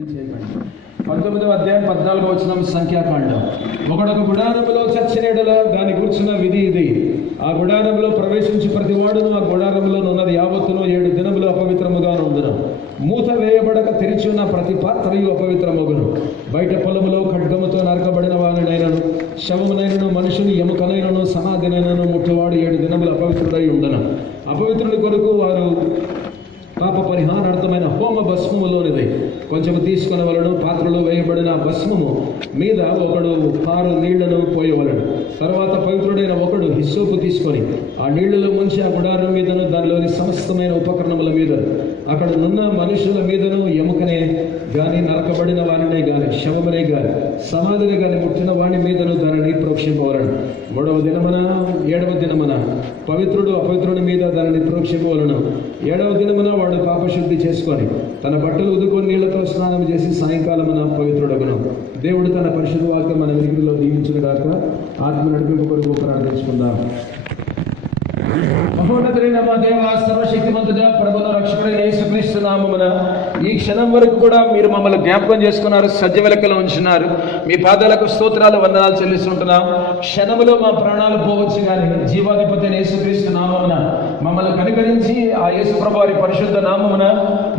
19వ అధ్యాయం 14వ వచనం సంఖ్యాకాండం. ఒకడొక గుడారములో చచ్చినడల దాని కూర్చున్న విధి ఇది. ఆ గుడారంలో ప్రవేశించి ప్రతి వాడును ఆ గుడారంలో ఉన్నది యావత్తును 7 దినములు అపవిత్రముగా ఉండును. మూత వేయబడక తెరిచి ఉన్న ప్రతి పాత్రయు అపవిత్రమగును. బయట పొలములో ఖడ్గముతో నరకబడిన వారినైనను శవమునైనను మనుషుని ఎముకనైనను సమాధినైనను ముట్టువాడు 7 దినములు అపవిత్రుడై ఉండను. అపవిత్రుడి కొరకు వారు పాప పరిహారార్థమైన హోమ భస్మములోనిది కొంచెం తీసుకునే వలన పాత్రలో వేయబడిన భస్మము మీద ఒకడు 6 నీళ్లను పోయవలడు. తర్వాత పవిత్రుడైన ఒకడు హిస్సోపు తీసుకొని ఆ నీళ్లలో ముంచి ఆ గుడారం మీదను దానిలోని సమస్తమైన ఉపకరణముల మీద అక్కడ నున్న మనుషుల మీదను ఎముకనే గాని నరకబడిన వారినే గాని శవమనే గాని సమాధిని గాని ముట్టిన వాని మీదను దానిని ప్రోక్షింపవలడు. 3వ దినమున 7వ దినమున పవిత్రుడు అపవిత్రుడి మీద దానిని ప్రోక్షింపవలను. 7వ దినమున వాడు పాపశుద్ధి చేసుకొని తన బట్టలు ఉదుకొని నీళ్లతో స్నానం చేసి సాయంకాలమున పవిత్రుడగును. దేవుడు తన పరిశుద్ధ వాక్యం మన వెలుగులో దీవించుగాక. ఆత్మ నడిపింపు కొరకు ప్రార్థించుకుందాం. మహోన్నతుడైన మా దేవ, సర్వశక్తిమంతుడా, ప్రభువును రక్షకుడైన యేసుక్రీస్తు నామమున ఈ క్షణం వరకు కూడా మీరు మమ్మల్ని జ్ఞాపకం చేసుకున్నారు, సజీవలకలో ఉంచున్నారు. మీ పాదాలకు స్తోత్రాలు, వందనాలు చెల్లిస్తుంటున్నాం. క్షణములో మా ప్రాణాలు పోవచ్చు కానీ జీవాధిపతి అయిన యేసుక్రీస్తు నామమున మమ్మల్ని కనికరించి ఆ యేసు ప్రభువు వారి పరిశుద్ధ నామమున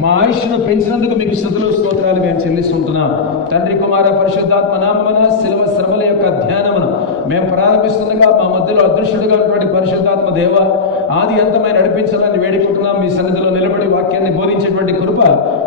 మా ఆయుష్ను పెంచినందుకు మీకు స్తుతులు స్తోత్రాలు మేము చెల్లిస్తుంటున్నాం. తండ్రి కుమార పరిశుద్ధాత్మ నామమున శిలువ శ్రమల యొక్క ధ్యానమును మేము ప్రారంభిస్తుండగా మా మధ్యలో అదృశ్యుడిగా ఉన్నటువంటి పరిశుద్ధాత్మ దేవ ఆది అంతమైన నడిపించాలని వేడుకుంటున్నాం. మీ సన్నిధిలో నిలబడి వాక్యాన్ని బోధించేటువంటి కృప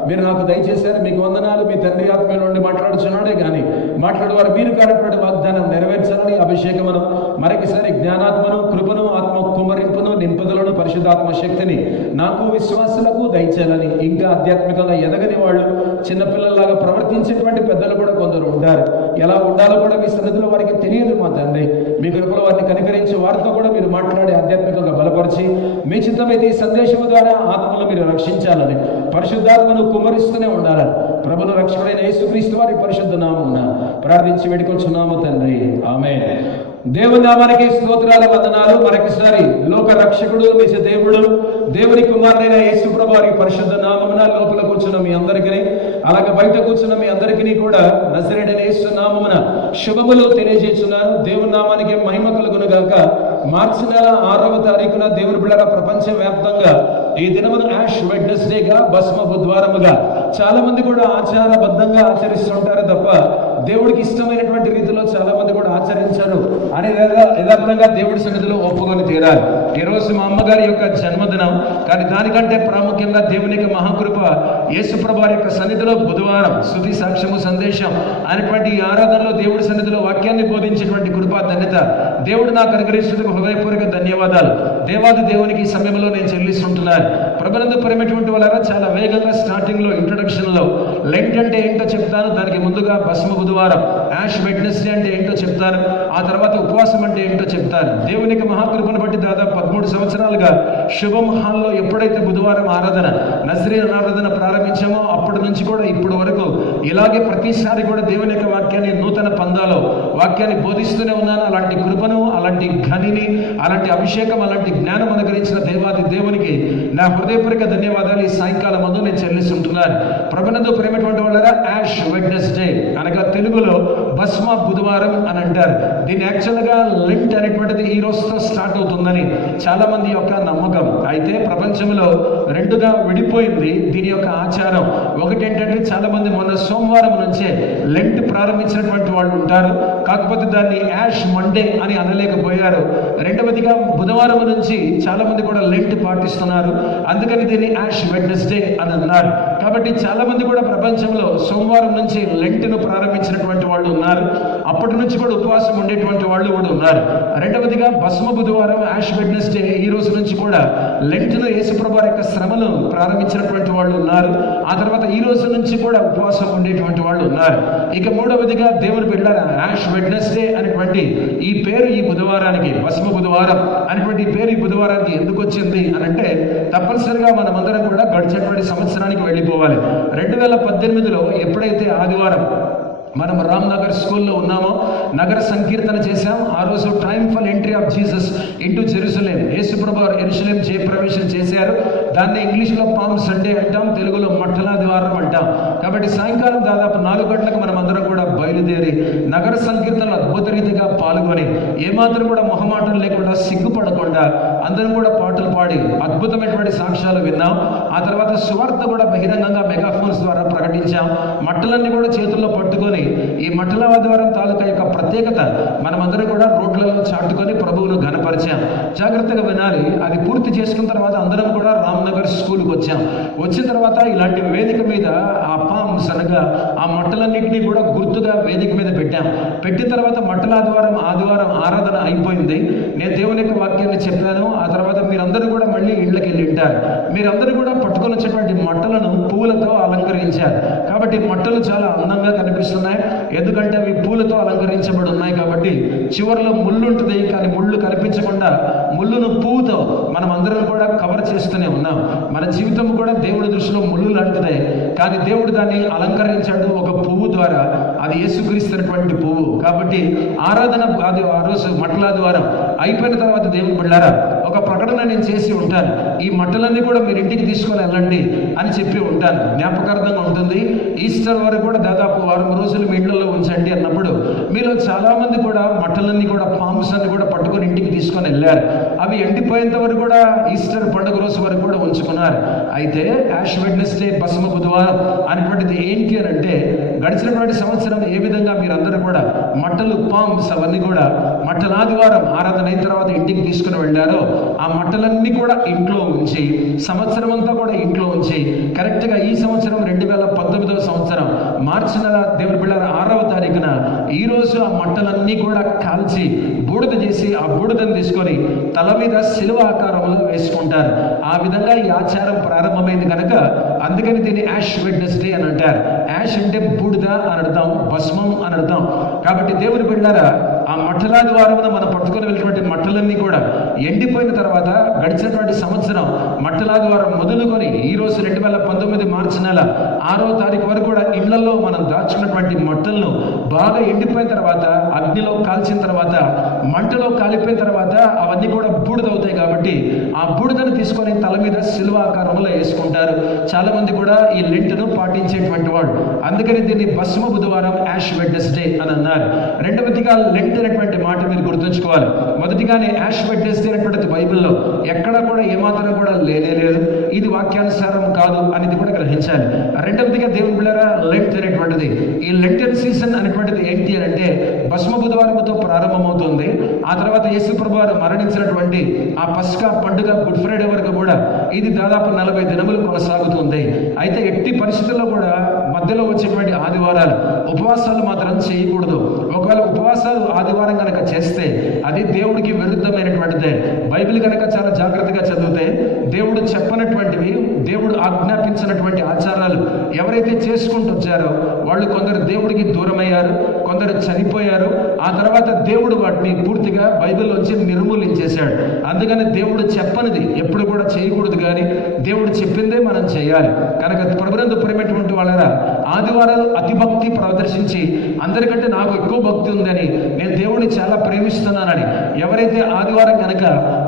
మీరు నాకు దయచేశారు. మీకు వందనాలు. మీ తండ్రి ఆత్మ నుండి మాట్లాడుచున్నాడే కానీ మాట్లాడేవారు మీరు కానటువంటి వాగ్దానం నెరవేర్చాలని అభిషేకమును మరొకసారి జ్ఞానాత్మను కృపను ఆత్మ కుమరింపును నింపదలను పరిశుద్ధాత్మ శక్తిని నాకు విశ్వాసులకు దయచేయాలని, ఇంకా ఆధ్యాత్మికంగా ఎదగని వాళ్ళు చిన్నపిల్లల్లాగా ప్రవర్తించేటువంటి పెద్దలు కూడా కొందరు ఉంటారు. ఎలా ఉండాలో కూడా మీ సన్నిధిలో వారికి తెలియదు. మా తండ్రి మీ కృపలో వారిని కనికరించి వారితో కూడా మీరు మాట్లాడి ఆధ్యాత్మికంగా బలపరిచి మీ చిత్తమైతే ఈ సందేశము ద్వారా ఆత్మను మీరు రక్షించాలని పరిశుద్ధాత్మను కుమరిస్తూనే ఉండాలని ప్రభువును రక్షకుడైన యేసుక్రీస్తు వారి పరిశుద్ధ నామమున ప్రార్థించి వేడుకొంచున్నాము తండ్రి, ఆమేన్. దేవుని నామానికి స్తోత్రాల వందనాలు. మరొకసారి లోక రక్షకుడు నిజ దేవుడు దేవుని కుమారుడైన యేసు ప్రభువు వారి పరిశుద్ధ నామమున లోపల కూర్చున్న మీ అందరికీ అలాగే బయట కూర్చున్న మీ అందరికీ కూడా నజరేయుడైన యేసు నామమున శుభములు తెలియజేస్తున్నాను. దేవుని నామానికి మహిమ కలుగును గాక. మార్చి నెల 6వ తారీఖున దేవుని బిడ్డల ప్రపంచ వ్యాప్తంగా ఈ దినమును యాష్ వెడ్నెస్డేగా భస్మ బుధవారముగా చాలా మంది కూడా ఆచారబద్ధంగా ఆచరిస్తుంటారు తప్ప దేవుడికి ఇష్టమైనటువంటి రీతిలో చాలా మంది కూడా ఆచరించారు అని యథార్థంగా దేవుడి సన్నిధిలో ఒప్పుకొని తీరాలి. ఈ రోజు మా అమ్మగారి యొక్క జన్మదినం, కానీ దానికంటే ప్రాముఖ్యంగా దేవుని యొక్క మహాకృప యేసుప్రభు వారి యొక్క సన్నిధిలో బుధవారం స్తుతి సాక్ష్యము సందేశం అనేటువంటి ఈ ఆరాధనలో దేవుడి సన్నిధిలో వాక్యాన్ని బోధించేటువంటి కృపా ధన్యత దేవుడు నాకు అనుగ్రహించినందుకు హృదయపూర్వక ధన్యవాదాలు దేవాది దేవునికి ఈ సమయంలో నేను చెల్లిస్తుంటున్నాను. ప్రభునందు ప్రేమటువంటి వాళ్ళ చాలా వేగంగా స్టార్టింగ్ లో ఇంట్రొడక్షన్ లో లెంట్ అంటే ఏంటో చెప్తాను. దానికి ముందుగా భస్మ బుధవారం యాష్ వెడ్నెస్డే అంటే ఏంటో చెప్తాను. ఆ తర్వాత ఉపవాసం అంటే ఏంటో చెప్తాను. దేవునికి మహాకృపను బట్టి దాదాపు 13 సంవత్సరాలుగా శుభం హాల్లో ఎప్పుడైతే బుధవారం ఆరాధన నజరేన్ ఆరాధన ప్రారంభించామో అప్పటి నుంచి కూడా ఇప్పటి వరకు ఇలాగే ప్రతిసారి కూడా దేవుని యొక్క వాక్యాన్ని నూతన పందాలో వాక్యాన్ని బోధిస్తూనే ఉన్నాను. అలాంటి కృపను, అలాంటి ఘనిని, అలాంటి అభిషేకం, అలాంటి జ్ఞానం అనుగ్రహించిన దేవాది దేవునికి నా హృదయపూర్వక ధన్యవాదాలు ఈ సాయంకాలం ముందు నేను చెల్లిస్తుంటున్నాను. ప్రభునందు ప్రేమటువంటి వాళ్ళరా యాష్ వెడ్నెస్డే అనగా తెలుగులో భస్మ బుధవారం అని అంటారు. దీన్ని యాక్చువల్గా లెంట్ అనేటువంటిది ఈ రోజుతో స్టార్ట్ అవుతుందని చాలా మంది యొక్క నమ్మకం. అయితే ప్రపంచంలో 2గా విడిపోయింది దీని యొక్క ఆచారం. ఒకటి ఏంటంటే చాలా మంది మొన్న సోమవారం నుంచే లెంట్ ప్రారంభించినటువంటి వాళ్ళు ఉంటారు, కాకపోతే దాన్ని యాష్ మండే అని అనలేకపోయారు. రెండవదిగా బుధవారం నుంచి చాలా మంది కూడా లెంట్ పాటిస్తున్నారు, అందుకని దీన్ని యాష్ వెడ్నెస్డే అని అన్నారు. కాబట్టి చాలా మంది కూడా ప్రపంచంలో సోమవారం నుంచి లెంట్ను ప్రారంభించినటువంటి వాళ్ళు ఉన్నారు. అప్పటి నుంచి కూడా ఉపవాసం ఉండేటువంటి వాళ్ళు కూడా ఉన్నారు. రెండవదిగా భస్మ బుధవారం యాష్ వెడ్నెస్డే ఈ రోజు నుంచి కూడా లెంట్ను యేసుప్రభు వారి యొక్క శ్రమను ప్రారంభించినటువంటి వాళ్ళు ఉన్నారు. ఆ తర్వాత ఈ రోజు నుంచి కూడా ఉపవాసం ఉండేటువంటి వాళ్ళు ఉన్నారు. ఇక మూడవదిగా దేవుని బిడ్డలారా యాష్ వెడ్నెస్డే అనేటువంటి ఈ పేరు ఈ బుధవారానికి, భస్మ బుధవారం అనేటువంటి పేరు ఈ బుధవారానికి ఎందుకు వచ్చింది అని అంటే తప్పనిసరిగా మనమందరం కూడా గడిచేటువంటి సంవత్సరానికి వెళ్ళిపోవాలి. 2018లో ఎప్పుడైతే ఆదివారం మనం రామ్నగర్ స్కూల్లో ఉన్నామో, నగర సంకీర్తన చేశాం. ఆ రోజు triumphal entry of Jesus into Jerusalem, యేసుప్రభు యెరూషలేం ప్రవేశం చేశారు. దాన్ని ఇంగ్లీష్లో పామ్ సండే అంటాం, తెలుగులో మట్టల ద్వారం అంటాం. కాబట్టి సాయంకాలం దాదాపు 4 గంటలకు మనం అందరం కూడా బయలుదేరి నగర సంకీర్తనలు అద్భుత రీతిగా పాల్గొని ఏమాత్రం కూడా మొహమాటం లేకుండా సిగ్గుపడకుండా అందరం కూడా పాటలు పాడి అద్భుతమైనటువంటి సాక్ష్యాలు విన్నాం. ఆ తర్వాత సువార్త కూడా బహిరంగంగా మెగాఫోన్స్ ద్వారా ప్రకటించాం. మట్టలన్నీ కూడా చేతుల్లో పట్టుకొని ఈ మట్టల ఆదివారం తాలూకా యొక్క ప్రత్యేకత మనమందరం కూడా రోడ్లలో చాటుకొని ప్రభువును ఘనపరిచాం. జాగ్రత్తగా వినాలి. అది పూర్తి చేసుకున్న తర్వాత అందరం కూడా రామ్నగర్ స్కూల్కి వచ్చాం. వచ్చిన తర్వాత ఇలాంటి వేదిక మీద ఆ పామ్స్ అనగా ఆ మట్టలన్నింటినీ కూడా గుర్తుగా వేదిక మీద పెట్టాం. పెట్టిన తర్వాత మట్టల ఆదివారం ఆరాధన అయిపోయింది. నేను దేవుని యొక్క వాక్యాన్ని చెప్పాను. ఆ తర్వాత మీరందరూ కూడా మళ్ళీ ఇళ్ళకి వెళ్ళి ఉంటారు. మీరందరూ కూడా పట్టుకొని వచ్చేటువంటి మట్టలను పువ్వులతో అలంకరించారు. కాబట్టి మట్టలు చాలా అందంగా కనిపిస్తున్నాయి. ఎందుకంటే అవి పూలతో అలంకరించబడి ఉన్నాయి. కాబట్టి చివరిలో ముళ్ళు ఉంటుంది, కానీ ముళ్ళు కనిపించకుండా ముళ్ళును పువ్వుతో మనం అందరం కూడా కవర్ చేస్తూనే ఉన్నాం. మన జీవితం కూడా దేవుడి దృష్టిలో ముళ్ళు లాంటిదే, కానీ దేవుడు దాన్ని అలంకరించాడు ఒక పువ్వు ద్వారా. అది యేసుక్రీస్తున్నటువంటి పువ్వు. కాబట్టి ఆరాధన ఆ రోజు మట్టల ఆదివారం అయిపోయిన తర్వాత దేవుని బిడ్డలారా ఒక ప్రకటన నేను చేసి ఉంటాను. ఈ మట్టలన్నీ కూడా మీరు ఇంటికి తీసుకొని వెళ్ళండి అని చెప్పి ఉంటాను. జ్ఞాపకార్థంగా ఉంటుంది. ఈస్టర్ వరకు కూడా దాదాపు 4 రోజులు మీ ఇళ్లలో ఉంచండి అన్నప్పుడు మీలో చాలా మంది కూడా మట్టలన్నీ కూడా పామ్స్ అన్ని కూడా పట్టుకొని ఇంటికి తీసుకొని వెళ్ళారు. అవి ఎండిపోయేంత వరకు కూడా ఈస్టర్ పండుగ రోజు వరకు కూడా ఉంచుకున్నారు. అయితే యాష్ వెడ్నెస్డే భస్మ బుధవారం అనేటువంటిది ఏంటి అని అంటే, గడిచినటువంటి సంవత్సరం ఏ విధంగా మీరందరూ కూడా మట్టలు పామ్స్ అవన్నీ కూడా మట్టల ఆదివారం ఆరాధన అయిన తర్వాత ఇంటికి తీసుకుని వెళ్ళారో ఆ మట్టలన్నీ కూడా ఇంట్లో ఉంచి సంవత్సరం అంతా కూడా ఇంట్లో ఉంచి కరెక్ట్గా ఈ సంవత్సరం 2019వ సంవత్సరం మార్చి నెల దేవుని బిడ్డల 6వ తారీఖున ఈరోజు ఆ మట్టలన్నీ కూడా కాల్చి బూడిద చేసి ఆ బూడిదని తీసుకొని తల మీద శిలువ ఆకారంలో వేసుకుంటారు. ఆ విధంగా ఈ ఆచారం ప్రారంభమైంది కనుక అందుకని దీన్ని యాష్ వెడ్నెస్డే అని అంటారు. యాష్ అంటే బూడిద అని అర్థం, భస్మం అని అర్థం. కాబట్టి దేవుని బిడ్డలారా ఆ మట్టల ఆదివారమున మనం పట్టుకొని వెళ్ళినటువంటి మట్టలన్నీ కూడా ఎండిపోయిన తర్వాత గడిచినటువంటి సంవత్సరం మట్టల ఆదివారం మొదలుకొని ఈరోజు 2019 మార్చి నెల 6వ తారీఖు వరకు కూడా ఇళ్లలో మనం దాచుకున్నటువంటి మట్టలను బాగా ఎండిపోయిన తర్వాత అగ్నిలో కాల్చిన తర్వాత మంటలో కాలిపోయిన తర్వాత అవన్నీ కూడా బూడిదవుతాయి. కాబట్టి ఆ బూడిదను తీసుకొని తల మీద శిలువ ఆకారంలో వేసుకుంటారు. చాలా మంది కూడా ఈ లెంట్ను పాటించేటువంటి వాళ్ళు. అందుకని దీన్ని భస్మ బుధవారం యాష్ వెడ్నెస్డే అని అన్నారు. రెండవదిగా లెంట్ అనేటువంటి మాట మీరు గుర్తుంచుకోవాలి. మొదటిగానే యాష్ వెడ్నెస్డే అనేటువంటిది బైబిల్లో ఎక్కడా కూడా ఏమాత్రం కూడా లేదు. ఇది వాక్యానుసారం కాదు అనేది కూడా గ్రహించాలి. రెండవదిగా దేవుని బిడ్డలారా లెంట్ అనేటువంటిది, ఈ లెంటన్ సీజన్ అనేటువంటిది ఏంటి అని అంటే భస్మ బుధవారంతో ప్రారంభమవుతుంది. ఆ తర్వాత యేసు ప్రభువు వారు మరణించినటువంటి ఆ పస్కా పండుగ గుడ్ ఫ్రైడే వరకు కూడా ఇది దాదాపు 40 దినములు కొనసాగుతుంది. అయితే ఎట్టి పరిస్థితుల్లో కూడా మధ్యలో వచ్చేటువంటి ఆదివారాలు ఉపవాసాలు మాత్రం చేయకూడదు. ఒకవేళ ఉపవాసాలు ఆదివారం కనుక చేస్తే అది దేవుడికి విరుద్ధమైనటువంటిదే. బైబిల్ కనుక చాలా జాగ్రత్తగా చదివితే దేవుడు చెప్పనటువంటివి, దేవుడు ఆజ్ఞాపించినటువంటి ఆచారాలు ఎవరైతే చేసుకుంటూ వచ్చారో వాళ్ళు కొందరు దేవుడికి దూరమయ్యారు, కొందరు చనిపోయారు. ఆ తర్వాత దేవుడు వాటిని పూర్తిగా బైబిల్లోంచి నిర్మూలించేశాడు. అందుకని దేవుడు చెప్పనిది ఎప్పుడు కూడా చేయకూడదు, కానీ దేవుడు చెప్పిందే మనం చేయాలి. కనుక ప్రభునందు ప్రేమటువంటి వాళ్ళరా ఆదివారాలు అతిభక్తి ప్రదర్శించి అందరికంటే నాకు ఎక్కువ భక్తి ఉందని, నేను దేవుడిని చాలా ప్రేమిస్తున్నానని ఎవరైతే ఆదివారం కనుక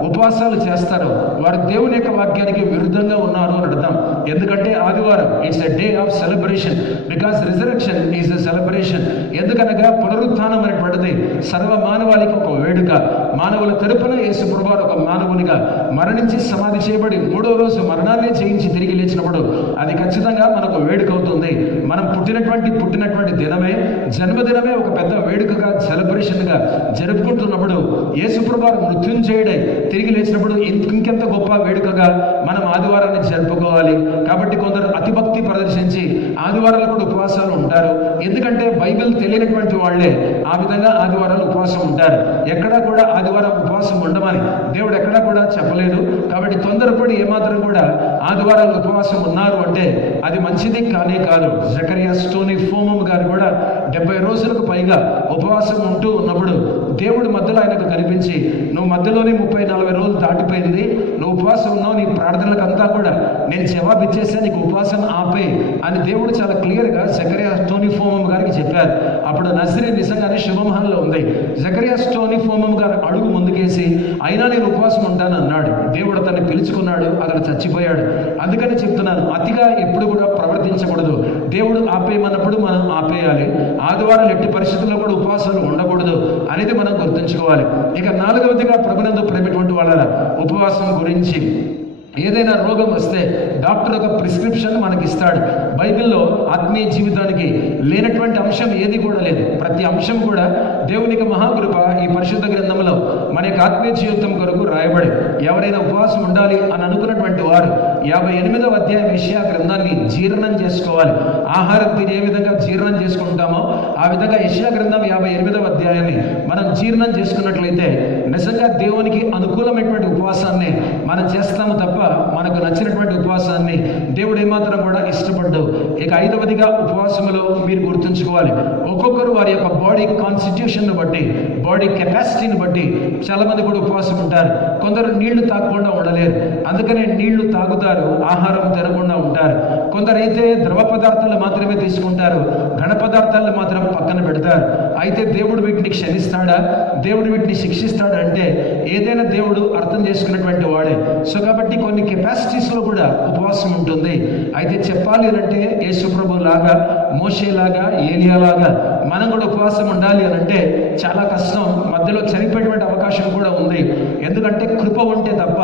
ఉపవాసాలు చేస్తారో వారు దేవుని యొక్క వాక్యానికి విరుద్ధంగా ఉన్నారు అని అర్థం. ఎందుకంటే ఆదివారం it's a day of celebration, because resurrection is a celebration. ఎందుకనగా పునరుత్థానం అనేటువంటిది సర్వ మానవాళికి ఒక వేడుక. మానవుల తరపున యేసు ప్రభువు ఒక మానవునిగా మరణించి సమాధి చేయబడి 3వ రోజు మరణాన్ని జయించి తిరిగి లేచినప్పుడు అది ఖచ్చితంగా మనకు వేడుక అవుతుంది. మనం పుట్టినటువంటి దినమే, జన్మదినమే ఒక పెద్ద వేడుకగా సెలబ్రేషన్గా జరుపుకుంటున్నప్పుడు యేసు ప్రభువు మృత్యుంజయుడై తిరిగి లేచినప్పుడు ఇంకెంత గొప్ప వేడుకగా మనం ఆదివారాన్ని జరుపుకోవాలి. కాబట్టి కొందరు అతిభక్తి ప్రదర్శించి ఆదివారాలు కూడా ఉపవాసాలు ఉంటారు. ఎందుకంటే బైబిల్ తెలియనటువంటి వాళ్ళే ఆ విధంగా ఆదివారాలు ఉపవాసం ఉంటారు. ఎక్కడా కూడా ఆదివారం ఉపవాసం ఉండమని దేవుడు ఎక్కడా కూడా చెప్పలేదు. కాబట్టి తొందరపడి ఏమాత్రం కూడా ఆదివారాలు ఉపవాసం ఉన్నారు అంటే అది మంచిది కానే కాదు. జకరియా స్టోనీ ఫోమం గారు కూడా 70 రోజులకు పైగా ఉపవాసం ఉంటూ ఉన్నప్పుడు దేవుడు మధ్యలో ఆయనకు కనిపించి, నువ్వు మధ్యలోనే 30-40 రోజులు దాటిపోయింది, నువ్వు ఉపవాసం ఉన్నావు, నీ ప్రార్థనలకు అంతా కూడా నేను జవాబు ఇచ్చేసా, నీకు ఉపవాసం ఆపే అని దేవుడు చాలా క్లియర్గా జకరియా స్టోనీ ఫోమం గారికి చెప్పారు. చెప్పారు. అప్పుడు నజరేన్ నిజంగానే శుభమహల్లో ఉంది. జకరియా స్టోని ఫోమం గారు అడుగు ముందుకేసి అయినా నేను ఉపవాసం ఉంటాను అన్నాడు. దేవుడు అతన్ని పిలుచుకున్నాడు, అతను చచ్చిపోయాడు. అందుకని చెప్తున్నాను, అతిగా ఎప్పుడు కూడా ప్రవర్తించకూడదు. దేవుడు ఆపేయమన్నప్పుడు మనం ఆపేయాలి. ఆదివారాలు ఎట్టి పరిస్థితుల్లో కూడా ఉపవాసాలు ఉండకూడదు అనేది మనం గుర్తుంచుకోవాలి. ఇక 4వదిగా ప్రభునందు ప్రేమటువంటి వాళ్ళ ఉపవాసం గురించి, ఏదైనా రోగం వస్తే డాక్టర్ ఒక ప్రిస్క్రిప్షన్ మనకి ఇస్తాడు. బైబిల్లో ఆత్మీయ జీవితానికి లేనటువంటి అంశం ఏది కూడా లేదు. ప్రతి అంశం కూడా దేవునికి మహాకృప ఈ పరిశుద్ధ గ్రంథంలో మన యొక్క ఆత్మీయ జీవితం కొరకు రాయబడి, ఎవరైనా ఉపవాసం ఉండాలి అని అనుకున్నటువంటి వారు 58వ అధ్యాయం యెషయా గ్రంథాన్ని జీర్ణం చేసుకోవాలి. ఆహారం తిని ఏ విధంగా జీర్ణం చేసుకుంటామో ఆ విధంగా యెషయా గ్రంథం 58వ అధ్యాయాన్ని మనం జీర్ణం చేసుకున్నట్లయితే నిజంగా దేవునికి అనుకూలమైనటువంటి ఉపవాసాన్ని మనం చేస్తాము తప్ప మనకు నచ్చినటువంటి ఉపవాసాన్ని దేవుడు ఏమాత్రం కూడా ఇష్టపడ్డు. ఇక 5వదిగా ఉపవాసములో మీరు గుర్తుంచుకోవాలి, ఒక్కొక్కరు వారి యొక్క బాడీ కాన్స్టిట్యూషన్ బట్టి, బాడీ కెపాసిటీని బట్టి చాలా మంది కూడా ఉపవాసం ఉంటారు. కొందరు నీళ్లు తాగకుండా ఉండలేరు, అందుకనే నీళ్లు తాగుతారు, ఆహారం తినకుండా ఉంటారు. కొందరైతే ద్రవ పదార్థాలు మాత్రమే తీసుకుంటారు, ఘన పదార్థాలను మాత్రం పక్కన పెడతారు. అయితే దేవుడు వీటిని క్షమిస్తాడా, దేవుడు వీటిని శిక్షిస్తాడా అంటే ఏదైనా దేవుడు అర్థం చేసుకున్నటువంటి వాడే. సో కాబట్టి కొన్ని కెపాసిటీస్లో కూడా ఉపవాసం ఉంటుంది. అయితే చెప్పాలి అంటే యేసుప్రభు లాగా, మోషే లాగా, ఏలియా లాగా మనం కూడా ఉపవాసం ఉండాలి అని అంటే చాలా కష్టం. మధ్యలో చనిపోయేటువంటి అవకాశం కూడా ఉంది. ఎందుకంటే కృప ఉంటే తప్ప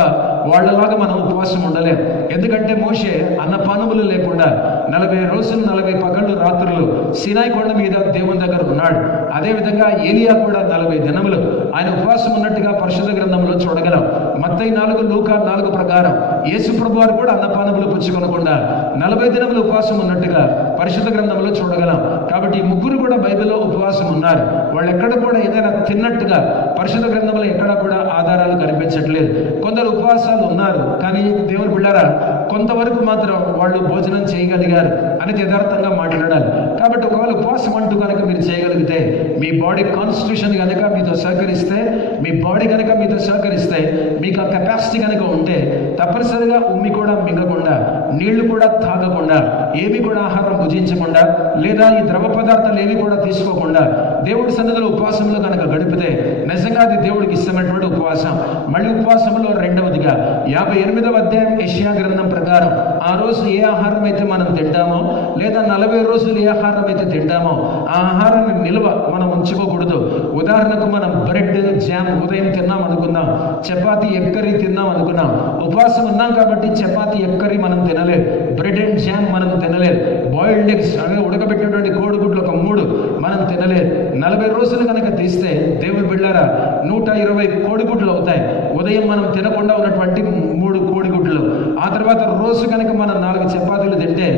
వాళ్ళలాగా మనం ఉపవాసం ఉండలేం. ఎందుకంటే మోషే అన్నపానములు లేకుండా 40 రోజులు 40 పగళ్ళు రాత్రులు సినాయి కొండ మీద దేవుని దగ్గర ఉన్నాడు. అదేవిధంగా ఏలియా కూడా 40 దినములు ఆయన ఉపవాసం ఉన్నట్టుగా పరిశుద్ధ గ్రంథంలో చూడగలం. మత్తయి 4, లూకా 4 ప్రకారం యేసుప్రభు వారు కూడా అన్నపానములు పుచ్చుకొనకుండా 40 దినములు ఉపవాసం ఉన్నట్టుగా పరిశుద్ధ గ్రంథంలో చూడగలం. కాబట్టి ఈ ముగ్గురు కూడా బైబిల్లో ఉపవాసం ఉన్నారు. వాళ్ళు ఎక్కడ కూడా ఏదైనా తిన్నట్టుగా పరిశుద్ధ గ్రంథంలో ఎక్కడా కూడా ఆధారాలు కనిపించట్లేదు. కొందరు ఉపవాసాలు ఉన్నారు, కానీ దేవుని బిడ్డారా కొంతవరకు మాత్రం వాళ్ళు భోజనం చేయగలిగారు అనేది యథార్థంగా మాట్లాడాలి. కాబట్టి ఒకవేళ ఉపవాసం అంటూ కనుక మీరు చేయగలిగితే, మీ బాడీ కాన్స్టిట్యూషన్ కనుక మీతో సహకరిస్తే, మీ బాడీ కనుక మీతో సహకరిస్తే, మీకు ఆ కెపాసిటీ కనుక ఉంటే తప్పనిసరిగా ఉమ్మి కూడా మింగకుండా, నీళ్లు కూడా తాగకుండా, ఏమి కూడా ఆహారం భుజించకుండా, లేదా ఈ ద్రవ పదార్థాలు ఏవి కూడా తీసుకోకుండా దేవుడి సన్నిధిలో ఉపవాసంలో కనుక గడిపితే నిజంగా అది దేవుడికి ఇష్టమైనటువంటి ఉపవాసం. మళ్ళీ ఉపవాసంలో 2వదిగా 58వ అధ్యాయం యెషయా గ్రంథం ప్రకారం ఆ రోజు ఏ ఆహారం అయితే మనం తింటామో, లేదా 40 రోజులు ఏ ఆహారం అయితే తింటామో ఆ ఆహారాన్ని నిల్వ మనం ఉంచుకోకూడదు. ఉదాహరణకు మనం బ్రెడ్ జామ్ ఉదయం తిన్నాం అనుకుందాం, చపాతీ ఎగ్ కర్రీ తిన్నాం అనుకున్నాం. ఉపవాసం ఉన్నాం కాబట్టి చపాతీ ఎగ్ కర్రీ మనం తినలేదు, బ్రెడ్ అండ్ జామ్ మనం తినలేదు, బాయిల్డ్ ఎగ్స్ అనగా ఉడకబెట్టినటువంటి కోడిగుడ్లు ఒక 3 మనం తినలేదు. 40 రోజులు కనుక తీస్తే దేవుని బిడ్డారా 120 కోడిగుడ్లు అవుతాయి. ఉదయం మనం తినకుండా ఉన్నటువంటి 3 కోడిగుడ్లు, ఆ తర్వాత రోజు కనుక మనం 4 చపాతీలు తింటే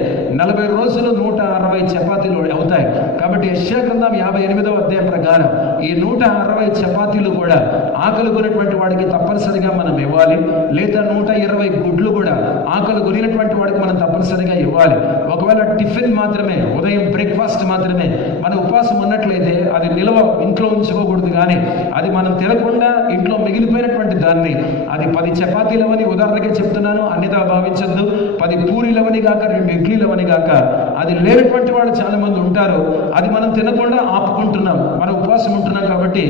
40 రోజులు 160 చపాతీలు అవుతాయి. కాబట్టి యెషయా గ్రంథం 58వ అధ్యాయం ప్రకారం ఈ 160 చపాతీలు కూడా ఆకలి కొనేటువంటి వాడికి తప్పనిసరిగా మనం ఇవ్వాలి, లేదా 120 గుడ్లు కూడా ఆకలి కొనినటువంటి వాడికి మనం తప్పనిసరిగా ఇవ్వాలి. ఒకవేళ టిఫిన్ మాత్రమే, ఉదయం బ్రేక్ఫాస్ట్ మాత్రమే మన ఉపవాసం ఉన్నట్లయితే అది నిల్వ ఇంట్లో ఉంచుకోకూడదు. కానీ అది మనం తినకుండా ఇంట్లో మిగిలిపోయినటువంటి దాన్ని, అది 10 చపాతీలవని ఉదాహరణకే చెప్తున్నాను, అన్నిదా భావించద్దు, 10 పూరీలవని కాక 2 ఇడ్లీలవని కాక, అది లేనటువంటి వాళ్ళు చాలా మంది ఉంటారు. అది మనం తినకుండా ఆపుకుంటున్నాం, మనం ఉపవాసం ఉంటున్నాం. కాబట్టి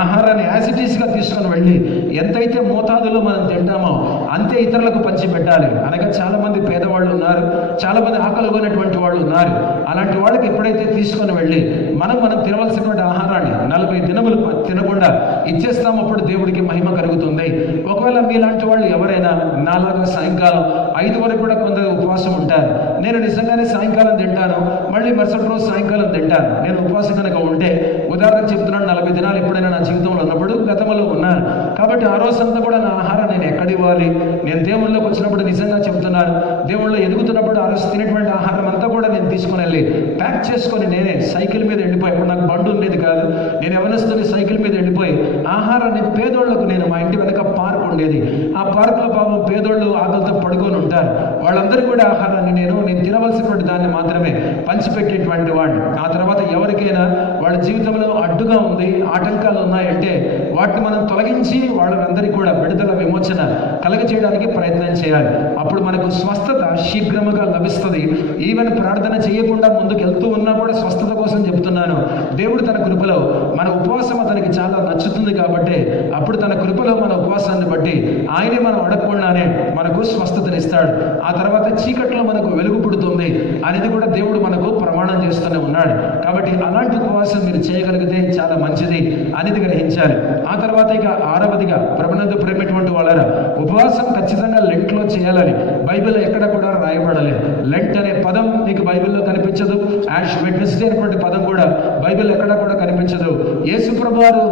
ఆహారాన్ని యాజిటీస్గా తీసుకొని వెళ్ళి ఎంతైతే మోతాదులో మనం తింటామో అంతే ఇతరులకు పంచిపెట్టాలి. అనగా చాలా మంది పేదవాళ్ళు ఉన్నారు, చాలా మంది ఆకలి కొనేటువంటి వాళ్ళు ఉన్నారు. అలాంటి వాళ్ళకి ఎప్పుడైతే తీసుకొని వెళ్ళి మనం తినవలసినటువంటి ఆహారాన్ని 40 దినములు తినకుండా ఇచ్చేస్తాం, అప్పుడు దేవుడికి మహిమ కలుగుతుంది. ఒకవేళ మీలాంటి వాళ్ళు ఎవరైనా నాలాగా సాయంకాలం 5 వరకు కూడా కొందరు ఉపవాసం ఉంటారు. నేను నిజంగానే సాయంకాలం తింటాను, మళ్ళీ మరుసటి రోజు సాయంకాలం తింటాను. నేను ఉపవాసం కనుక ఉంటే, ఉదాహరణ చెప్తున్నాను, 40 దినాలు ఎప్పుడైనా నా జీవితంలో ఉన్నప్పుడు గతంలో ఉన్నాను. కాబట్టి ఆ రోజంతా కూడా నా ఆహారం నేను ఎక్కడ ఇవ్వాలి? నేను దేవుళ్ళలోకి వచ్చినప్పుడు నిజంగా చెప్తున్నాను, దేవుళ్ళు ఎదుగుతున్నప్పుడు ఆ రోజు తినేటువంటి ఆహారం అంతా కూడా నేను తీసుకుని వెళ్ళి ప్యాక్ చేసుకొని నేనే సైకిల్ మీద వెళ్ళిపోయి, ఇప్పుడు నాకు బండి ఉండేది కాదు, నేను ఎవరిస్తుంది సైకిల్ మీద వెళ్ళిపోయి ఆహారాన్ని పేదోళ్లకు, నేను మా ఇంటి వెనక పార్క్ ఉండేది, ఆ పార్కులో పాపం పేదోళ్ళు ఆకలితో పడుకొని ఉంటారు, వాళ్ళందరూ కూడా ఆహారాన్ని నేను తినవలసినటువంటి దాన్ని మాత్రమే పంచిపెట్టేటువంటి వాడిని. ఆ తర్వాత ఎవరికైనా వాళ్ళ జీవితంలో అడ్డుగా ఉంది, ఆటంకాలు ఉన్నాయంటే వాటిని మనం తొలగించి వాళ్ళందరికీ కూడా విడుదల విమోచన కలగజేయడానికి ప్రయత్నం చేయాలి. అప్పుడు మనకు స్వస్థత శీఘ్రముగా లభిస్తుంది. ఈవెన్ ప్రార్థన చేయకుండా ముందుకు వెళ్తూ ఉన్నా కూడా స్వస్థత కోసం చెప్తున్నాను. దేవుడు తన కృపలో మన ఉపవాసం అతనికి చాలా నచ్చుతుంది కాబట్టి అప్పుడు తన కృపలో మన ఉపవాసాన్ని బట్టి ఆయనే మనం అడగకుండానే మనకు స్వస్థతనిస్తాడు. ఆ తర్వాత చీకట్లో మనకు వెలుగు పుడుతుంది అనేది కూడా దేవుడు మనకు ప్రమాణం చేస్తూనే ఉన్నాడు. కాబట్టి అలాంటి ఉపవాసం మీరు చేయగలిగితే చాలా మంచిది అనేది గ్రహించాలి. ఆ తర్వాత ఇక ఆరవదిగా ప్రభునందు ప్రేమటువంటి వాళ్ళారా, ఉపవాసం ఖచ్చితంగా లెంట్లో చేయాలని బైబిల్ ఎక్కడ కూడా రాయబడలేదు. లెంట్ అనే పదం మీకు బైబిల్లో కనిపించదు. యాష్ వెడ్నెస్డే అనేటువంటి పదం కూడా బైబిల్ ఎక్కడ కూడా కనిపించదు. యేసు ప్రభువారు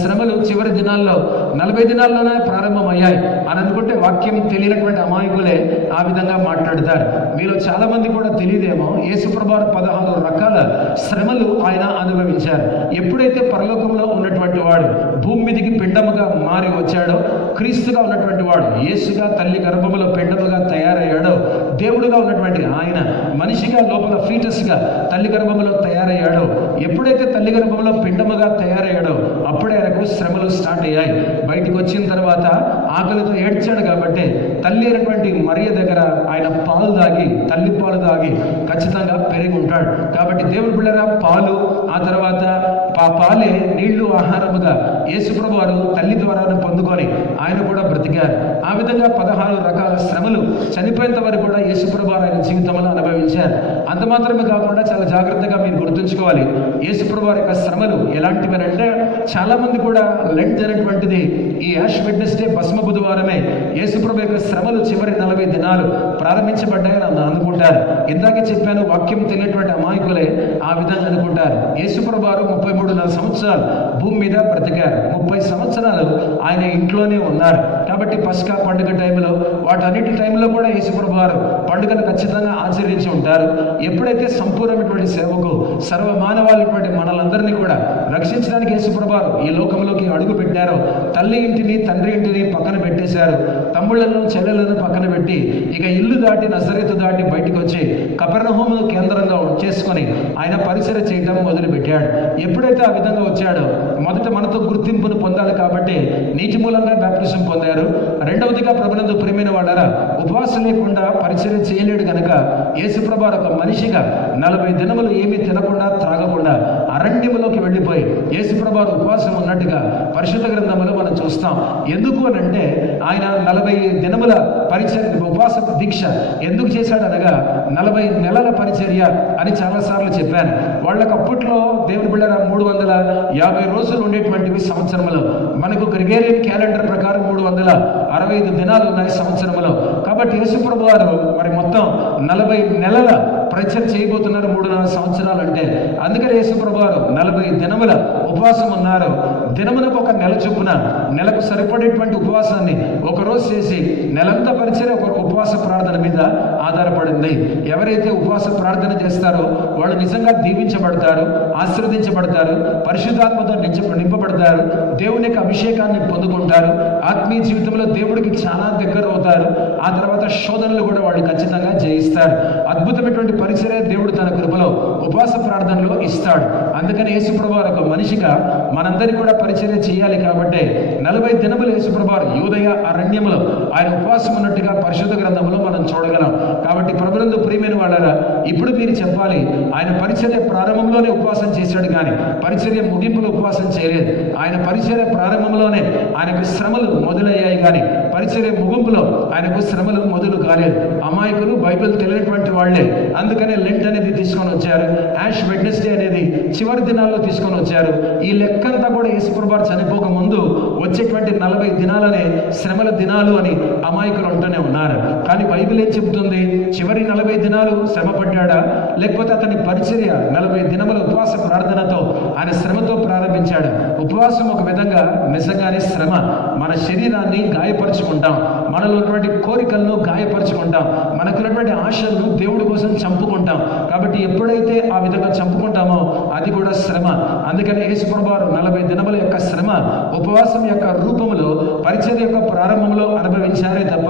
శ్రమలు చివరి దినాల్లో 40 దినాల్లోనే ప్రారంభమయ్యాయి అని అనుకుంటే వాక్యం తెలియనటువంటి అమాయకులే ఆ విధంగా మాట్లాడతారు. మీలో చాలా మంది కూడా తెలియదేమో, యేసుప్రభువారు 16 రకాల శ్రమలు ఆయన అనుభవించారు. ఎప్పుడైతే పరలోకంలో ఉన్నటువంటి వాడు భూమి మీదికి పిండముగా మారి వచ్చాడో, క్రీస్తుగా ఉన్నటువంటి వాడు యేసుగా తల్లి గర్భములో పిండముగా తయారయ్యాడో, దేవుడుగా ఉన్నటువంటి ఆయన మనిషిగా లోపల ఫీటస్గా తల్లి గర్భంలో తయారయ్యాడో, ఎప్పుడైతే తల్లి గర్భంలో పిండముగా తయారయ్యాడో అప్పుడే ఆయనకు శ్రమలు స్టార్ట్ అయ్యాయి. బయటికి వచ్చిన తర్వాత ఆకలితో ఏడ్చాడు కాబట్టి తల్లి అయినటువంటి మరియ దగ్గర ఆయన పాలు దాగి, తల్లి పాలు దాగి ఖచ్చితంగా పెరిగి ఉంటాడు. కాబట్టి దేవుని బిడ్డరా, పాలు ఆ తర్వాత పాలే నీళ్లు ఆహారముగా యేసుప్రభు వారు తల్లి ద్వారా పొందుకొని ఆయన కూడా బ్రతికారు. ఆ విధంగా 16 రకాల శ్రమలు చనిపోయేంత వరకు కూడా యేసుప్రభు వారు ఆయన జీవితంలో అనుభవించారు. అంత మాత్రమే కాకుండా చాలా జాగ్రత్తగా మీరు గుర్తుంచుకోవాలి, యేసుప్రభు వారి యొక్క శ్రమలు ఎలాంటివి అంటే, చాలా మంది కూడా లెంట్ అనేటువంటిది ఈ యాష్ వెడ్నెస్డే భస్మ బుధవారమే యేసుప్రభు యొక్క శ్రమలు చివరి 40 దినాలు ప్రారంభించబడ్డాయని అనుకుంటారు. ఇందాకే చెప్పాను, వాక్యం తెలియనటువంటి అమాయకులే ఆ విధంగా అనుకుంటారు. యేసుప్రభు వారు 33 సంవత్సరాలు భూమి మీద బ్రతికారు. 30 సంవత్సరాలు ఆయన ఇంట్లోనే ఉన్నారు. కాబట్టి పస్కా పండుగ టైంలో వాటన్నిటి టైంలో కూడా యేసుప్రభు వారు పండుగను ఖచ్చితంగా ఆచరించి ఉంటారు. ఎప్పుడైతే సంపూర్ణమైనటువంటి సేవకు సర్వ మానవాళిటువంటి మనలందరినీ కూడా రక్షించడానికి యేసుప్రభు వారు ఈ లోకంలోకి అడుగు పెట్టారో, తల్లి ఇంటిని తండ్రి ఇంటిని పక్కన పెట్టేశారు, తమ్ముళ్లను చెల్లెలను పక్కన పెట్టి ఇక ఇల్లు దాటి నజరేతు దాటి బయటకు వచ్చి కపెర్నహూము కేంద్రంగా చేసుకొని ఆయన పరిచర్య చేయడం మొదలు పెట్టాడు. ఎప్పుడైతే ఆ విధంగా వచ్చాడో, మొదట మనతో గుర్తింపును పొందాలి కాబట్టి నీటి మూలంగా బాప్టిజం పొందారు. రెండవదిగా ప్రభునందు ప్రియమైన వాళ్ళారా, ఉపవాసం లేకుండా పరిచర్య చేయలేడు కనుక యేసుప్రభు ఒక మనిషిగా 40 దినములు ఏమీ తినకుండా త్రాగకుండా అరణ్యములోకి వెళ్ళిపోయి యేసుప్రభు ఉపవాసం ఉన్నట్టుగా పరిశుద్ధ గ్రంథంలో మనం చూస్తాం. ఎందుకు అని అంటే ఆయన 40 దినముల పరిచర్య ఉపవాస దీక్ష ఎందుకు చేశాడనగా 40 నెలల పరిచర్య అని చాలాసార్లు చెప్పాను. వాళ్ళకి అప్పట్లో దేవుని బిడ్డ 350 రోజులు ఉండేటువంటివి సంవత్సరంలో. మనకు గ్రెగేరియన్ క్యాలెండర్ ప్రకారం 365 దినాలు ఉన్నాయి సంవత్సరంలో. కాబట్టి యేసుప్రభు వారు మరి మొత్తం 40 నెలల పరిచర్య చేయబోతున్నారు 3.5 సంవత్సరాలు అంటే. అందుకని యేసుప్రభు వారు 40 దినముల ఉపవాసం ఉన్నారు. దినమునకు ఒక నెల చొప్పున నెలకు సరిపడేటువంటి ఉపవాసాన్ని ఒకరోజు చేసి నెలంతా పరిచర్య ఒక ఉపవాస ప్రార్థన మీద ఆధారపడింది. ఎవరైతే ఉపవాస ప్రార్థన చేస్తారో వాళ్ళు నిజంగా దీవించబడతారు, ఆశీర్వదించబడతారు, పరిశుద్ధాత్మతో నింపబడతారు, దేవుని యొక్క అభిషేకాన్ని పొందుకుంటారు, ఆత్మీయ జీవితంలో దేవుడికి చాలా దగ్గర అవుతారు. ఆ తర్వాత శోధనలు కూడా వాళ్ళు ఖచ్చితంగా జయిస్తారు. అద్భుతమైనటువంటి పరిచర్య దేవుడు తన కృపలో ఉపవాస ప్రార్థనలో ఇస్తాడు. అందుకని యేసుప్రభు వారు ఒక మనిషిగా మనందరికీ కూడా పరిచర్య చేయాలి. కాబట్టి 40 దినములు యేసుప్రభు వారు యూదయ అరణ్యములో ఆయన ఉపవాసం ఉన్నట్టుగా పరిశుద్ధ గ్రంథంలో మనం చూడగలం. కాబట్టి ప్రభునందు ప్రియమైన వాళ్ళారా, ఇప్పుడు మీరు చెప్పాలి, ఆయన పరిచర్య ప్రారంభంలోనే ఉపవాసం చేశాడు కానీ పరిచర్య ముగింపులో ఉపవాసం చేయలేదు. ఆయన పరిచర్య ప్రారంభంలోనే ఆయనకు శ్రమలు మొదలయ్యాయి కానీ పరిచర్య ముగింపులో ఆయనకు శ్రమలు మొదలు కాలేదు. అమాయకులు బైబిల్ తెలియనటువంటి వాళ్లే. అందుకనే లెంట్ అనేది తీసుకొని వచ్చారు, యాష్ వెడ్నెస్డే అనేది చివరి దినాల్లో తీసుకొని వచ్చారు. ఈ లెక్కంతా కూడా యేసుప్రభు వారు చనిపోక ముందు వచ్చేటువంటి 40 దినాలనే శ్రమల దినాలు అని అమాయకులు అంటూనే ఉన్నారు. కానీ బైబిల్ ఏం చెబుతుంది? చివరి 40 దినాలు శ్రమ పడ్డాడా, లేకపోతే అతని పరిచర్య 40 దినముల ఉపవాస ప్రార్థనతో ఆయన శ్రమతో ప్రారంభించాడు. ఉపవాసం ఒక విధంగా నిజంగానే శ్రమ. మన శరీరాన్ని గాయపరుచుకుంటాం, మనలో ఉన్నటువంటి కోరికలను గాయపరుచుకుంటాం, మనకున్నటువంటి ఆశలను దేవుడి కోసం చంపుకుంటాం. కాబట్టి ఎప్పుడైతే ఆ విధంగా చంపుకుంటామో అది కూడా శ్రమ. అందుకని యేసుప్రభువు 40 దినముల యొక్క శ్రమ ఉపవాసం యొక్క రూపంలో పరిచర్య యొక్క ప్రారంభంలో అనుభవించారే తప్ప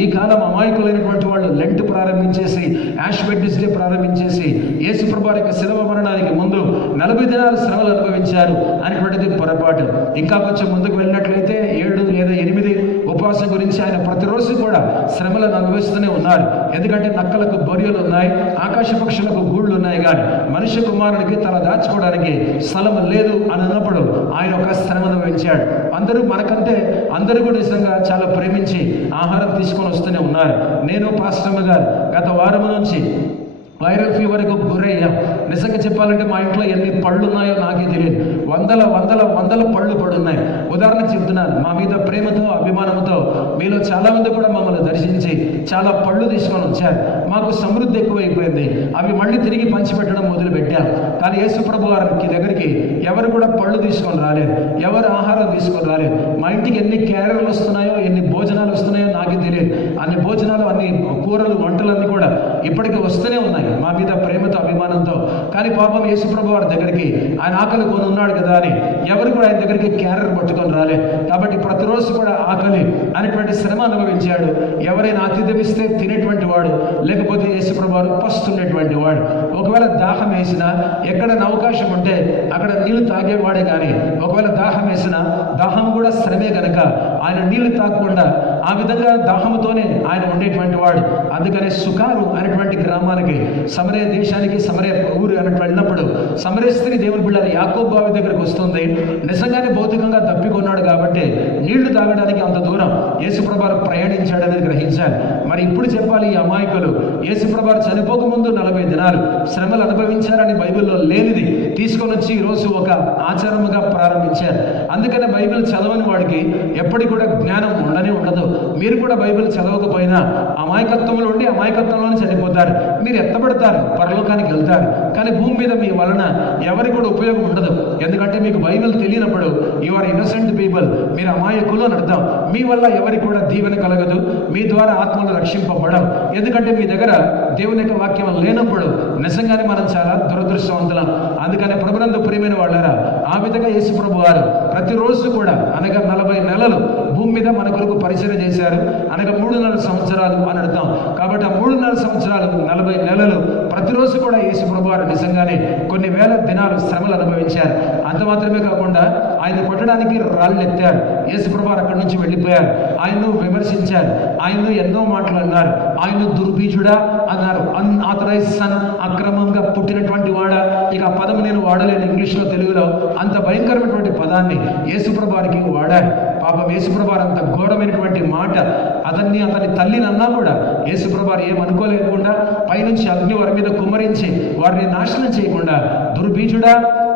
ఈ కాలం అమాయకులైనటువంటి వాళ్ళు లెంట్ ప్రారంభించేసి, యాష్ వెడ్నెస్డే ప్రారంభించేసి యేసుప్రభువు యొక్క శిలువ మరణానికి ముందు 40 దినాలు శ్రమలు అనుభవించారు అనేటువంటిది పొరపాటు. ఇంకా కొంచెం ముందుకు వెళ్ళినట్లయితే 7 లేదా 8 ఉపవాసం గురించి ఆయన ప్రతిరోజు కూడా శ్రమలను అనుభవిస్తూనే ఉన్నారు. ఎందుకంటే నక్కలకు బొరియలు ఉన్నాయి, ఆకాశ పక్షులకు గూళ్ళు ఉన్నాయి, కానీ మనుష్య కుమారునికి తల దాచుకోవడానికి స్థలం లేదు అని అన్నప్పుడు ఆయన ఒక శ్రమ అనుభవించాడు. అందరూ కూడా నిజంగా చాలా ప్రేమించి ఆహారం తీసుకొని వస్తూనే ఉన్నారు. నేను పాస్టమ్మ గారు గత వారం నుంచి వైరల్ ఫీవర్కు గురయ్యాం. నిజంగా చెప్పాలంటే మా ఇంట్లో ఎన్ని పళ్ళు ఉన్నాయో నాకే తెలియదు. వందల పళ్ళు పడున్నాయి. ఉదాహరణకు చెప్తున్నాను, మా మీద ప్రేమతో అభిమానంతో మీలో చాలా మంది కూడా మమ్మల్ని దర్శించి చాలా పళ్ళు తీసుకొని వచ్చారు. మాకు సమృద్ధి ఎక్కువైపోయింది. అవి మళ్ళీ తిరిగి పంచిపెట్టడం మొదలుపెట్టాం. కానీ యేసుప్రభు వారికి దగ్గరికి ఎవరు కూడా పళ్ళు తీసుకొని రాలేదు, ఎవరు ఆహారం తీసుకొని రాలేదు. మా ఇంటికి ఎన్ని క్యారియర్లు వస్తున్నాయో, ఎన్ని భోజనాలు వస్తున్నాయో నాకే తెలియదు. అన్ని భోజనాలు, అన్ని కూరలు, వంటలన్నీ కూడా ఇప్పటికీ వస్తూనే ఉన్నాయి మా మీద ప్రేమతో అభిమానంతో. కానీ పాపం యేసుప్రభు వారి దగ్గరికి ఆయన ఆకలి కొని ఉన్నాడు కదా అని ఎవరు కూడా ఆయన దగ్గరికి క్యారియర్ పట్టుకొని రాలేదు. కాబట్టి ప్రతిరోజు కూడా ఆకలి అనేటువంటి శ్రమ అనుభవించాడు. ఎవరైనా ఆతిథ్యం ఇస్తే తినేటువంటి వాడు, లేకపోతే యేసుప్రభు వారు పస్తుండేటువంటి వాడు. ఒకవేళ దాహం వేసినా, ఎక్కడైనా అవకాశం ఉంటే అక్కడ నీళ్లు తాగేవాడే. కానీ ఒకవేళ దాహం వేసినా, దాహం కూడా శ్రమే కనుక ఆయన నీళ్లు తాగకుండా ఆ విధంగా దాహంతోనే ఆయన ఉండేటువంటి వాడు. అందుకనే సుకారు అనేటువంటి గ్రామానికి, సమరయ దేశానికి, సమరయ ఊరు అన్నట్టు వెళ్ళినప్పుడు సమరయ స్త్రీ దేవుని బిడ్డలు యాకోబు బావి దగ్గరకు వస్తుంది. నిజంగానే భౌతికంగా తప్పికొన్నాడు కాబట్టి నీళ్లు తాగడానికి అంత దూరం యేసుప్రభువు ప్రయాణించాడనేది గ్రహించాలి. మరి ఇప్పుడు చెప్పాలి, ఈ అమాయకులు యేసుప్రభువు చనిపోకముందు 40 దినాలు శ్రమలు అనుభవించారని బైబిల్లో లేనిది తీసుకొని వచ్చి ఈరోజు ఒక ఆచారముగా ప్రారంభించారు. అందుకనే బైబిల్ చదవని వాడికి ఎప్పటికి కూడా జ్ఞానం ఉండదు. మీరు కూడా బైబిల్ చదవకపోయినా అమాయకత్వంలో ఉండి అమాయకత్వంలోనే చనిపోతారు. మీరు ఎత్తబడతారు, పరలోకానికి వెళ్తారు. కానీ భూమి మీద మీ వలన ఎవరికి కూడా ఉపయోగం ఉండదు. ఎందుకంటే మీకు బైబిల్ తెలియనప్పుడు యు ఆర్ ఇన్నోసెంట్ పీపుల్, మీరు అమాయకులు అని అర్థం. మీ వల్ల ఎవరికి కూడా దీవెన కలగదు, మీ ద్వారా ఆత్మలు రక్షింపబడవు. ఎందుకంటే మీ దగ్గర దేవుని యొక్క వాక్యం లేనప్పుడు నిజంగానే మనం చాలా దురదృష్టవంతులం. అందుకనే ప్రభునందు ప్రియమైన వాళ్ళారా, ఆ విధంగా యేసుప్రభు వారు ప్రతిరోజు కూడా అనగా 40 నెలలు భూమి మీద మన కొరకు పరిచయం చేశారు. అనగా 3.5 సంవత్సరాలు అని అర్థం. కాబట్టి ఆ 3.5 సంవత్సరాలు 40 నెలలు ప్రతిరోజు కూడా యేసుప్రభు వారు నిజంగానే కొన్ని వేల దినాలు శ్రమలు అనుభవించారు. అంత మాత్రమే కాకుండా ఆయన కొట్టడానికి రాళ్ళు ఎత్తారు. యేసుప్రభు వారు అక్కడి నుంచి వెళ్ళిపోయారు. ఆయన్ను విమర్శించారు, ఆయన్ను ఎన్నో మాటలు అన్నారు. ఆయన్ను దుర్బీజుడా అన్నారు, అన్ఆథరైజ్ సన్, అక్రమంగా పుట్టినటువంటి వాడా. ఇక ఆ పదం నేను వాడలేను ఇంగ్లీష్లో, తెలుగులో. అంత భయంకరమైనటువంటి పదాన్ని యేసుప్రభు వారికి వాడారు. పాపం యేసుప్రభు వారు అంత ఘోరమైనటువంటి మాట అతని తల్లిని అన్నా కూడా యేసుప్రభు వారు ఏమనుకోలేకుండా పైనుంచి అగ్ని వారి మీద కుమ్మరించి వారిని నాశనం చేయకుండా దుర్బీజుడా,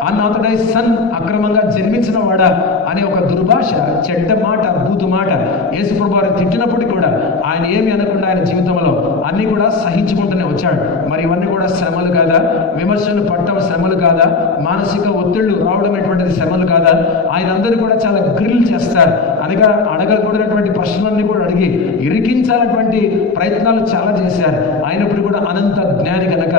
అన్ఆథరైజ్ సన్, అక్రమంగా జన్మించిన వాడా అనే ఒక దుర్భాష, చెడ్డ మాట, బూతు మాట యేసుప్రభు వారిని తిట్టినప్పటికీ కూడా ఆయన ఏమి అనకుండా ఆయన జీవితంలో అన్ని కూడా సహించుకుంటూనే వచ్చాడు. మరి ఇవన్నీ కూడా శ్రమలు కాదా? విమర్శలు పట్టడం శ్రమలు కాదా? మానసిక ఒత్తిళ్లు రావడం అనేటువంటిది శ్రమలు కాదా? ఆయన అందరూ కూడా చాలా గ్రిల్ చేస్తారు. అనగా అడగకూడనటువంటి ప్రశ్నలన్నీ కూడా అడిగి ఇరికించాలన్నటువంటి ప్రయత్నాలు చాలా చేశారు. అయినప్పుడు కూడా అనంత జ్ఞాని కనుక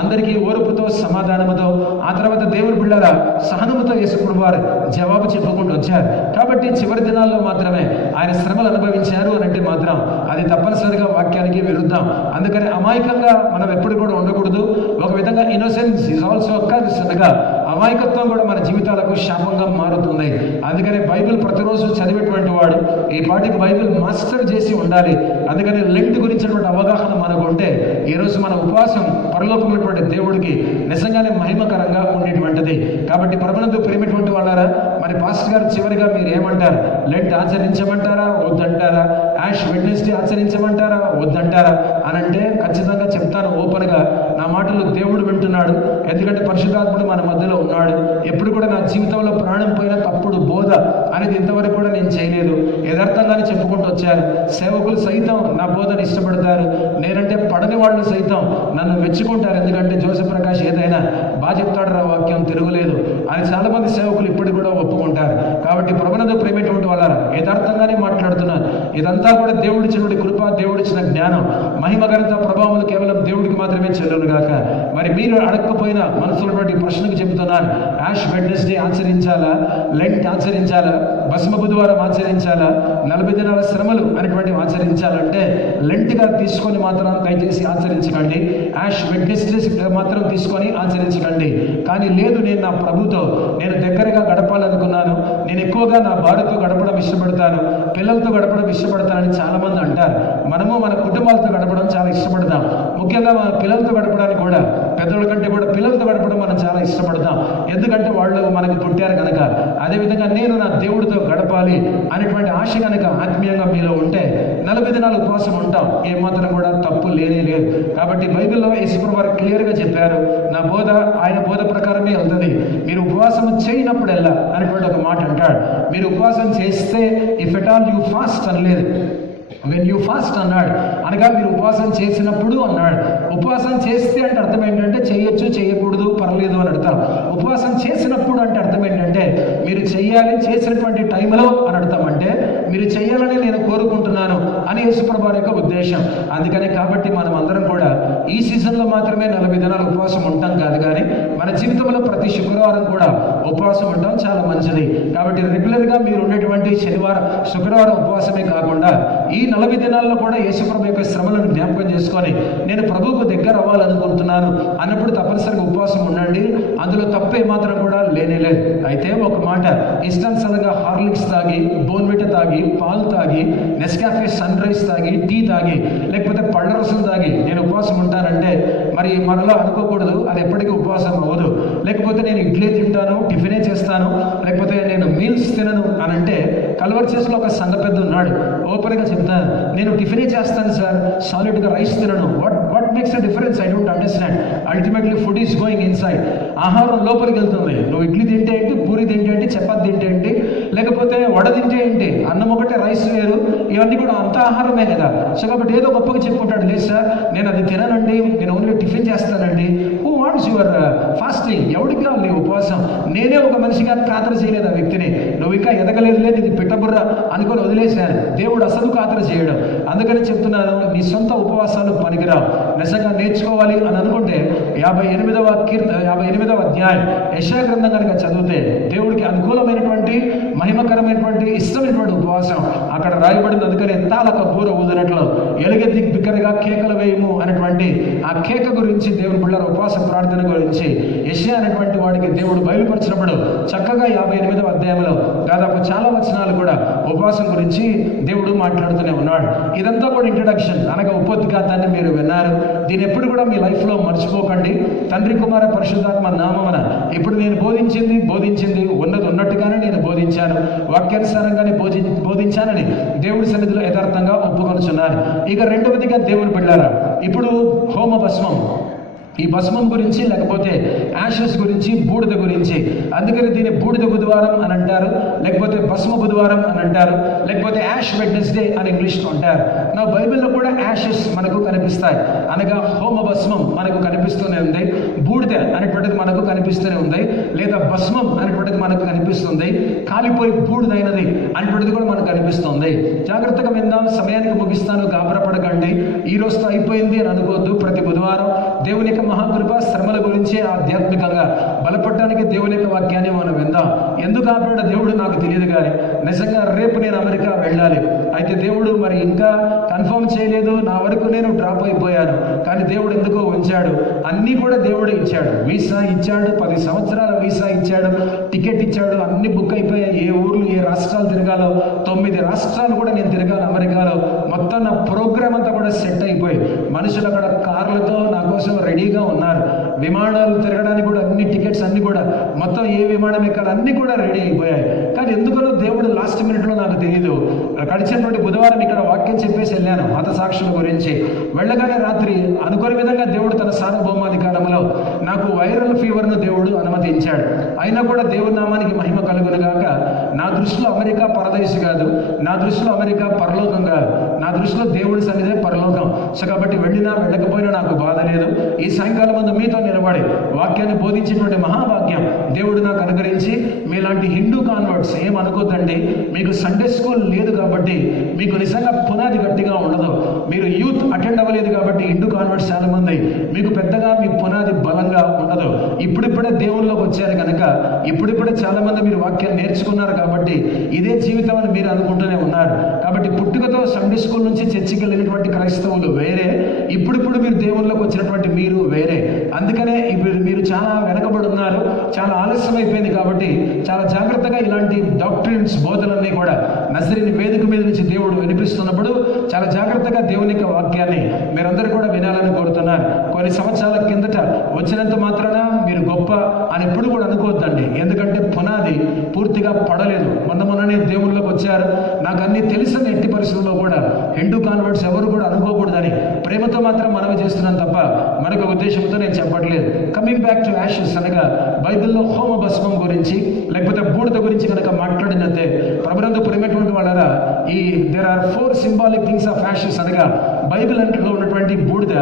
అందరికీ ఓర్పుతో, సమాధానముతో, ఆ తర్వాత దేవుని బిడ్డల సహనముతో యేసుప్రభు వారు జవాబు చెప్పుకుంటూ వచ్చారు. కాబట్టి చివరి దినాల్లో మాత్రమే ఆయన శ్రమలు అనుభవించారు అనంటే మాత్రం అది తప్పనిసరిగా వాక్యానికి విరుద్ధం. అందుకని అమాయకంగా మనం ఎప్పుడు కూడా ఉండకూడదు. ఒక విధంగా ఇన్నోసెన్స్ ఈజ్ ఆల్సో కర్స్, అనగా అమాయకత్వం కూడా మన జీవితాలకు శాపంగా మారుతుంది. అందుకని బైబిల్ ప్రతిరోజు చదివేటువంటి వాడు ఈ పాటికి బైబిల్ మాస్టర్ చేసి ఉండాలి. అందుకని లెంట్ గురించినటువంటి అవగాహన మనకు ఉంటే ఈరోజు మన ఉపవాసం పరలోకమైనటువంటి దేవుడికి నిజంగానే మహిమకరంగా ఉండేటువంటిది. కాబట్టి ప్రభునందు ప్రేమటువంటి వాళ్ళారా, మరి పాస్టర్ గారు చివరిగా మీరు ఏమంటారు? లెంట్ ఆచరించమంటారా, వద్దంటారా? యాష్ వెడ్నెస్డే ఆచరించమంటారా, వద్దంటారా అని అంటే ఖచ్చితంగా చెప్తాను ఓపెన్గా, నా మాటలు దేవుడు వింటున్నాడు. ఎందుకంటే పరిశుద్ధాత్ముడు మన మధ్యలో ఉన్నాడు. ఎప్పుడు కూడా నా జీవితంలో ప్రాణం పోయిన తప్పుడు బోధ అనేది ఇంతవరకు కూడా నేను చేయలేదు. యథార్థంగానే చెప్పుకుంటూ వచ్చాను. సేవకులు సైతం నా బోధన ఇష్టపడతారు. నేనంటే పడని వాళ్ళు సైతం నన్ను మెచ్చుకుంటారు. ఎందుకంటే జోసెఫ్ ప్రకాష్ ఏదైనా బాగా చెప్తాడు రా, వాక్యం తిరుగులేదు అని చాలా మంది సేవకులు ఇప్పటికి కూడా ఒప్పుకుంటారు. కాబట్టి ప్రభునందు ప్రేమటువంటి వాళ్ళ యథార్థంగానే మాట్లాడుతున్నాను. ఇదంతా కూడా దేవుడిచ్చినటువంటి కృప, దేవుడిచ్చిన జ్ఞానం, మహిమ, ఘనత, ప్రభావాలు కేవలం దేవుడికి మాత్రమే చెల్లును గాక. మరి మీరు అడగకపోయినా మనసులో ప్రశ్నకు చెబుతున్నాను. యాష్ వెడ్నెస్డే ఆచరించాలా, లెంట్ ఆచరించాలా, భస్మ బుధవారం ఆచరించాలా, 40 దినాల శ్రమలు అనేటువంటివి ఆచరించాలంటే లెంట్గా తీసుకొని మాత్రం దయచేసి ఆచరించకండి. యాష్ వెడ్నెస్డే మాత్రం తీసుకొని ఆచరించకండి. కానీ లేదు, నేను నా ప్రభుతో నేను దగ్గరగా గడపాలనుకున్నాను, నేను ఎక్కువగా నా భార్యతో గడపడం ఇష్టపడతాను, పిల్లలతో గడపడం ఇష్టపడతానని చాలామంది అంటారు. మనము మన కుటుంబాలతో గడపడం చాలా ఇష్టపడతాం. ముఖ్యంగా మన పిల్లలతో గడపడానికి కూడా, పెద్దోళ్ళ కంటే కూడా పిల్లలతో గడపడం మనం చాలా ఇష్టపడతాం. ఎందుకంటే వాళ్ళు మనకు పుట్టారు కనుక. అదేవిధంగా నేను నా దేవుడితో గడపాలి అనేటువంటి ఆశ కనుక ఆత్మీయంగా మీలో ఉంటే 40 దినాలు ఉపవాసం ఉంటాం. ఏమాత్రం కూడా తప్పు లేనే లేదు. కాబట్టి బైబిల్లో యేసుప్రభువు వారు క్లియర్గా చెప్పారు, నా బోధ ఆయన బోధ ప్రకారమే వెళ్తుంది. మీరు ఉపవాసం చేయనప్పుడల్లా అనేటువంటి ఒక మాట అంటాడు. మీరు ఉపవాసం చేస్తే if at all you fast అనలేదు, వెన్ యూ ఫాస్ట్ అన్నాడు. అనగా మీరు ఉపవాసం చేసినప్పుడు అన్నాడు. ఉపవాసం చేస్తే అంటే అర్థం ఏంటంటే చేయొచ్చు, చేయకూడదు, పర్లేదు అని అర్థం. ఉపవాసం చేసినప్పుడు అంటే అర్థం ఏంటంటే మీరు చెయ్యాలి, చేసినటువంటి టైంలో అని అర్థం. అంటే మీరు చెయ్యాలని నేను కోరుకుంటున్నాను అని యేసుప్రభువు యొక్క ఉద్దేశం. అందుకని కాబట్టి మనం అందరం కూడా ఈ సీజన్లో మాత్రమే 40 దినాలు ఉపవాసం ఉంటాం కాదు, కానీ మన జీవితంలో ప్రతి శుక్రవారం కూడా ఉపవాసం ఉండడం చాలా మంచిది. కాబట్టి రెగ్యులర్గా మీరు ఉండేటువంటి శనివారం, శుక్రవారం ఉపవాసమే కాకుండా ఈ 40 దినాల్లో కూడా యేసుప్రభు యొక్క శ్రమలను జ్ఞాపకం చేసుకొని నేను ప్రభువుకు దగ్గర అవ్వాలనుకుంటున్నాను అన్నప్పుడు తప్పనిసరిగా ఉపవాసం ఉండండి. అందులో తప్పే మాత్రం కూడా లేనే లేదు. అయితే ఒక మాట, ఇష్టానుసారంగా హార్లిక్స్ తాగి, బోన్విటా తాగి, పాలు తాగి, నెస్కాఫే సన్ రైజ్ తాగి, టీ తాగి, లేకపోతే పళ్ళ రసం తాగి నేను ఉపవాసం ఉంటానంటే మరి మనలో అనుకోకూడదు, అది ఎప్పటికీ ఉపవాసం అవ్వదు. లేకపోతే నేను ఇడ్లీ తింటాను, టిఫినే చేస్తాను, లేకపోతే నేను మీల్స్ తినను అని అంటే, కల్వర్ చేసిన ఒక సంఘ పెద్ద ఉన్నాడు, ఓపెన్గా చెప్తాను, నేను టిఫినే చేస్తాను సార్, సాలిడ్గా రైస్ తినను. What makes a difference? I don't understand. Ultimately food is going inside. ఆహారం లోపలికి వెళ్తుంది. నువ్వు ఇడ్లీ తింటే ఏంటి, పూరి తింటే ఏంటి, చపాతి తింటే ఏంటి, లేకపోతే వడ తింటే ఏంటి, అన్నం ఒకటే, రైస్ వేరు, ఇవన్నీ కూడా అంత ఆహారమే కదా. సో కాబట్టి ఏదో గొప్పగా చెప్పుకుంటాడు, లేదు సార్ నేను అది తిననండి, నేను ఓన్లీ టిఫిన్ చేస్తానండి. Who wants your fasting? ఎవరికి కావాలి ఉపవాసం? నేనే ఒక మనిషిగా ఖాతరు చేయలేదు ఆ వ్యక్తిని. నువ్వు ఇంకా ఎదగలేదులే, ఇది పిట్టబుర్ర అనుకొని వదిలేశాను. దేవుడు అసలు ఖాతరు చేయడం. అందుకని చెప్తున్నాను, నీ సొంత ఉపవాసాలు పనికిరావు. నిజంగా నేర్చుకోవాలి అని అనుకుంటే 58వ అధ్యాయం యెషయా గ్రంథం కనుక చదివితే దేవుడికి అనుకూలమైనటువంటి, మహిమకరమైనటువంటి, ఇష్టమైనటువంటి ఉపవాసం అక్కడ రాయబడింది. అందుకని తాళక బూర ఊదినట్లు ఎలుగెత్తి బిగ్గరగా కేకలు వేయము అనేటువంటి ఆ కేక గురించి, దేవుని బిడ్డల ఉపవాస ప్రార్థన గురించి యెషయా అనేటువంటి వాడికి దేవుడు బయలుపరిచినప్పుడు చక్కగా 58వ అధ్యాయంలో దాదాపు చాలా వచనాలు కూడా ఉపవాసం గురించి దేవుడు మాట్లాడుతూనే ఉన్నాడు. ఇదంతా కూడా ఇంట్రడక్షన్, అనగా ఉపోద్ఘాతాన్ని మీరు విన్నారు. దీన్ని ఎప్పుడు కూడా మీ లైఫ్లో మర్చిపోకండి. తండ్రి, కుమార, పరిశుద్ధాత్మ నామమున ఇప్పుడు నేను బోధించింది ఉన్నది ఉన్నట్టుగానే నేను బోధించాను, వాక్యానుసారంగానే బోధించానని దేవుడి సన్నిధిలో యథార్థంగా ఒప్పుకొనుచున్నాను. ఇక రెండవదిగా దేవుని బిడ్డలారా, ఇప్పుడు హోమ భస్మం, ఈ భస్మం గురించి, లేకపోతే యాషెస్ గురించి, బూడిద గురించి. అందుకని దీన్ని బూడిద బుధవారం అని అంటారు, లేకపోతే భస్మ బుధవారం అని అంటారు, లేకపోతే యాష్ వెడ్నెస్డే అని ఇంగ్లీష్లో అంటారు. నా బైబిల్లో కూడా యాషెస్ మనకు కనిపిస్తాయి, అనగా హోమ భస్మం మనకు కనిపిస్తూనే ఉంది, బూడిద అనేటువంటిది మనకు కనిపిస్తూనే ఉంది, లేదా భస్మం అనేటువంటిది మనకు కనిపిస్తుంది, కాలిపోయి బూడిదైనది అనేటువంటిది కూడా మనకు కనిపిస్తుంది. జాగ్రత్తగా విందాం, సమయానికి ముగిస్తాను, గాబరపడకండి. ఈ రోజుతో అయిపోయింది అని అనుకోవద్దు. ప్రతి బుధవారం దేవుని యొక్క మహాకృప శ్రమల గురించి ఆధ్యాత్మికంగా బలపడడానికి దేవుని యొక్క వాక్యాన్ని మనం విందాం. ఎందుకు ఆపాడో దేవుడు నాకు తెలియదు, కానీ నిజంగా రేపు నేను అమెరికా వెళ్ళాలి. అయితే దేవుడు మరి ఇంకా కన్ఫర్మ్ చేయలేదు, నా వరకు నేను డ్రాప్ అయిపోయాను, కానీ దేవుడు ఎందుకో ఉంచాడు. అన్నీ కూడా దేవుడే ఇచ్చాడు. వీసా ఇచ్చాడు, 10 సంవత్సరాల వీసా ఇచ్చాడు, టికెట్ ఇచ్చాడు, అన్ని బుక్ అయిపోయాయి. ఏ ఊర్లు, ఏ రాష్ట్రాలు తిరగాలో 9 రాష్ట్రాలు కూడా నేను తిరగాలి అమెరికాలో. మొత్తం నా ప్రోగ్రామ్ అంతా కూడా సెట్ అయిపోయి, మనుషులు అక్కడ కార్లతో నా కోసం రెడీగా ఉన్నారు. విమానాలు తిరగడానికి కూడా అన్ని టికెట్స్ అన్ని కూడా మొత్తం ఏ విమానం ఎక్కాలి అన్ని కూడా రెడీ అయిపోయాయి. కానీ ఎందుకనో దేవుడు లాస్ట్ మినిట్లో నాకు తెలియదు, గడిచినటువంటి బుధవారం ఇక్కడ వాక్యం చెప్పేసి వెళ్ళాను హత సాక్షుల గురించి. వెళ్ళగానే రాత్రి అనుకోని విధంగా దేవుడు తన సార్వభౌమాధికారంలో నాకు వైరల్ ఫీవర్ను దేవుడు అనుమతించాడు. అయినా కూడా దేవుడి నామానికి మహిమ కలుగునుగాక. నా దృష్టిలో అమెరికా పరదేశి కాదు, నా దృష్టిలో అమెరికా పరలోకం కాదు, నా దృష్టిలో దేవుడి సన్నిధే పరలోకం. సో కాబట్టి వెళ్ళినా వెళ్ళకపోయినా నాకు బాధ లేదు. ఈ సాయంకాలం ముందు మీతో నిలబడి వాక్యాన్ని బోధించేటువంటి మహావాక్యం దేవుడు నాకు అనుగ్రహించి, మీలాంటి హిందూ కాన్వర్ట్స్ ఏమనుకోద్దండి, మీకు సండే స్కూల్ లేదు కాబట్టి మీకు నిజంగా పునాది గట్టిగా ఉండదు. మీరు యూత్ అటెండ్ అవ్వలేదు కాబట్టి హిందూ కాన్వర్ట్స్ చాలా మంది మీకు పెద్దగా మీ పునాది బలంగా ఉండదు. ఇప్పుడిప్పుడే దేవుళ్ళలోకి వచ్చారు కనుక ఇప్పుడిప్పుడే చాలా మంది మీరు వాక్యాన్ని నేర్చుకున్నారు కాబట్టి ఇదే జీవితం అని మీరు అనుకుంటూనే ఉన్నారు. కాబట్టి పుట్టుకతో సండే స్కూల్ నుంచి చర్చికి వెళ్ళినటువంటి క్రైస్తవులు వేరే, ఇప్పుడిప్పుడు మీరు దేవుళ్ళలోకి వచ్చినటువంటి మీరు వేరే. అందుకనే ఇప్పుడు మీరు చాలా వెనకబడి ఉన్నారు, చాలా ఆలస్యం అయిపోయింది. కాబట్టి చాలా జాగ్రత్తగా ఇలాంటి డాక్ట్రిన్స్ బోధలన్నీ కూడా నజరేని వేదిక మీద నుంచి దేవుడు వినిపిస్తున్నప్పుడు చాలా జాగ్రత్తగా దేవుని యొక్క వాక్యాన్ని మీరందరూ కూడా వినాలని కోరుతున్నారు. కొన్ని సంవత్సరాల కిందట వచ్చినంత మాత్రాన మీరు గొప్ప అని ఎప్పుడు కూడా అనుకోవద్దండి, ఎందుకంటే పునాది పూర్తిగా పడలేదు. మొన్ననే దేవుళ్ళలోకి వచ్చారు, నాకు అన్ని తెలిసిన ఎట్టి పరిస్థితుల్లో కూడా హిందూ కాన్వర్ట్స్ ఎవరు కూడా అనుకోకూడదని ప్రేమతో మాత్రం మనవి చేస్తున్నాను తప్ప మరొక ఉద్దేశంతో నేను చెప్పట్లేదు. కమింగ్ బ్యాక్ టు యాషెస్ అనగా బైబిల్లో హోమ భస్మం గురించి లేకపోతే బూడిద గురించి కనుక మాట్లాడినట్టే ప్రభునందు ప్రేమటువంటి వాళ్ళరా, ఈ there are 4 symbolic things of ashes అనగా బైబిల్ అంట్లో ఉన్నటువంటి బూడిద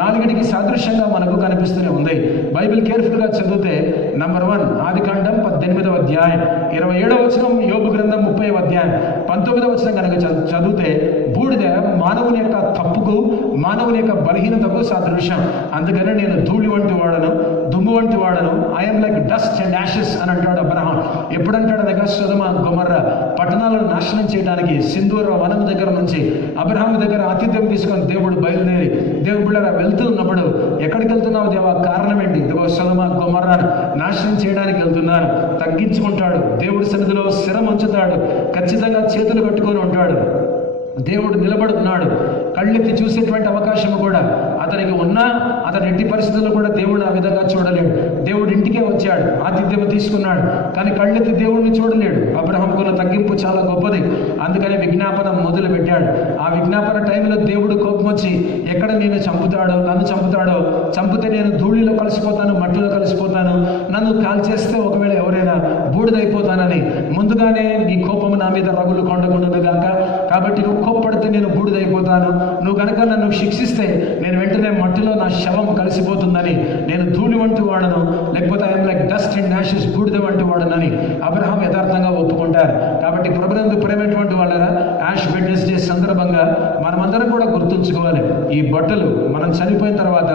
4కి సాదృశ్యంగా మనకు కనిపిస్తూనే ఉంది. బైబిల్ కేర్ఫుల్గా చదివితే నంబర్ 1 ఆదికాండం 18వ అధ్యాయం 27వ వచనం, యోబు గ్రంథం 30వ అధ్యాయం 19వ వచనం కనుక చదివితే బూడిద మానవుని యొక్క తప్పుకు మానవుని యొక్క బలహీనతకు సాదృశ్యం. అందుకనే నేను ధూళి వంటి వాడను, దుమ్ము వంటి వాడను, I'm like dust and Ashes అని అంటాడు అబ్రహాం. ఎప్పుడంటాడు అనగా సొదొమ గొమొర్రా పట్టణాలను నాశనం చేయడానికి సింధూర వనం దగ్గర నుంచి అబ్రహాం దగ్గర ఆతిథ్యం తీసుకొని దేవుడు బయలుదేరి దేవుడు బిడ్డరా వెళ్తూ ఉన్నప్పుడు ఎక్కడికి వెళ్తున్నావు దేవా, కారణం ఏంటి? ఇదిగో సొదొమ గొమొర్రాను నాశనం చేయడానికి వెళ్తున్నాను. తగ్గించుకుంటాడు, దేవుడి సన్నిధిలో శిరం ఉంచుతాడు, ఖచ్చితంగా చేతులు కట్టుకొని ఉంటాడు. దేవుడు నిలబడుతున్నాడు, కళ్ళెత్తి చూసేటువంటి అవకాశం కూడా అతనికి ఉన్నా అతని ఎట్టి పరిస్థితుల్లో కూడా దేవుడు ఆ విధంగా చూడలేడు. దేవుడు ఇంటికే వచ్చాడు, ఆతిథ్యం తీసుకున్నాడు, కానీ కళ్ళెత్తి దేవుడిని చూడలేడు. అబ్రహాంకున్న తగ్గింపు చాలా గొప్పది. అందుకని విజ్ఞాపన మొదలు పెట్టాడు. ఆ విజ్ఞాపన టైంలో దేవుడు కోపం వచ్చి ఎక్కడ నేను నన్ను చంపుతాడో, చంపితే నేను ధూళిలో కలిసిపోతాను, మట్టిలో కలిసిపోతాను, నన్ను కాల్చేస్తే ఒకవేళ ఎవరైనా బూడిదైపోతానని ముందుగానే నీ కోపము నా మీద రగులు కొండకుండుగాక, కాబట్టి నువ్వు కోప్పడితే నేను బూడిదైపోతాను, నువ్వు కనుక నన్ను శిక్షిస్తే నేను వెంటనే మట్టిలో నా శవం కలిసిపోతుందని, నేను ధూళి వంటి వాడను, లేకపోతే I'm like dust and Ashes బూడిద వంటి వాడనని అబ్రహాం యథార్థంగా ఒప్పుకుంటారు. కాబట్టి ప్రభునందు ప్రేమైనటువంటి వాళ్ళరా, యాష్ వెడ్నెస్డే సందర్భంగా మనమందరం కూడా గుర్తుంచుకోవాలి, ఈ బట్టలు మనం చనిపోయిన తర్వాత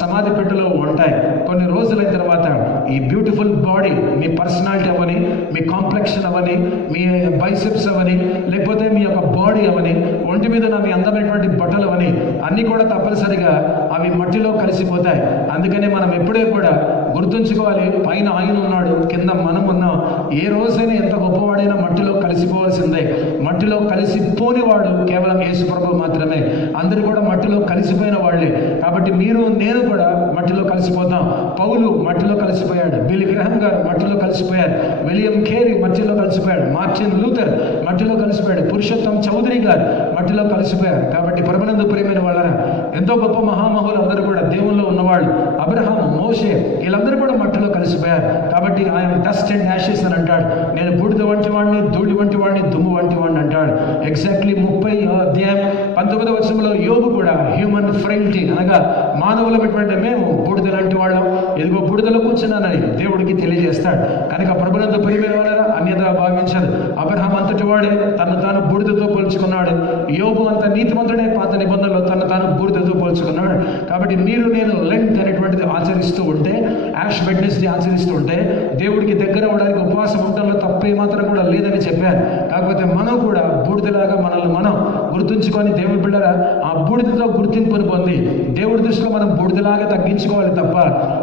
సమాధి పెట్టెలో ఉంటాయి. కొన్ని రోజులైన తర్వాత ఈ బ్యూటిఫుల్ బాడీ, మీ పర్సనాలిటీ అవని, మీ కాంప్లెక్షన్ అవని, మీ బైసెప్స్ అవని, లేకపోతే మీ యొక్క బాడీ అవని, ఒంటి మీద మీ అందమైనటువంటి బట్టలు అవని అన్నీ కూడా తప్పనిసరిగా అవి మట్టిలో కలిసిపోతాయి. అందుకనే మనం ఎప్పుడే కూడా గుర్తుంచుకోవాలి, పైన ఆయన ఉన్నాడు, కింద మనం ఉన్నాం. ఏ రోజైనా ఎంత గొప్పవాడైనా మట్టిలో కలిసిపోవాల్సిందే. మట్టిలో కలిసిపోనివాడు కేవలం యేసు ప్రభువు మాత్రమే. అందరూ కూడా మట్టిలో కలిసిపోయిన వాళ్ళే. కాబట్టి మీరు నేను కూడా మట్టిలో కలిసిపోతాం. పౌలు మట్టిలో కలిసిపోయాడు, బిల్ గ్రహం గారు మట్టిలో కలిసిపోయారు, విలియం కేరీ మట్టిలో కలిసిపోయాడు, మార్టిన్ లూథర్ మట్టిలో కలిసిపోయాడు, పురుషోత్తం చౌదరి గారు మట్టిలో కలిసిపోయారు. కాబట్టి ప్రభునందు ప్రియమైన వాళ్ళరా, ఎంతో గొప్ప మహామహులు అందరూ కూడా దేవుల్లో ఉన్నవాళ్ళు, అబ్రహాం, మోషే, వీళ్ళందరూ కూడా మట్టిలో కలిసిపోయారు. కాబట్టి ఆయన డస్ట్ అండ్ యాషెస్ అని అంటాడు. నేను బూడిద వంటి వాడిని, ధూళి వంటి వాడిని, దుమ్ము వంటి వాడిని అంటాడు. ఎగ్జాక్ట్లీ 30వ అధ్యాయం 19వ వచనంలో యోబు కూడా హ్యూమన్ ఫ్రైల్టీ అనగా మానవులమైనటువంటి మేము బూడిద లాంటి వాళ్ళం, ఎదుగో బూడిదలో కూర్చున్నానని దేవుడికి తెలియజేస్తాడు. కనుక ప్రభునందు ప్రియమైన వాళ్ళరా, అన్యథా భావించదు. అబ్రహాం అంతటి వాడే తను తాను బూడిదతో పోల్చుకున్నాడు. యోబు అంత నీతిమంతుడే పాత నిబంధనలో తను తాను బూడిదతో పోల్చుకున్నాడు. కాబట్టి మీరు నేను లెంట్ అనేటువంటిది ఆచరిస్తూ ఉంటే, యాష్ వెడ్నెస్డే ఆచరిస్తూ ఉంటే దేవుడికి దగ్గర అవడానికి ఉపవాసం ఉండడంలో తప్పే మాత్రం కూడా లేదని చెప్పారు. కాకపోతే మనం కూడా బూడిదలాగా మనల్ని మనం గుర్తుంచుకొని దేవుని బిడ్డరా ఆ బూడిదతో గుర్తింపును పొంది దేవుడి దృష్టిలో మనం బూడిదలాగా తగ్గించుకోవాలి తప్ప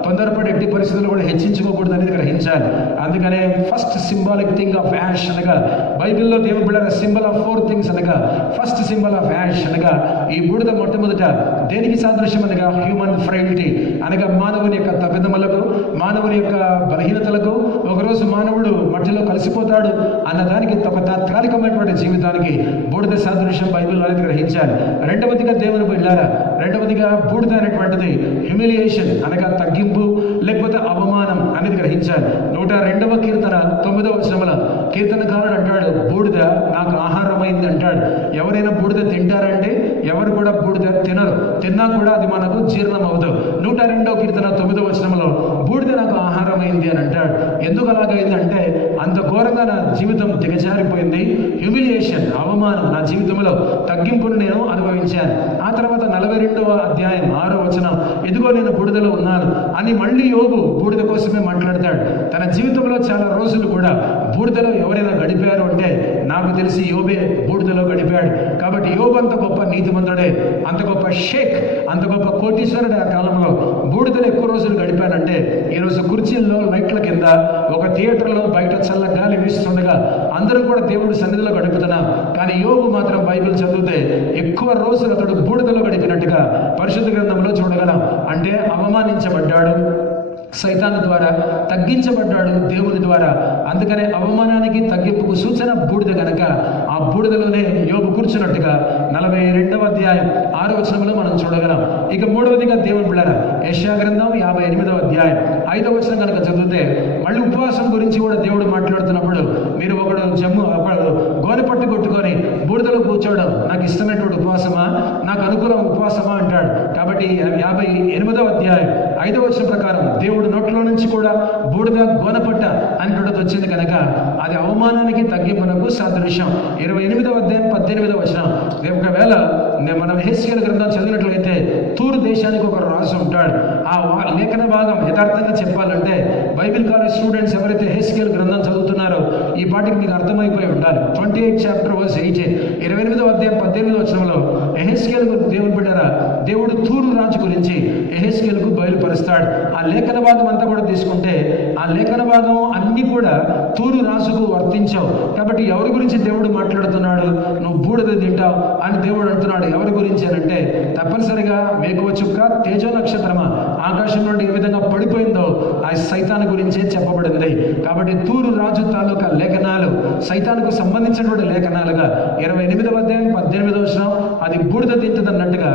తొందరపడి ఎట్టి పరిస్థితుల్లో కూడా హెచ్చించుకోకూడదు అనేది గ్రహించాలి. అందుకనే first symbolic thing of ash అనగా బైబిల్లో దేవుని బిడ్డరా సింబల్ ఆఫ్ 4 థింగ్స్ అనగా ఫస్ట్ సింబల్ ఆఫ్ యాష్ అనగా ఈ బూడిద మొట్టమొదట దేనికి సాదృశ్యం అనగా హ్యూమన్ ఫ్రైల్టీ అనగా మానవుని యొక్క తప్పిదములకు, మానవుని యొక్క బలహీనతలకు, ఒకరోజు మానవుడు మట్టిలో కలిసిపోతాడు అన్నదానికి ఒక తాత్కాలికమైనటువంటి జీవితానికి బూడిద సాదృశ్యం బైబిల్ అనేది గ్రహించాలి. రెండవదిగా దేవుని బిడ్డలారా, రెండవదిగా బూడిద అనేటువంటిది హ్యూమిలియేషన్ అనగా తగ్గింపు లేకపోతే అవమానం అనేది గ్రహించాలి. 102వ కీర్తన 9వ వచనములో కీర్తనకారుడు అంటాడు, బూడిద నాకు ఆహారమైంది అంటాడు. ఎవరైనా బూడిద తింటారంటే ఎవరు కూడా బూడిద తినరు, తిన్నా కూడా అది మనకు జీర్ణం అవ్వదు. 102వ కీర్తన 9వ వచనంలో బూడిద నాకు ఆహారమైంది అని అంటాడు. ఎందుకు అలాగైంది అంటే అంత ఘోరంగా నా జీవితం దిగజారిపోయింది, హ్యూమిలియేషన్ అవమానం నా జీవితంలో తగ్గింపును నేను అనుభవించాను. ఆ తర్వాత 42వ అధ్యాయం 6వ వచనం ఇదిగో నేను బూడిదలో ఉన్నాను అని మళ్ళీ యోబు బూడిద కోసమే మాట్లాడతాడు. తన జీవితంలో చాలా రోజులు కూడా బూడిదలో ఎవరైనా గడిపారు అంటే నాకు తెలిసి యోబే బూడిదలో గడిపాడు. కాబట్టి యోబు అంత గొప్ప నీతిమంతుడే, అంత గొప్ప షేక్, అంత గొప్ప కోటీశ్వరుడు ఆ కాలంలో బూడిదలో ఎక్కువ రోజులు గడిపాడంటే ఈరోజు కుర్చీల్లో లైట్ల కింద ఒక థియేటర్లో బయట చల్ల గాలి వీస్తుండగా అందరూ కూడా దేవుడి సన్నిధిలో గడుపుతున్నాం. కానీ యోబు మాత్రం బైబిల్ చదివితే ఎక్కువ రోజులు అతడు బూడిదలో గడిపినట్టుగా పరిశుద్ధ గ్రంథంలో చూడగలం. అంటే అవమానించబడ్డాడు సైతాను ద్వారా, తగ్గించబడ్డాడు దేవుని ద్వారా. అందుకనే అవమానానికి తగ్గింపుకు సూచన బూడిద గనక ఆ బూడిదలోనే యోబు కూర్చున్నట్టుగా 42వ అధ్యాయం 6వ వచనంలో మనం చూడగలం. ఇక మూడవదిగా దేవుని బిడ్డలారా, యెషయా గ్రంథం 58వ అధ్యాయం 5వ వచనం కనుక చదివితే మళ్ళీ ఉపవాసం గురించి కూడా దేవుడు మాట్లాడుతున్నప్పుడు మీరు ఒకడు గోనె పట్టు కొట్టుకొని బూడిదలో కూర్చోవడం నాకు ఇష్టమైనటువంటి ఉపవాసమా, నాకు అనుకూలం ఉపవాసమా అంటాడు. కాబట్టి 58వ అధ్యాయం 5వ వచనం ప్రకారం దేవుడు నోట్లో నుంచి కూడా బూడిద గోనపట్ట అని వచ్చింది కనుక అది అవమానానికి తగ్గింపునకు సాదృశ్యం. 28వ అధ్యాయం 18వ వచనం ఒకవేళ మనం యెహెజ్కేలు గ్రంథం చదివినట్లయితే తూరు దేశానికి ఒక రాజు ఉంటాడు. ఆ లేఖన భాగం యథార్థంగా చెప్పాలంటే బైబిల్ కాలేజ్ స్టూడెంట్స్ ఎవరైతే యెహెజ్కేలు గ్రంథం చదువుతున్నారో ఈ పాటికి మీకు అర్థమైపోయి ఉండాలి. 28 చాప్టర్ వర్స్ 8 28వ అధ్యాయం 18వ వచనంలో యెహెజ్కేలు దేవుని బిడ్డరా దేవుడు తూరు రాజు గురించి యెహెజ్కేలుకు బయలుపరుస్తాడు. ఆ లేఖన భాగం అంతా కూడా తీసుకుంటే ఆ లేఖన భాగం అన్ని కూడా తూరు రాజుకు వర్తించావు. కాబట్టి ఎవరి గురించి దేవుడు మాట్లాడుతున్నాడు, నువ్వు బూడిద తింటావు అని దేవుడు అంటున్నాడు. ఎవరి గురించి అని అంటే తప్పనిసరిగా వేకువ చుక్క తేజో నక్షత్రమా ఆకాశం నుండి ఏ విధంగా పడిపోయిందో ఆ సైతాను గురించే చెప్పబడింది. కాబట్టి తూరు రాజు తాలూకా లేఖనాలు సైతానుకు సంబంధించినటువంటి లేఖనాలుగా 28వ అధ్యాయం 18వ వచనం అది బూడిద తింటుంది అన్నట్టుగా,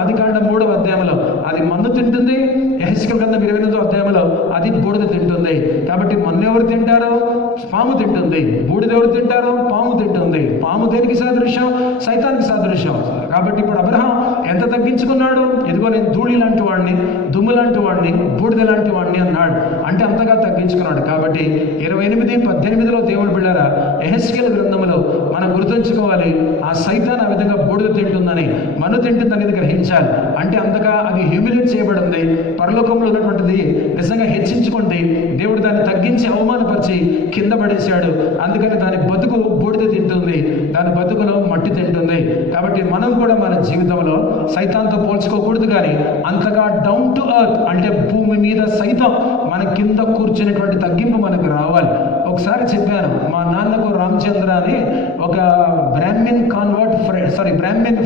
ఆదికాండం 3వ అధ్యాయంలో అది మన్ను తింటుంది, యెహెజ్కేలు గ్రంథం 28వ అధ్యాయంలో అది బూడిద తింటుంది. కాబట్టి మన్ను ఎవరు తింటారో పాము తింటుంది, బూడిద ఎవరు తింటారో పాము తింటుంది. పాము దేనికి సాదృశ్యం? సైతానికి సాదృశ్యం. కాబట్టి ఇప్పుడు అబ్రహాం ఎంత తగ్గించుకున్నాడు, ఇదిగో నేను ధూళి లాంటి వాడిని, దుమ్ము లాంటి వాడిని, బూడిద లాంటి వాడిని అన్నాడు. అంటే అంతగా తగ్గించుకున్నాడు. కాబట్టి 28:18లో దేవుడు బిడ్డారా యెహెజ్కేలు గ్రంథంలో మనం గుర్తుంచుకోవాలి, ఆ సైతాన్ ఆ విధంగా బూడిద తింటుందని, మన్ను తింటుంది అనేది గ్రహించాలి. అంటే అంతగా అది హ్యూమిలేట్ చేయబడింది, పరలోకంలో ఉన్నటువంటిది నిజంగా హెచ్చించుకుంటే దేవుడు దాన్ని తగ్గించి అవమానపరిచి కింద పడేశాడు. అందుకని దాని బతుకు బూడిద తింటుంది, దాని బతుకులో మట్టి తింటుంది. కాబట్టి మనం కూడా మన జీవితంలో సైతాన్తో పోల్చుకోకూడదు, కానీ అంతగా డౌన్ టు ఎర్త్ అంటే భూమి మీద సైతం మన కింద కూర్చునేటువంటి తగ్గింపు మనకు రావాలి. ఒకసారి చెప్పాను, మా నాన్నకు రామచంద్ర అని ఒక బ్రాహ్మిన్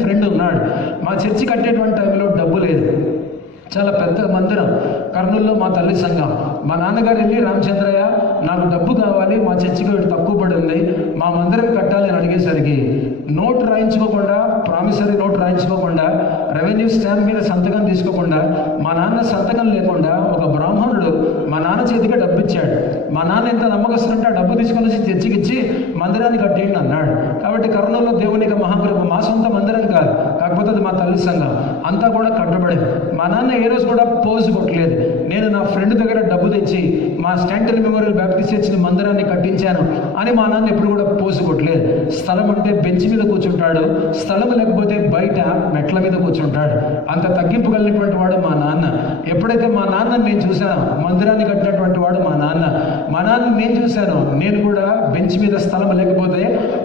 ఫ్రెండ్ ఉన్నాడు. మా చర్చి కట్టేటువంటి టైంలో డబ్బు లేదు, చాలా పెద్ద మందిరం కర్నూలులో మా తల్లి సంఘం. మా నాన్నగారు వెళ్ళి రామచంద్రయ్య నాకు డబ్బు కావాలి, మా చర్చికి తక్కువ పడింది, మా మందిరం కట్టాలి అని అడిగేసరికి నోట్ రాయించుకోకుండా, ప్రామిసరీ నోట్ రాయించుకోకుండా, రెవెన్యూ స్టాంప్ మీద సంతకం తీసుకోకుండా, మా నాన్న సంతకం లేకుండా ఒక బ్రాహ్మణుడు మా నాన్న చేతికి డబ్బు ఇచ్చాడు. మా నాన్న ఎంత నమ్మకస్తుంటే ఆ డబ్బు తీసుకొని వచ్చి చర్చికి ఇచ్చి మందిరాన్ని కట్టేయండి అన్నాడు. కాబట్టి కర్నూలులో దేవునికి మహాప్రభు మా సొంత మందిరం కాదు, కాకపోతే అది మా తల్లి సంఘం అంతా కూడా కట్టబడింది. మా నాన్న ఏ రోజు కూడా పోజు కొట్టలేదు. నేను నా ఫ్రెండ్ దగ్గర డబ్బు తెచ్చి మా స్టాంటరీ మెమోరియల్ బ్యాప్టిస్ట్ చర్చి మందిరాన్ని కట్టించాను అని మా నాన్న ఎప్పుడు కూడా పోజు కొట్టలేదు. స్థలం అంటే బెంచ్ మీద కూర్చుంటాడు, స్థలం లేకపోతే బయట మెట్ల మీద కూర్చుంటాడు. అంత తగ్గింపు కలిగినటువంటి వాడు మా నాన్న. ఎప్పుడైతే మా నాన్నని నేను చూసాను, మందిరాన్ని కట్టినటువంటి వాడు మా నాన్న. మా నాన్న నేను చూశాను, నేను కూడా బెంచ్ మీద స్థలం లేకపోతే,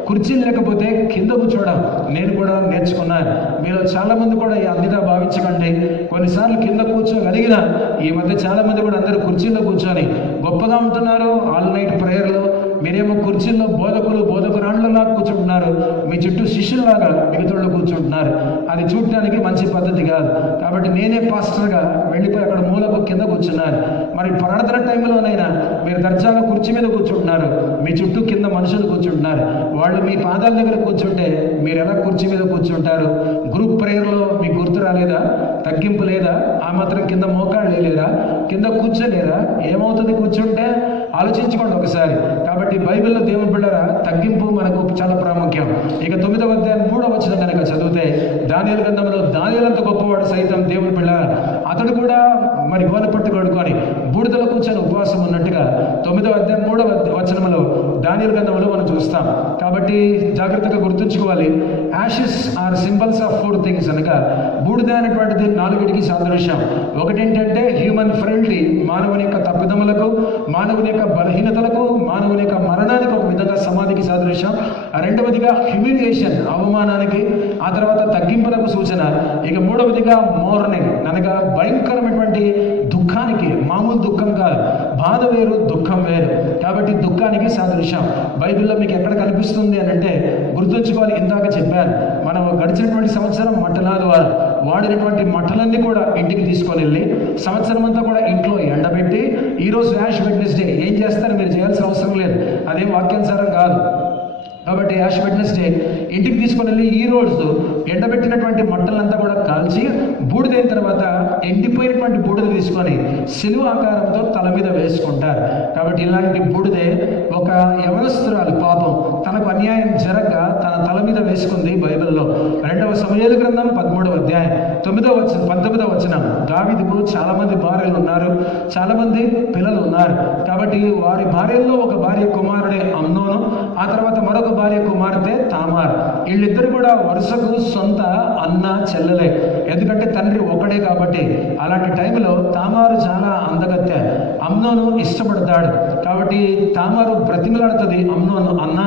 కుర్చీలు లేకపోతే కింద కూర్చోవడం నేను కూడా నేర్చుకున్నాను. మీలో చాలా మంది కూడా అందుగా భావించకండి. కొన్నిసార్లు కింద కూర్చోగలిగిన ఈ మధ్య చాలా మంది కూడా అందరూ కుర్చీల్లో కూర్చొని గొప్పగా ఉంటున్నారు. ఆల్ నైట్ ప్రేయర్లు, మీరేమో కుర్చీల్లో బోధకురాళ్ళలా కూర్చుంటున్నారు, మీ చుట్టూ శిష్యుల్లాగా మిగతాళ్ళు కూర్చుంటున్నారు. అది చూడటానికి మంచి పద్ధతి కాదు. కాబట్టి నేనే పాస్టర్గా వెళ్ళిపోయి అక్కడ మూలకు కింద కూర్చున్నాను. మరి ప్రార్థన టైంలోనైనా మీరు దర్జాగా కుర్చీ మీద కూర్చుంటున్నారు, మీ చుట్టూ కింద మనుషులు కూర్చుంటున్నారు. వాళ్ళు మీ పాదాల దగ్గర కూర్చుంటే మీరు ఎలా కుర్చీ మీద కూర్చుంటారు? గ్రూప్ ప్రేయర్లో మీకు గుర్తు రాలేదా? తగ్గింపు లేదా? ఆ మాత్రం కింద మోకాళ్ళు లేరా? కింద కూర్చోలేరా? ఏమవుతుంది కూర్చుంటే? ఆలోచించుకోండి ఒకసారి. కాబట్టి బైబిల్లో దేవుని బిడ్డరా తగ్గింపు మనకు చాలా ప్రాముఖ్యం. ఇక 9వ అధ్యాయం 3వ వచనం కనుక చదివితే, దానియేలు గ్రంథంలో దానియేలంత గొప్పవాడు సైతం దేవుని బిడ్డ అతడు కూడా మరి గోనెపట్టు కడుకొని బూడిదలో కూర్చొని ఉపవాసం ఉన్నట్టుగా 9వ అధ్యాయం 3వ వచనంలో దానియేలు గ్రంథంలో మనం చూస్తాం. కాబట్టి జాగ్రత్తగా గుర్తుంచుకోవాలి. Ashes are symbols of 4 things అనగా బూడిద అనేటువంటిది 4టికి సాదృశ్యం. ఒకటేంటంటే హ్యూమన్ ఫ్రెండ్లీ, మానవుని యొక్క తప్పిదములకు, మానవుని యొక్క బలహీనతలకు, మానవుని యొక్క మరణానికి ఒక విధంగా సమాధికి సాదృశ్యం. రెండవదిగా హ్యూమిలియేషన్, అవమానానికి, ఆ తర్వాత తగ్గింపులకు సూచన. ఇక మూడవదిగా మోర్నింగ్ అనగా భయంకరమైనటువంటి దుఃఖానికి, మామూలు దుఃఖం కాదు, బాధ వేరు దుఃఖం వేరు. కాబట్టి దుఃఖానికి సాదృశ్యం బైబిల్లో మీకు ఎక్కడ కనిపిస్తుంది అని అంటే గుర్తుంచుకోవాలి. ఇందాక చెప్పాను, మనం గడిచినటువంటి సంవత్సరం మట్టలాది వారు వాడినటువంటి మట్టలన్నీ కూడా ఇంటికి తీసుకొని వెళ్ళి సంవత్సరం అంతా కూడా ఇంట్లో ఎండబెట్టి ఈరోజు యాష్ వెడ్నెస్డే ఏం చేస్తారు? మీరు చేయాల్సిన అవసరం లేదు, అదేం వాక్యానుసారం కాదు. కాబట్టి యాష్ వెడ్నెస్డే ఇంటికి తీసుకొని వెళ్ళి ఈ రోజు ఎండబెట్టినటువంటి మట్టలంతా కూడా కాల్చి బూడిదైన తర్వాత ఎండిపోయినటువంటి బూడిద తీసుకొని సిలువ ఆకారంతో తల మీద వేసుకుంటారు. కాబట్టి ఇలాంటి బూడిదే ఒక యవనస్తురాలు పాపం తనకు అన్యాయం జరగక తన తల మీద వేసుకుంది. బైబిల్లో 2వ సమూయేలు గ్రంథం 13వ అధ్యాయం 19వ వచనం. దావీదుకు చాలా మంది భార్యలు ఉన్నారు, చాలా మంది పిల్లలు ఉన్నారు. కాబట్టి వారి భార్యల్లో ఒక భార్య కుమారుడే అమ్నోను, ఆ తర్వాత మరొక భార్య కుమార్తె తామార్. వీళ్ళిద్దరు కూడా వరుసకు సొంత అన్న చెల్లెలే, ఎందుకంటే తండ్రి ఒకడే కాబట్టి. అలాంటి టైంలో తామారు చాలా అందగత్తె, అమ్నోను ఇష్టపడతాడు. కాబట్టి తామారు బ్రతిమలాడుతుంది అమ్నోను, అన్న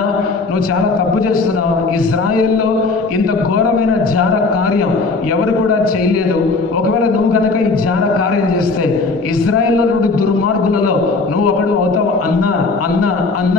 నువ్వు చాలా తప్పు చేస్తున్నావు, ఇజ్రాయేల్లో ఇంత ఘోరమైన జార కార్యం ఎవరు కూడా చేయలేదు. ఒకవేళ నువ్వు కనుక ఈ జార కార్యం చేస్తే ఇజ్రాయేల్లో నుండి దుర్మార్గులలో నువ్వు ఒకడు అవుతావు అన్న అన్న అన్న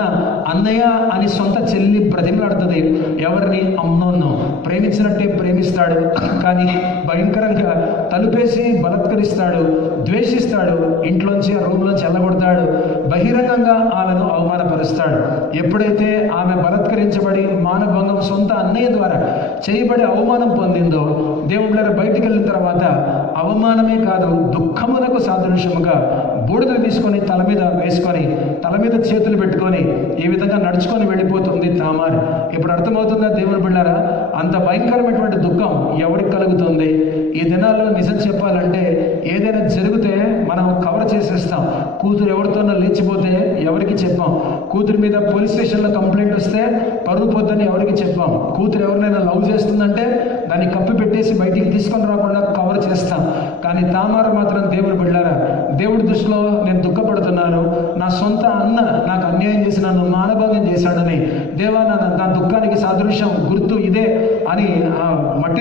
అన్నయ్య అని సొంత చెల్లి బ్రతిమలాడుతుంది. ఎవరిని? అమ్నోను. ప్రేమించినట్టే ప్రేమిస్తాడు, కానీ భయంకరంగా తలుపేసి బలత్కరిస్తాడు, ద్వేషిస్తాడు, ఇంట్లోంచి ఆ రూమ్లోంచి వెళ్ళగొడతాడు, బహిరంగంగా ఆమెను అవమానపరుస్తాడు. ఎప్పుడైతే ఆమె బలత్కరించబడి మానభంగం సొంత అన్నయ్య ద్వారా చేయబడి అవమానం పొందిందో, దేవుళ్ళ బయటికి వెళ్ళిన తర్వాత అవమానమే కాదు దుఃఖమునకు సాదృశ్యముగా బూడిద తీసుకొని తల మీద వేసుకొని తల మీద చేతులు పెట్టుకొని ఈ విధంగా నడుచుకొని వెళ్ళిపోతుంది తామార్. ఇప్పుడు అర్థమవుతుందా దేవుని బిడ్డారా? అంత భయంకరమైనటువంటి దుఃఖం ఎవరికి కలుగుతుంది? ఈ దినాల్లో నిజం చెప్పాలంటే ఏదైనా జరిగితే మనం కవర్ చేసేస్తాం. కూతురు ఎవరితోనో లేచిపోతే ఎవరికి చెప్పాం, కూతురు మీద పోలీస్ స్టేషన్లో కంప్లైంట్ వస్తే పరువు పోద్దని ఎవరికి చెప్పాం, కూతురు ఎవరినైనా లవ్ చేస్తుందంటే దాన్ని కప్పి పెట్టేసి బయటికి తీసుకొని రాకుండా కవర్ చేస్తాం. కానీ తామారు మాత్రం దేవుని బిడ్డారా, దేవుడి దృష్టిలో నేను దుఃఖపడుతున్నాను, నా సొంత అన్న నాకు అన్యాయం చేసి నన్ను మానభంగం చేశాడని, దేవా నా దుఃఖానికి సాదృశ్యం గుర్తు ఇదే అని ఆ మట్టి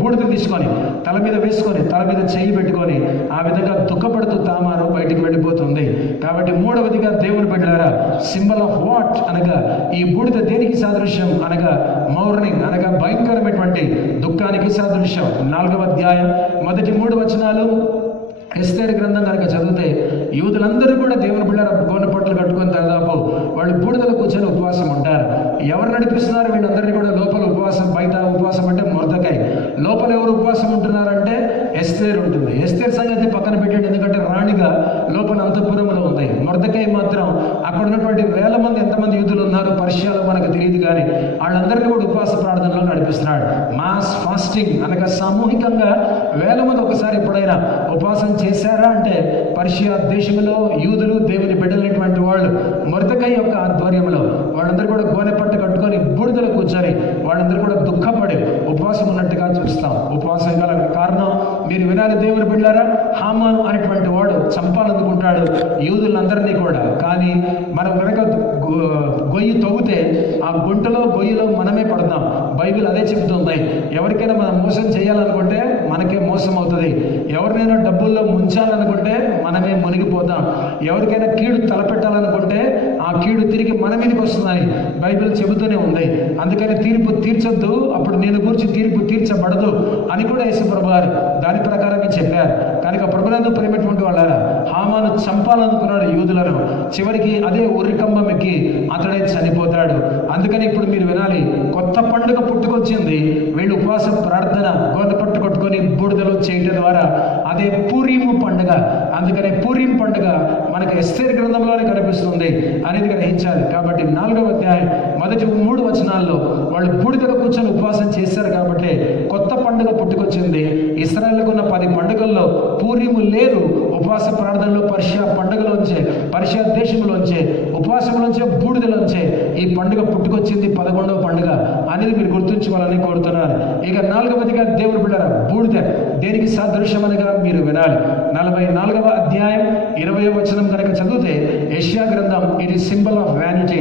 బూడిద తీసుకొని తల మీద వేసుకొని తల మీద చేయి పెట్టుకొని ఆ విధంగా దుఃఖపడుతూ తామారు బయటికి వెళ్ళిపోతుంది. కాబట్టి మూడవదిగా దేవుని బిడ్డలారా, సింబల్ ఆఫ్ వాట్ అనగా ఈ బూడిద దేనికి సాదృశ్యం అనగా మౌర్నింగ్ అనగా భయంకరమైనటువంటి దుఃఖానికి సాదృశ్యం. 4వ అధ్యాయం మొదటి 3 వచనాలు ఎస్తేరు గ్రంథం కనుక చదివితే యూదులందరూ కూడా దేవుని బిడ్డ గోనె పట్లు కట్టుకొని దాదాపు వాళ్ళు బూడిదలో కూర్చొని ఉపవాసం ఉంటారు. ఎవరు నడిపిస్తున్నారు వీళ్ళందరినీ కూడా? లోపల ఉపవాసం, బయట ఉపవాసం అంటే మొర్దెకై. లోపల ఎవరు ఉపవాసం ఉంటున్నారంటే ఎస్తేరు ఉంటుంది. ఎస్తేరు సంగతి పక్కన పెట్టండి, ఎందుకంటే రాణిగా లోపల అంతఃపురంలో ఉంది. మొర్దెకై మాత్రం అక్కడ ఉన్నటువంటి వేల మంది, ఎంతమంది యూదులు ఉన్నారు పర్షియాలో మనకు తెలియదు, కానీ వాళ్ళందరినీ కూడా ఉపవాస ప్రార్థనలో నడిపిస్తున్నాడు. మాస్ ఫాస్టింగ్ అనగా సామూహికంగా వేల మంది ఒకసారి ఎప్పుడైనా ఉపవాసం చేశారా అంటే పర్షియా దేశంలో యూదులు దేవుని బిడ్డలైనటువంటి వాళ్ళు మొర్దెకై యొక్క ఆధ్వర్యంలో వాళ్ళందరూ కూడా గోనె పట్టు కట్టుకొని బూడిదలో కూర్చొని వాళ్ళందరూ కూడా దుఃఖపడి ఉపవాసం ఉన్నట్టుగా చూస్తాం. ఉపవాసం గల కారణం మీరు వినాలి దేవుని బిడ్డలారా, హామాను అనేటువంటి వాడు చంపాలనుకుంటాడు యూదులందరినీ కూడా. కానీ మనం కనుక గొయ్యి తవ్వితే ఆ గొయ్యిలో మనమే పడతాం. బైబిల్ అదే చెబుతుంది. ఎవరికైనా మనం మోసం చేయాలనుకుంటే మనకే మోసం అవుతుంది. ఎవరినైనా డబ్బుల్లో ముంచాలనుకుంటే మనమే మునిగిపోతాం. ఎవరికైనా కీడు తలపెట్టాలనుకుంటే ఆ కీడు తిరిగి మన మీదకి వస్తుందని బైబిల్ చెబుతూనే ఉంది. అందుకని తీర్పు తీర్చొద్దు, అప్పుడు నేను గురించి తీర్పు తీర్చబడదు అని కూడా యేసుప్రభు గారు దాని ప్రకారమే చెప్పారు. కనుక ప్రభునందు ప్రేమటువంటి వాళ్ళారా, హామాను చంపాలనుకున్నాడు యూదులను. చివరికి అదే ఉరికంబం ఎక్కి అతడే చనిపోతాడు. అందుకని ఇప్పుడు మీరు వినాలి, కొత్త పండుగ పుట్టుకొచ్చింది. వీళ్ళు ఉపవాస ప్రార్థన గోడ పట్టుకొట్టుకొని బూడిదలో చేయటం ద్వారా అదే పూరీము పండుగ. అందుకని పూరీం పండుగ మనకు ఎస్తేరు గ్రంథంలోనే కనిపిస్తుంది అనేది గ్రహించాలి. కాబట్టి 4వ అధ్యాయం మొదటి 3 వచనాల్లో వాళ్ళు బూడిదలో కూర్చొని ఉపవాసం చేశారు కాబట్టి కొత్త పండుగ పుట్టుకొచ్చింది. ఇశ్రాయేలుకు ఉన్న 10 పండుగల్లో పూరీము లేదు. ఉపవాస ప్రార్థనలో పర్షియా పండుగలోంచే, పర్షియా దేశంలోంచే, ఉపవాసంలోంచే, బూడిదలోంచే ఈ పండుగ పుట్టుకొచ్చింది. 11వ పండుగ అనేది మీరు గుర్తుంచుకోవాలని కోరుతున్నారు. ఇక 4వదిగా దేవుడు బిడ్డరా, బూడిద దేనికి సాదృశ్యమనగా మీరు వినాలి. 44వ అధ్యాయం 20వ వచనం కనుక చదివితే యెషయా గ్రంథం it is symbol of vanity.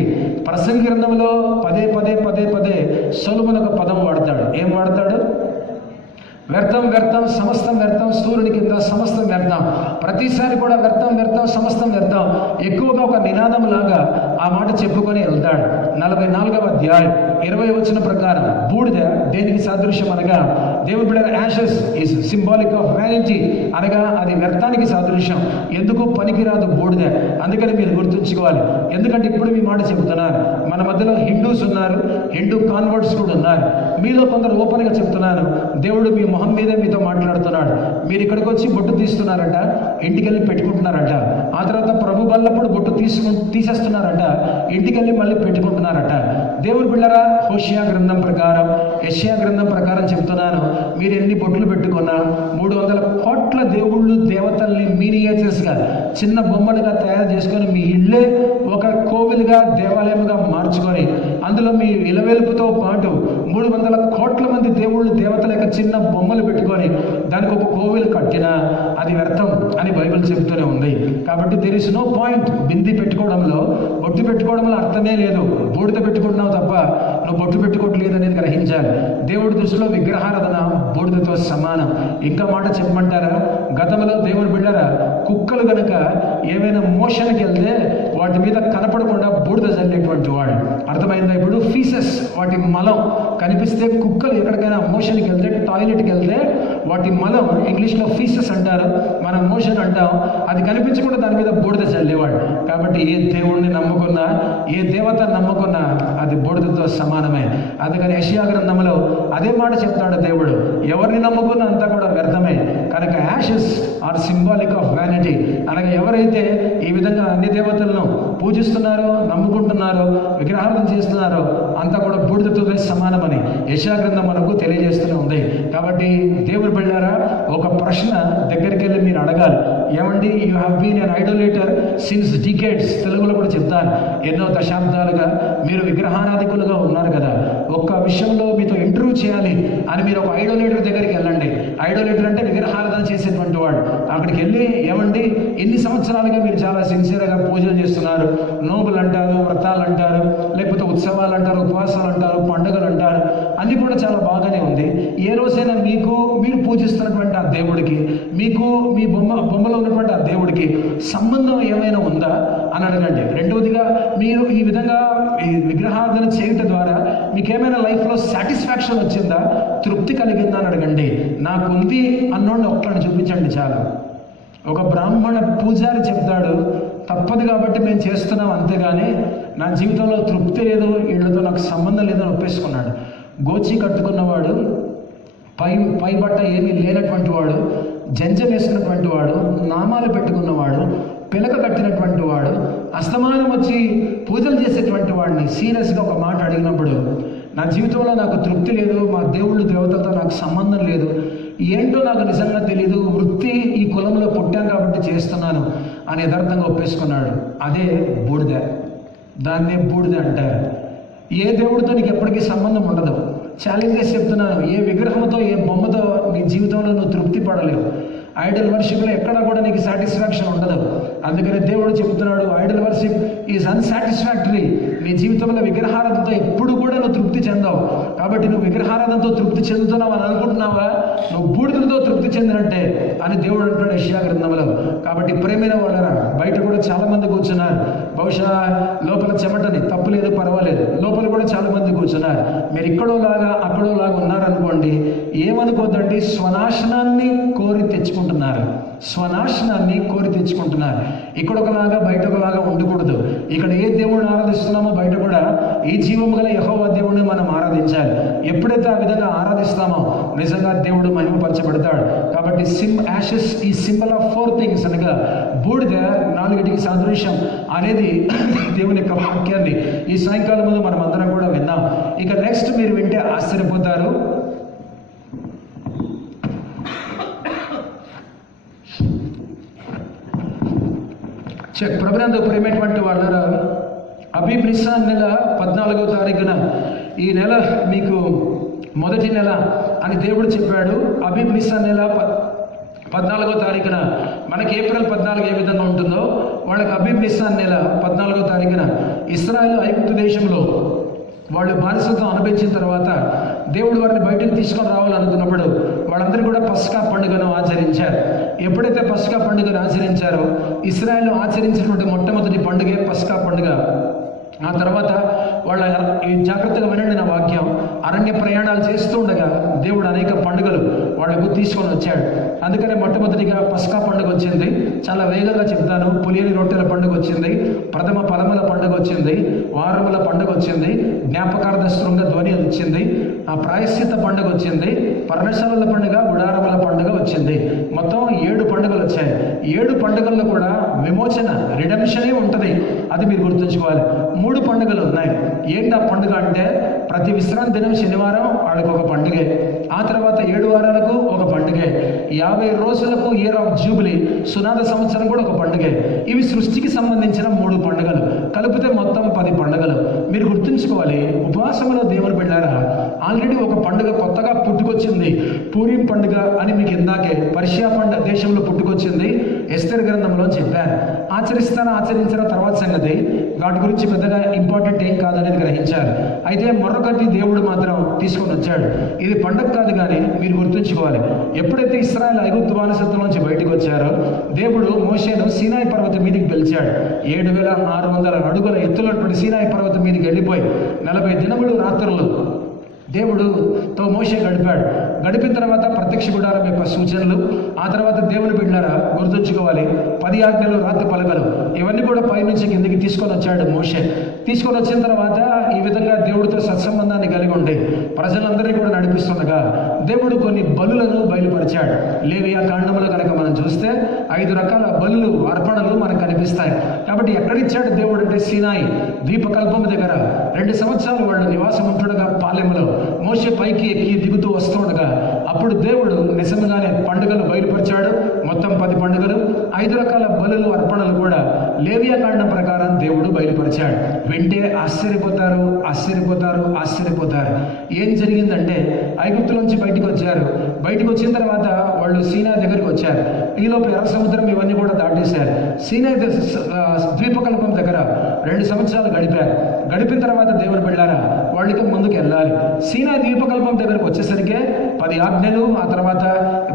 ప్రసంగి గ్రంథంలో పదే సొలొమోను ఒక పదం వాడతాడు. ఏం వాడతాడు? వ్యర్థం వ్యర్థం సమస్తం వ్యర్థం, సూర్యుని కింద సమస్తం వ్యర్థం. ప్రతిసారి కూడా వ్యర్థం వ్యర్థం సమస్తం వ్యర్థం. ఎక్కువగా ఒక నినాదం లాగా ఆ మాట చెప్పుకొని వెళ్తాడు. 44వ అధ్యాయం 20వ వచనం ప్రకారం బూడిద దేనికి సాదృశ్యం అనగా దేవుని బిడ్డ Ashes is symbolic of vanity అనగా అది వ్యర్థానికి సాదృశ్యం. ఎందుకు పనికిరాదు బూడిద. అందుకని మీరు గుర్తుంచుకోవాలి. ఎందుకంటే ఇప్పుడు మీ మాట చెబుతున్నారు. మన మధ్యలో హిందూస్ ఉన్నారు, హిందూ కాన్వర్ట్స్ కూడా ఉన్నారు. మీలో కొందరు ఓపెన్గా చెప్తున్నాను, దేవుడు మీ మొహం మీదే మీతో మాట్లాడుతున్నాడు. మీరు ఇక్కడికి వచ్చి బొట్టు తీస్తున్నారంట, ఇంటికి వెళ్ళి పెట్టుకుంటున్నారంట. ఆ తర్వాత ప్రభు బల్లప్పుడు బొట్టు తీసేస్తున్నారంట, ఇంటికి వెళ్ళి మళ్ళీ పెట్టుకుంటున్నారట. దేవుడు బిళ్ళరా, హోషియా గ్రంథం ప్రకారం, యెషయా గ్రంథం ప్రకారం చెప్తున్నాను, మీరు ఎన్ని బొట్లు పెట్టుకున్నా 300 కోట్ల దేవుళ్ళు దేవతల్ని మీనియేచర్స్గా చిన్న బొమ్మలుగా తయారు చేసుకొని మీ ఇళ్ళే ఒక కోవిలుగా దేవాలయముగా మార్చుకొని అందులో మీ ఇలవెలుపుతో పాటు 300 కోట్ల మంది దేవుళ్ళు దేవతల యొక్క చిన్న బొమ్మలు పెట్టుకొని దానికి ఒక కోవిలు కట్టినా అది వ్యర్థం అని బైబిల్ చెబుతూనే ఉంది. కాబట్టి దేర్ ఇస్ నో పాయింట్. బింది పెట్టుకోవడంలో, బొట్టు పెట్టుకోవడంలో అర్థమే లేదు. బూడిద పెట్టుకుంటున్నావు తప్ప నువ్వు బొట్టు పెట్టుకోవట్లేదు అనేది గ్రహించాలి. దేవుడి దృష్టిలో విగ్రహారాధన బూడిదతో సమానం. ఇంకా మాట చెప్పమంటారా? గతంలో దేవుడు బిడ్డరా, కుక్కలు గనక ఏమైనా మోషన్కి వెళ్తే వాటి మీద కనపడకుండా బూడిద చల్లేటువంటి వాడు. అర్థమైందా? ఇప్పుడు ఫీసెస్, వాటి మలం కనిపిస్తే కుక్కలు ఎక్కడికైనా మోషన్కి వెళ్తే, టాయిలెట్కి వెళ్తే వాటి మలం ఇంగ్లీష్లో ఫీసెస్ అంటారు, మనం మోషన్ అంటాం. అది కనిపించకుండా దాని మీద బూడిద చల్లేవాడు. కాబట్టి ఏ దేవుడిని నమ్ముకున్నా, ఏ దేవత నమ్ముకున్నా అది బూడిదతో సమానమే. అందుకని యెషయా గ్రంథంలో అదే మాట చెప్తాడు దేవుడు, ఎవరిని నమ్ముకున్నా అంతా కూడా వ్యర్థమే. కనుక ashes are symbolic of vanity. అనగా ఎవరైతే ఈ విధంగా అన్ని దేవతలను పూజిస్తున్నారో, నమ్ముకుంటున్నారో, విగ్రహాలను చేస్తున్నారో అంతా కూడా బూడిదతో సమానమని యెషయా గ్రంథం మనకు తెలియజేస్తూనే ఉంది. కాబట్టి దేవుడు బిడ్డలారా, ఒక ప్రశ్న దగ్గరికి వెళ్ళి మీరు అడగాలి. ఏమండి, you have been an idolater since decades. తెలుగులో కూడా చెప్తాను, ఎన్నో దశాబ్దాలుగా మీరు విగ్రహారాధికులుగా ఉన్నారు కదా. ఒక్క విషయంలో మీతో ఇంటర్వ్యూ చేయాలి అని మీరు ఒక ఐడోలేటర్ దగ్గరికి వెళ్ళండి. ఐడోలేటర్ అంటే విగ్రహారాధన చేసేటువంటి వాడు. అక్కడికి వెళ్ళి, ఏమండి, ఎన్ని సంవత్సరాలుగా మీరు చాలా సిన్సియర్గా పూజలు చేస్తున్నారు, నోబులు అంటారు, వ్రతాలు అంటారు, లేకపోతే ఉత్సవాలు అంటారు, ఉపవాసాలు అంటారు, పండుగలు అంటారు, అన్నీ కూడా చాలా బాగానే ఉంది. ఏ రోజైనా మీరు పూజిస్తున్నటువంటి ఆ దేవుడికి, మీకు మీ బొమ్మలో ఉన్నటువంటి ఆ దేవుడికి సంబంధం ఏమైనా ఉందా అని అడగండి. రెండవదిగా, మీరు ఈ విధంగా ఈ విగ్రహారాధన చేయటం ద్వారా మీకేమైనా లైఫ్లో సాటిస్ఫాక్షన్ వచ్చిందా, తృప్తి కలిగిందా అని అడగండి. నాకుంది అన్నోడిని ఒక్కడిని చూపించండి చాలు. ఒక బ్రాహ్మణ పూజారి చెప్తాడు, తప్పదు కాబట్టి మేము చేస్తున్నాం, అంతేగాని నా జీవితంలో తృప్తి లేదు, వీళ్ళతో నాకు సంబంధం లేదని ఒప్పేసుకున్నాడు. గోచి కట్టుకున్నవాడు, పై బట్ట ఏమీ లేనటువంటి వాడు, జంజం వేసుకున్నటువంటి వాడు, నామాలు పెట్టుకున్నవాడు, పిలక కట్టినటువంటి వాడు, అస్తమానం వచ్చి పూజలు చేసేటువంటి వాడిని సీరియస్గా ఒక మాట అడిగినప్పుడు, నా జీవితంలో నాకు తృప్తి లేదు, మా దేవుళ్ళు దేవతలతో నాకు సంబంధం లేదు, ఏంటో నాకు నిజంగా తెలియదు, వృత్తి ఈ కులంలో పుట్టాం కాబట్టి చేస్తున్నాను అని యథార్థంగా ఒప్పేసుకున్నాడు. అదే బూడిద. దాన్నే బూడిద అంటారు. ఏ దేవుడితో నీకు ఎప్పటికీ సంబంధం ఉండదు. ఛాలెంజ్ చేసి చెప్తున్నాను, ఏ విగ్రహంతో, ఏ బొమ్మతో నీ జీవితంలో నువ్వు తృప్తి పడలేవు. ఐడల్ వర్షిప్లో ఎక్కడ కూడా నీకు సాటిస్ఫాక్షన్ ఉండదు. అందుకని దేవుడు చెబుతున్నాడు, ఐడల్ వర్షిప్ ఈజ్ అన్సాటిస్ఫాక్టరీ. నీ జీవితంలో విగ్రహారాధనతో ఎప్పుడు కూడా నువ్వు తృప్తి చెందావు. కాబట్టి నువ్వు విగ్రహారాధనతో తృప్తి చెందుతున్నావు అని అనుకుంటున్నావా? నువ్వు బూడిదలతో తృప్తి చెందినట్టే అని దేవుడు అంటాడు యెషయా గ్రంథంలో. కాబట్టి ప్రేమైన వాళ్ళరా, బయట కూడా చాలా మంది కూర్చున్నారు. బహుశా లోపల చెమటని తప్పులేదు, పర్వాలేదు, లోపల కూడా చాలా మంది కూర్చున్నారు. మీరు ఇక్కడోలాగా అక్కడోలాగా ఉన్నారనుకోండి, ఏమనుకోద్దండి, స్వనాశనాన్ని కోరి తెచ్చుకుంటున్నారు. స్వనాశనాన్ని కోరి తెచ్చుకుంటున్నారు. ఇక్కడ ఒకలాగా బయట ఒకలాగా ఉండకూడదు. ఇక్కడ ఏ దేవుడిని ఆరాధిస్తున్నామో బయట కూడా ఈ జీవము గల యెహోవా దేవుడిని మనం ఆరాధించాలి. ఎప్పుడైతే ఆ విధంగా ఆరాధిస్తామో నిజంగా దేవుడు మహిమపరచబడతాడు. కాబట్టి యాషెస్ ఈ సింబల్ ఆఫ్ 4 థింగ్స్ అనగా బూడిద 4టికి సాదృశ్యం అనేది దేవుని యొక్క వాక్యాన్ని ఈ సాయంకాలం ముందు మనం అందరం కూడా విన్నాం. ఇక నెక్స్ట్ మీరు వింటే ఆశ్చర్యపోతారు. ప్రభునందు ప్రేమైనటువంటి వాళ్ళ అబీబ్ నిస్సాన్ నెల 14వ తారీఖున, ఈ నెల మీకు మొదటి నెల అని దేవుడు చెప్పాడు. అబీబ్ నిస్సాన్ నెల 14వ తారీఖున, మనకి ఏప్రిల్ 14 ఏ విధంగా ఉంటుందో వాళ్ళకి అబీబ్ నిస్సాన్ నెల 14వ తారీఖున ఇశ్రాయేలు ఐగుప్తు దేశంలో వాళ్ళు బానిసత్వం అనుభవించిన తర్వాత దేవుడు వారిని బయటకు తీసుకొని రావాలనుకున్నప్పుడు వాళ్ళందరూ కూడా పస్కా పండుగను ఆచరించారు. ఎప్పుడైతే పస్కా పండుగను ఆచరించారో, ఇశ్రాయేలు ఆచరించినటువంటి మొట్టమొదటి పండుగే పస్కా పండుగ. ఆ తర్వాత వాళ్ళ జాగ్రత్తగా వినండి నా వాక్యం, అరణ్య ప్రయాణాలు చేస్తూ ఉండగా దేవుడు అనేక పండుగలు వాళ్ళకు తీసుకొని వచ్చాడు. అందుకనే మొట్టమొదటిగా పస్కా పండుగ వచ్చింది. చాలా వేగంగా చెప్తాను. పులియని రొట్టెల పండుగ వచ్చింది, ప్రథమ ఫలముల పండుగ వచ్చింది, వారముల పండుగ వచ్చింది, జ్ఞాపకార్థ శృంగ ధ్వని వచ్చింది, ఆ ప్రాయశ్చిత్త పండుగ వచ్చింది, పర్ణశాలల పండుగ, గుడారముల పండుగ వచ్చింది. మొత్తం 7 పండుగలు వచ్చాయి. 7 పండుగల్లో కూడా విమోచన, రిడెంప్షనే ఉంటుంది. అది మీరు గుర్తుంచుకోవాలి. 3 పండుగలు ఉన్నాయి. ఏంటి ఆ పండుగ అంటే, ప్రతి విశ్రాంతి దినం శనివారం వాళ్ళకి ఒక పండుగే, ఆ తర్వాత 7 వారాలకు ఒక పండుగే, 50 రోజులకు ఇయర్ ఆఫ్ జూబిలీ సునాద సంవత్సరం కూడా ఒక పండుగే. ఇవి సృష్టికి సంబంధించిన 3 పండుగలు, కలిపితే మొత్తం 10 పండుగలు. మీరు గుర్తుంచుకోవాలి, ఉపవాసంలో దేవుని బిడ్డారా, ఆల్రెడీ ఒక పండుగ కొత్తగా పుట్టుకొచ్చింది, పూరీం పండుగ అని మీకు ఇందాకే పర్షియా దేశంలో పుట్టుకొచ్చింది, ఎస్తేర్ గ్రంథంలో చెప్పారు. ఆచరించిన తర్వాత సంగతి వాటి గురించి పెద్దగా ఇంపార్టెంట్ ఏం కాదనేది గ్రహించారు. అయితే మరొకటి దేవుడు మాత్రం తీసుకొని వచ్చాడు. ఇది పండుగ కాదు, కానీ మీరు గుర్తుంచుకోవాలి, ఎప్పుడైతే ఇశ్రాయేలు ఐగుప్తు బానిసత్వం నుంచి బయటకు వచ్చారో దేవుడు మోషేను సీనాయి పర్వతం మీదకి పిలిచాడు. 7600 అడుగుల ఎత్తులటువంటి సీనాయి పర్వతం మీదకి వెళ్ళిపోయి 40 దినములు రాత్రులు దేవుడుతో మోషే గడిపిన తర్వాత ప్రత్యక్ష గుడారం యొక్క సూచనలు, ఆ తర్వాత దేవుని బిడ్డలారా గుర్తుంచుకోవాలి, 10 ఆజ్ఞలు, రాతి పలకలు, ఇవన్నీ కూడా పైనుంచి కిందికి తీసుకొని వచ్చాడు మోషే. తీసుకొని వచ్చిన తర్వాత ఈ విధంగా దేవుడితో సత్సంబంధాన్ని కలిగి ఉండి ప్రజలందరినీ కూడా నడిపిస్తుండగా దేవుడు కొన్ని బలులను బయలుపరిచాడు. లేవియా కాండములో కనుక మనం చూస్తే 5 రకాల బలులు, అర్పణలు మనకు కనిపిస్తాయి. కాబట్టి ఎక్కడిచ్చాడు దేవుడు అంటే, సీనాయి ద్వీపకల్పం దగ్గర 2 సంవత్సరాలు వాళ్ళు నివాసం ఉంటుండగా పాలెంలో మోషే పైకి ఎక్కి దిగుతూ వస్తుండగా అప్పుడు దేవుడు నిజంగానే పండుగలు బయలుపరిచాడు. మొత్తం 10 పండుగలు, 5 రకాల బలులు, అర్పణలు కూడా లేవియా కాండం ప్రకారం దేవుడు బయలుపరిచాడు. వింటే ఆశ్చర్యపోతారు. ఏం జరిగిందంటే, ఐగుప్తులోంచి బయటకు వచ్చారు. బయటకు వచ్చిన తర్వాత వాళ్ళు సీనా దగ్గరికి వచ్చారు. ఈలోపు ఎర్ర సముద్రం ఇవన్నీ కూడా దాటేశారు. సీనా ద్వీపకల్పం దగ్గర 2 సంవత్సరాలు గడిపిన తర్వాత దేవుని బిడ్డారా వాళ్ళకి ముందుకు వెళ్ళాలి. సీనా ద్వీపకల్పం దగ్గరకు వచ్చేసరికి 10 ఆజ్ఞలు, ఆ తర్వాత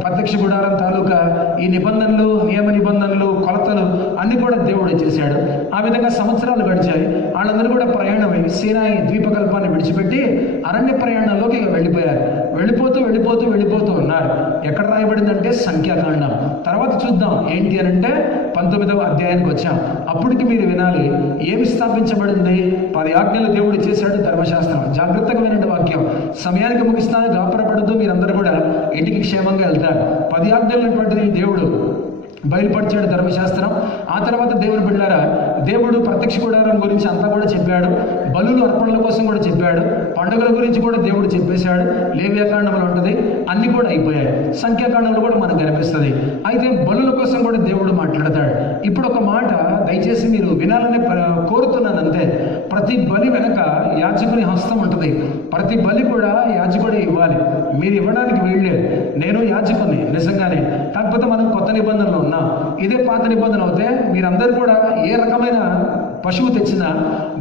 ప్రత్యక్ష గుడారం తాలూకా ఈ నిబంధనలు, నియమ నిబంధనలు, కొలతలు అన్ని కూడా దేవుడు చేశాడు. ఆ విధంగా సంవత్సరాలు గడిచాయి. వాళ్ళందరూ కూడా ప్రయాణమై సీనాయి ద్వీపకల్పాన్ని విడిచిపెట్టి అరణ్య ప్రయాణంలోకి వెళ్ళిపోయారు. వెళ్ళిపోతూ ఉన్నారు. ఎక్కడ రాయబడిందంటే సంఖ్యాకాండం. తర్వాత చూద్దాం ఏంటి అని అంటే 19వ అధ్యాయానికి వచ్చాం. అప్పటికి మీరు వినాలి, ఏమి స్థాపించబడింది? 10 ఆజ్ఞలు దేవుడు చేశాడు, ధర్మశాస్త్రం. జాగ్రత్తగా వినండి వాక్యం. సమయానికి ముగిస్తాను, గాపరపడుతూ మీరందరూ కూడా ఇంటికి క్షేమంగా వెళ్తారు. 10 ఆజ్ఞలటువంటిది దేవుడు బయలుపరిచాడు, ధర్మశాస్త్రం. ఆ తర్వాత దేవుని బిడ్డలారా దేవుడు ప్రత్యక్ష గుడారం గురించి అంతా కూడా చెప్పాడు, బలులు, అర్పణల కోసం కూడా చెప్పాడు, పండుగల గురించి కూడా దేవుడు చెప్పేశాడు. లేవ్యాకాండంలో ఉంటుంది, అన్ని కూడా అయిపోయాయి. సంఖ్యాకాండంలో కూడా మనకు కనిపిస్తుంది. అయితే బలుల కోసం కూడా దేవుడు మాట్లాడతాడు. ఇప్పుడు ఒక మాట దయచేసి మీరు వినాలని కోరుతున్నాను అంతే. ప్రతి బలి వెనక యాజకుని హస్తం ఉంటుంది. ప్రతి బలి కూడా యాజకుడే ఇవ్వాలి. మీరు ఇవ్వడానికి వీళ్ళే. నేను యాజకుని నిజంగానే, కాకపోతే మనం కొత్త నిబంధనలు ఉన్నాం. ఇదే పాత నిబంధన అవుతే మీరందరూ కూడా ఏ రకమైన పశువు తెచ్చిన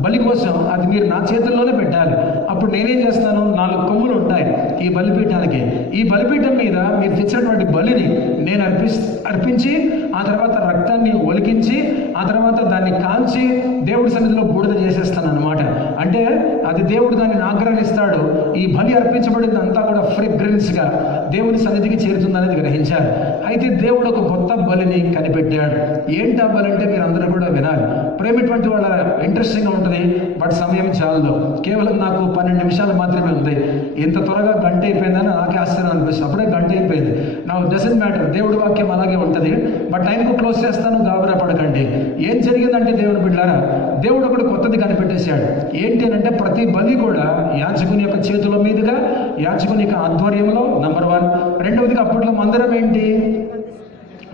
బలి కోసం అది మీరు నా చేతుల్లోనే పెట్టాలి. అప్పుడు నేనేం చేస్తాను, 4 కొమ్ములు ఉంటాయి ఈ బలిపీఠానికి. ఈ బలిపీఠం మీద మీరు తెచ్చినటువంటి బలిని నేను అర్పించి ఆ తర్వాత రక్తాన్ని ఒలికించి ఆ తర్వాత దాన్ని కాల్చి దేవుడి సన్నిధిలో బూడిద చేసేస్తాను అనమాట. అంటే అది దేవుడు దాన్ని ఆగ్రహిస్తాడు. ఈ బలి అర్పించబడింది అంతా కూడా ఫ్రేగ్రెన్స్గా దేవుని సన్నిధికి చేరుతుందనేది గ్రహించారు. అయితే దేవుడు ఒక కొత్త బలిని కనిపెట్టాడు. ఏంటి ఆ బలి అంటే మీరు అందరూ కూడా వినాలి. ప్రేమటువంటి వాళ్ళ ఇంట్రెస్టింగ్గా ఉంటుంది, బట్ సమయం చాలదు. కేవలం నాకు 12 నిమిషాలు మాత్రమే ఉంది. ఇంత త్వరగా గంట అయిపోయిందని నాకే ఆశ్చర్యం అనిపిస్తుంది. అప్పుడే గంట అయిపోయింది. నా డజంట్ మ్యాటర్, దేవుడి వాక్యం అలాగే ఉంటుంది. బట్ టైంకు క్లోజ్ చేస్తాను, గాబరా పడకండి. ఏం జరిగిందంటే దేవుని బిడ్డలారా, దేవుడు ఒకటి కొత్తది కనిపెట్టేశాడు. ఏంటి అంటే ప్రతి బలి కూడా యాజకుని యొక్క చేతుల మీదుగా యాజకుని యొక్క ఆధ్వర్యంలో నంబర్ 1. రెండవదిగా అప్పట్లో మందిరం ఏంటి,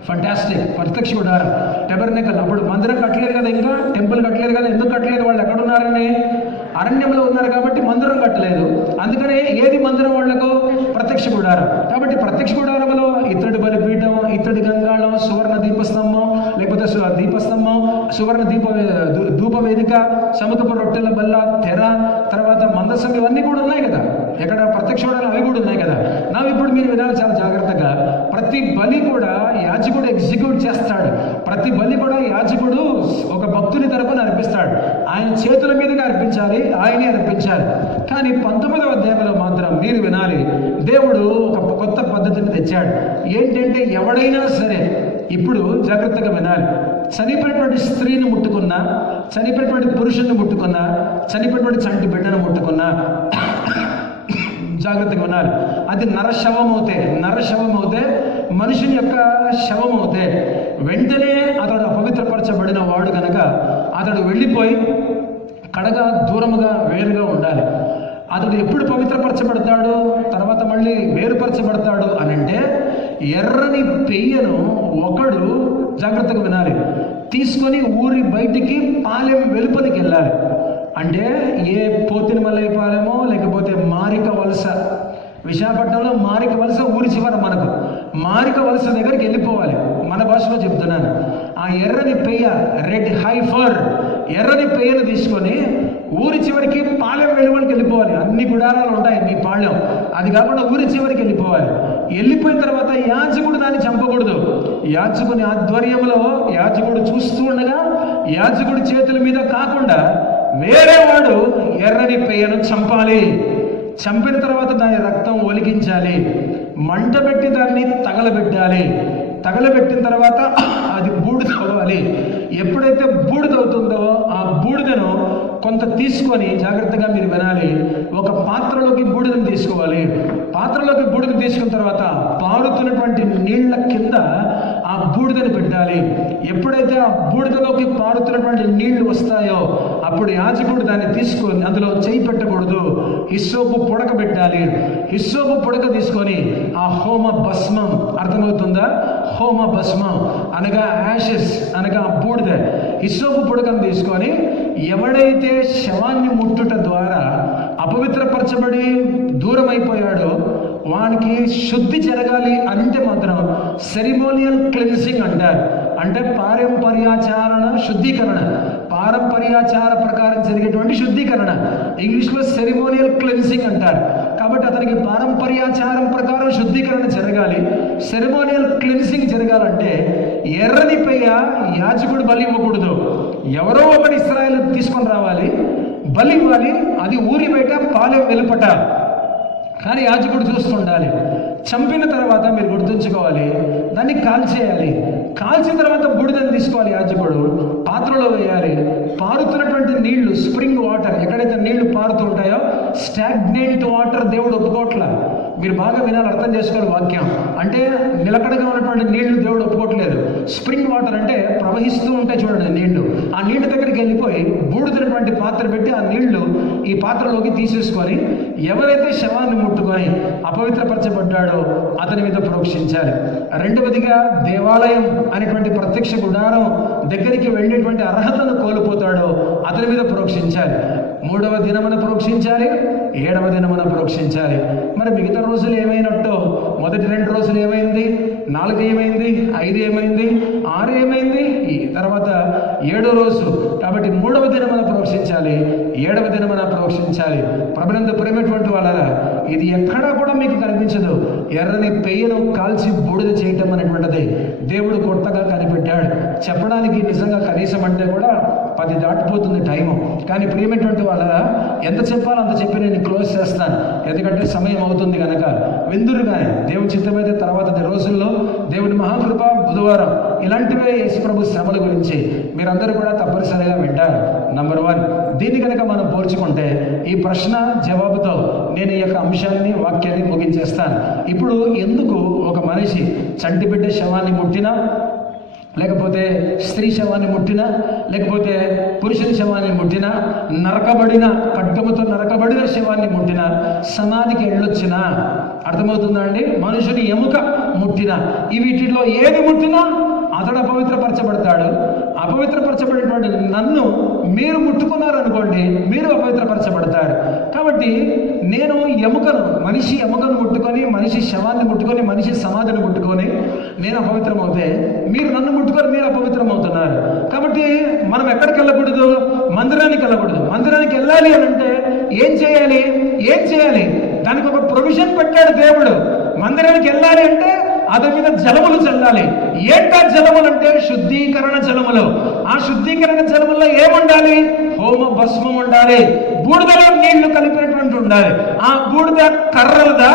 ఫంటాస్టిక్, ప్రత్యక్ష గుడారం, టెబర్నెకల్. అప్పుడు మందిరం కట్టలేదు కదా, ఇంకా టెంపుల్ కట్టలేదు కదా. ఎందుకు కట్టలేదు? వాళ్ళు ఎక్కడున్నారని అరణ్యంలో ఉన్నారు కాబట్టి మందిరం కట్టలేదు. అందుకనే ఏది మందిరం వాళ్లకు? ప్రత్యక్ష గుడారం. కాబట్టి ప్రత్యక్ష గుడారంలో ఇత్తడి బలిపీఠం, ఇత్తడి గంగాళం, సువర్ణ దీపస్తంభం, లేకపోతే దీపస్తంభం, సువర్ణ ధూప వేదిక, సముద్రపు రొట్టెల బల్ల, తెర, తర్వాత మందసం, ఇవన్నీ కూడా ఉన్నాయి కదా. ఎక్కడ ప్రత్యక్ష గుడారం అవి కూడా ఉన్నాయి కదా. ఇప్పుడు మీరు వినాలి చాలా జాగ్రత్తగా. ప్రతి బలి కూడా యాజకుడు ఎగ్జిక్యూట్ చేస్తాడు. ప్రతి బలి కూడా యాజకుడు ఒక భక్తుని తరపున అర్పిస్తాడు. ఆయన చేతుల మీదుగా అర్పించాలి, ఆయనే అర్పించాలి. కానీ 19వ అధ్యాయంలో మాత్రం మీరు వినాలి, దేవుడు ఒక కొత్త పద్ధతిని తెచ్చాడు. ఏంటంటే ఎవడైనా సరే, ఇప్పుడు జాగ్రత్తగా వినాలి, చనిపోయినటువంటి స్త్రీని ముట్టుకున్నా, చనిపోయినటువంటి పురుషుని ముట్టుకున్నా, చనిపోయినటువంటి చంటి బిడ్డను ముట్టుకున్నా, జాగ్రత్తగా ఉన్నారు, అది నరశవం అవుతే మనుషుని యొక్క శవం అవుతే వెంటనే అతడు అపవిత్రపరచబడిన వాడు కనుక అతడు వెళ్ళిపోయి కడగా దూరముగా వేరుగా ఉండాలి. అతడు ఎప్పుడు పవిత్రపరచబడతాడు, తర్వాత మళ్ళీ వేరుపరచబడతాడు అని అంటే, ఎర్రని పెయ్యను ఒకడు, జాగ్రత్తగా వినాలి, తీసుకొని ఊరి బయటికి పాలెం వెలుపలికి వెళ్ళాలి. అంటే ఏ పోతినమలై పాలెమో లేకపోతే మారిక వలస, విశాఖపట్నంలో మారిక వలస ఊరి చివర, మనకు మారిక వలస దగ్గరికి వెళ్ళిపోవాలి. మన భాషలో చెప్తున్నాను. ఆ ఎర్రని పెయ్య, రెడ్ హైఫర్, ఎర్రని పెయ్యను తీసుకొని ఊరి చివరికి పాలెం వెలువలికి వెళ్ళిపోవాలి. అన్ని గుడారాలు ఉంటాయి మీ పాళెం, అది కాకుండా ఊరి చివరికి వెళ్ళిపోవాలి. వెళ్ళిపోయిన తర్వాత యాజకుడు దాన్ని చంపకూడదు. యాజకుని ఆధ్వర్యంలో యాజకుడు చూస్తూ ఉండగా యాజకుడి చేతుల మీద కాకుండా వేరే వాడు ఎర్రని పెయ్యను చంపాలి. చంపిన తర్వాత దాని రక్తం ఒలికించాలి, మంట పెట్టి దాన్ని తగలబెట్టాలి. తగలబెట్టిన తర్వాత అది బూడిద అవ్వాలి. ఎప్పుడైతే బూడిద అవుతుందో ఆ బూడిదను కొంత తీసుకొని, జాగ్రత్తగా మీరు వినాలి, ఒక పాత్రలోకి బూడిదను తీసుకోవాలి. పాత్రలోకి బూడిద తీసుకున్న తర్వాత పారుతున్నటువంటి నీళ్ల కింద ఆ బూడిదను పెట్టాలి. ఎప్పుడైతే ఆ బూడిదలోకి పారుతున్నటువంటి నీళ్లు వస్తాయో అప్పుడు యాజకుడు దాన్ని తీసుకొని అందులో చేయి పెట్టకూడదు, హిస్సోపు పుడక పెట్టాలి. హిస్సోపు పుడక తీసుకొని ఆ హోమ భస్మం, అర్థమవుతుందా? హోమ భస్మం అనగా యాషెస్, అనగా బూడిద. హిస్సోపు పుడకను తీసుకొని ఎవడైతే శవాన్ని ముట్టుట ద్వారా అపవిత్రపరచబడి దూరం అయిపోయాడో వానికి శుద్ధి జరగాలి అంటే మాత్రం సెరిమోనియల్ క్లెన్సింగ్ అంటారు. అంటే పారంపర్యాచారణ శుద్ధీకరణ, పారంపర్యాచార ప్రకారం జరిగేటువంటి శుద్ధీకరణ, ఇంగ్లీష్లో సెరిమోనియల్ క్లెన్సింగ్ అంటారు. కాబట్టి అతనికి పారంపర్యాచారం ప్రకారం శుద్ధీకరణ జరగాలి. సెరిమోనియల్ క్లెన్సింగ్ జరగాలంటే ఎర్రని పెయ్య యాజకుడు బలి ఇవ్వకూడదు. ఎవరో ఒకటి ఇశ్రాయేలు తీసుకొని రావాలి, బలి ఇవ్వాలి. అది ఊరి బయట పాలెం వెలుపట, కానీ యాజకుడు చూస్తుండాలి. చంపిన తర్వాత మీరు గుర్తుంచుకోవాలి, దాన్ని కాల్చేయాలి. కాల్చిన తర్వాత బూడిదని తీసుకోవాలి, యాజకుడు పాత్రలో వేయాలి. పారుతున్నటువంటి నీళ్లు, స్ప్రింగ్ వాటర్, ఎక్కడైతే నీళ్లు పారుతూ ఉంటాయో స్టాగ్నెంట్ వాటర్ దేవుడు ఒప్పుకోవట్లా. మీరు బాగా వినాలి, అర్థం చేసుకోవాలి వాక్యం. అంటే నిలకడగా ఉన్నటువంటి నీళ్లు దేవుడు ఒప్పుకోవట్లేదు. స్ప్రింగ్ వాటర్ అంటే ప్రవహిస్తూ ఉంటాయి చూడండి నీళ్లు. ఆ నీళ్ళ దగ్గరికి వెళ్ళిపోయి బూడిదైనటువంటి పాత్ర పెట్టి ఆ నీళ్లు ఈ పాత్రలోకి తీసేసుకొని ఎవరైతే శవాన్ని ముట్టుకొని అపవిత్రపరచబడ్డాడో అతని మీద ప్రోక్షించాలి. రెండవదిగా దేవాలయం అనేటువంటి ప్రత్యక్ష గుడారం దగ్గరికి వెళ్ళేటువంటి అర్హతను కోల్పోతాడో అతని అతని మీద ప్రోక్షించాలి. 3వ దినమున ప్రోక్షించాలి, 7వ దినమున ప్రోక్షించాలి. మరి మిగతా రోజులు ఏమైనట్టు? మొదటి 2 రోజులు ఏమైంది? 4 ఏమైంది? 5 ఏమైంది? 6 ఏమైంది? తర్వాత 7వ రోజు. కాబట్టి 3వ దినమున ప్రోక్షించాలి, 7వ దినమున ప్రోక్షించాలి. ప్రభునందు ప్రేమటువంటి వాళ్ళారా, ఇది ఎక్కడా కూడా మీకు కనిపించదు. ఎర్రని పెయ్యను కాల్చి బూడిద చేయటం అనేటువంటిది దేవుడు కొత్తగా కనిపెట్టాడు. చెప్పడానికి నిజంగా కనీసం అంటే కూడా 10 దాటిపోతుంది టైము. కానీ ప్రియమైనటువంటి వాళ్ళ ఎంత చెప్పాలో అంత చెప్పి నేను క్లోజ్ చేస్తాను, ఎందుకంటే సమయం అవుతుంది కనుక. విందురు కానీ దేవుని చిత్తమైతే తర్వాత రోజుల్లో దేవుని మహాకృప బుధవారం ఇలాంటివే యేసుప్రభు శ్రమల గురించి మీరందరూ కూడా తప్పనిసరిగా వింటారు. నంబర్ 1, దీన్ని కనుక మనం పోల్చుకుంటే ఈ ప్రశ్న జవాబుతో నేను ఈ యొక్క అంశాన్ని వాక్యాన్ని ముగించేస్తాను. ఇప్పుడు ఎందుకు ఒక మనిషి చంటిబిడ్డ శవాన్ని ముట్టినా, లేకపోతే స్త్రీ శవాన్ని ముట్టినా, లేకపోతే పురుషుని శవాన్ని ముట్టినా, నరకబడిన ఖడ్గముతో నరకబడిన శవాన్ని ముట్టినా, సమాధికి వెళ్ళొచ్చినా, అర్థమవుతుందా అండి? మనుషుని ఎముక ముట్టినా, ఈ వీటిలో ఏది ముట్టినా అతడు అపవిత్రపరచబడతాడు. అపవిత్రపరచబడేటువంటి నన్ను మీరు ముట్టుకున్నారనుకోండి, మీరు అపవిత్రపరచబడతారు. కాబట్టి నేను మనిషి ఎముకను ముట్టుకొని, మనిషి శవాన్ని ముట్టుకొని, మనిషి సమాధిని ముట్టుకొని నేను అపవిత్రమవుతే, మీరు నన్ను ముట్టుకొని మీరు అపవిత్రమవుతున్నారు. కాబట్టి మనం ఎక్కడికి వెళ్ళకూడదు? మందిరానికి వెళ్ళకూడదు. మందిరానికి వెళ్ళాలి అని అంటే ఏం చేయాలి? దానికి ఒక ప్రొవిజన్ పెట్టాడు దేవుడు. మందిరానికి వెళ్ళాలి అంటే అతని మీద జలములు చల్లాలి. ఏంటా జలములు అంటే శుద్ధీకరణ జలములు. ఆ శుద్ధీకరణ జలముల్లో ఏముండాలి? హోమ భస్మం ఉండాలి, బూడిదలో నీళ్లు కలిపినటువంటి ఉండాలి. ఆ బూడిద కర్రలదా,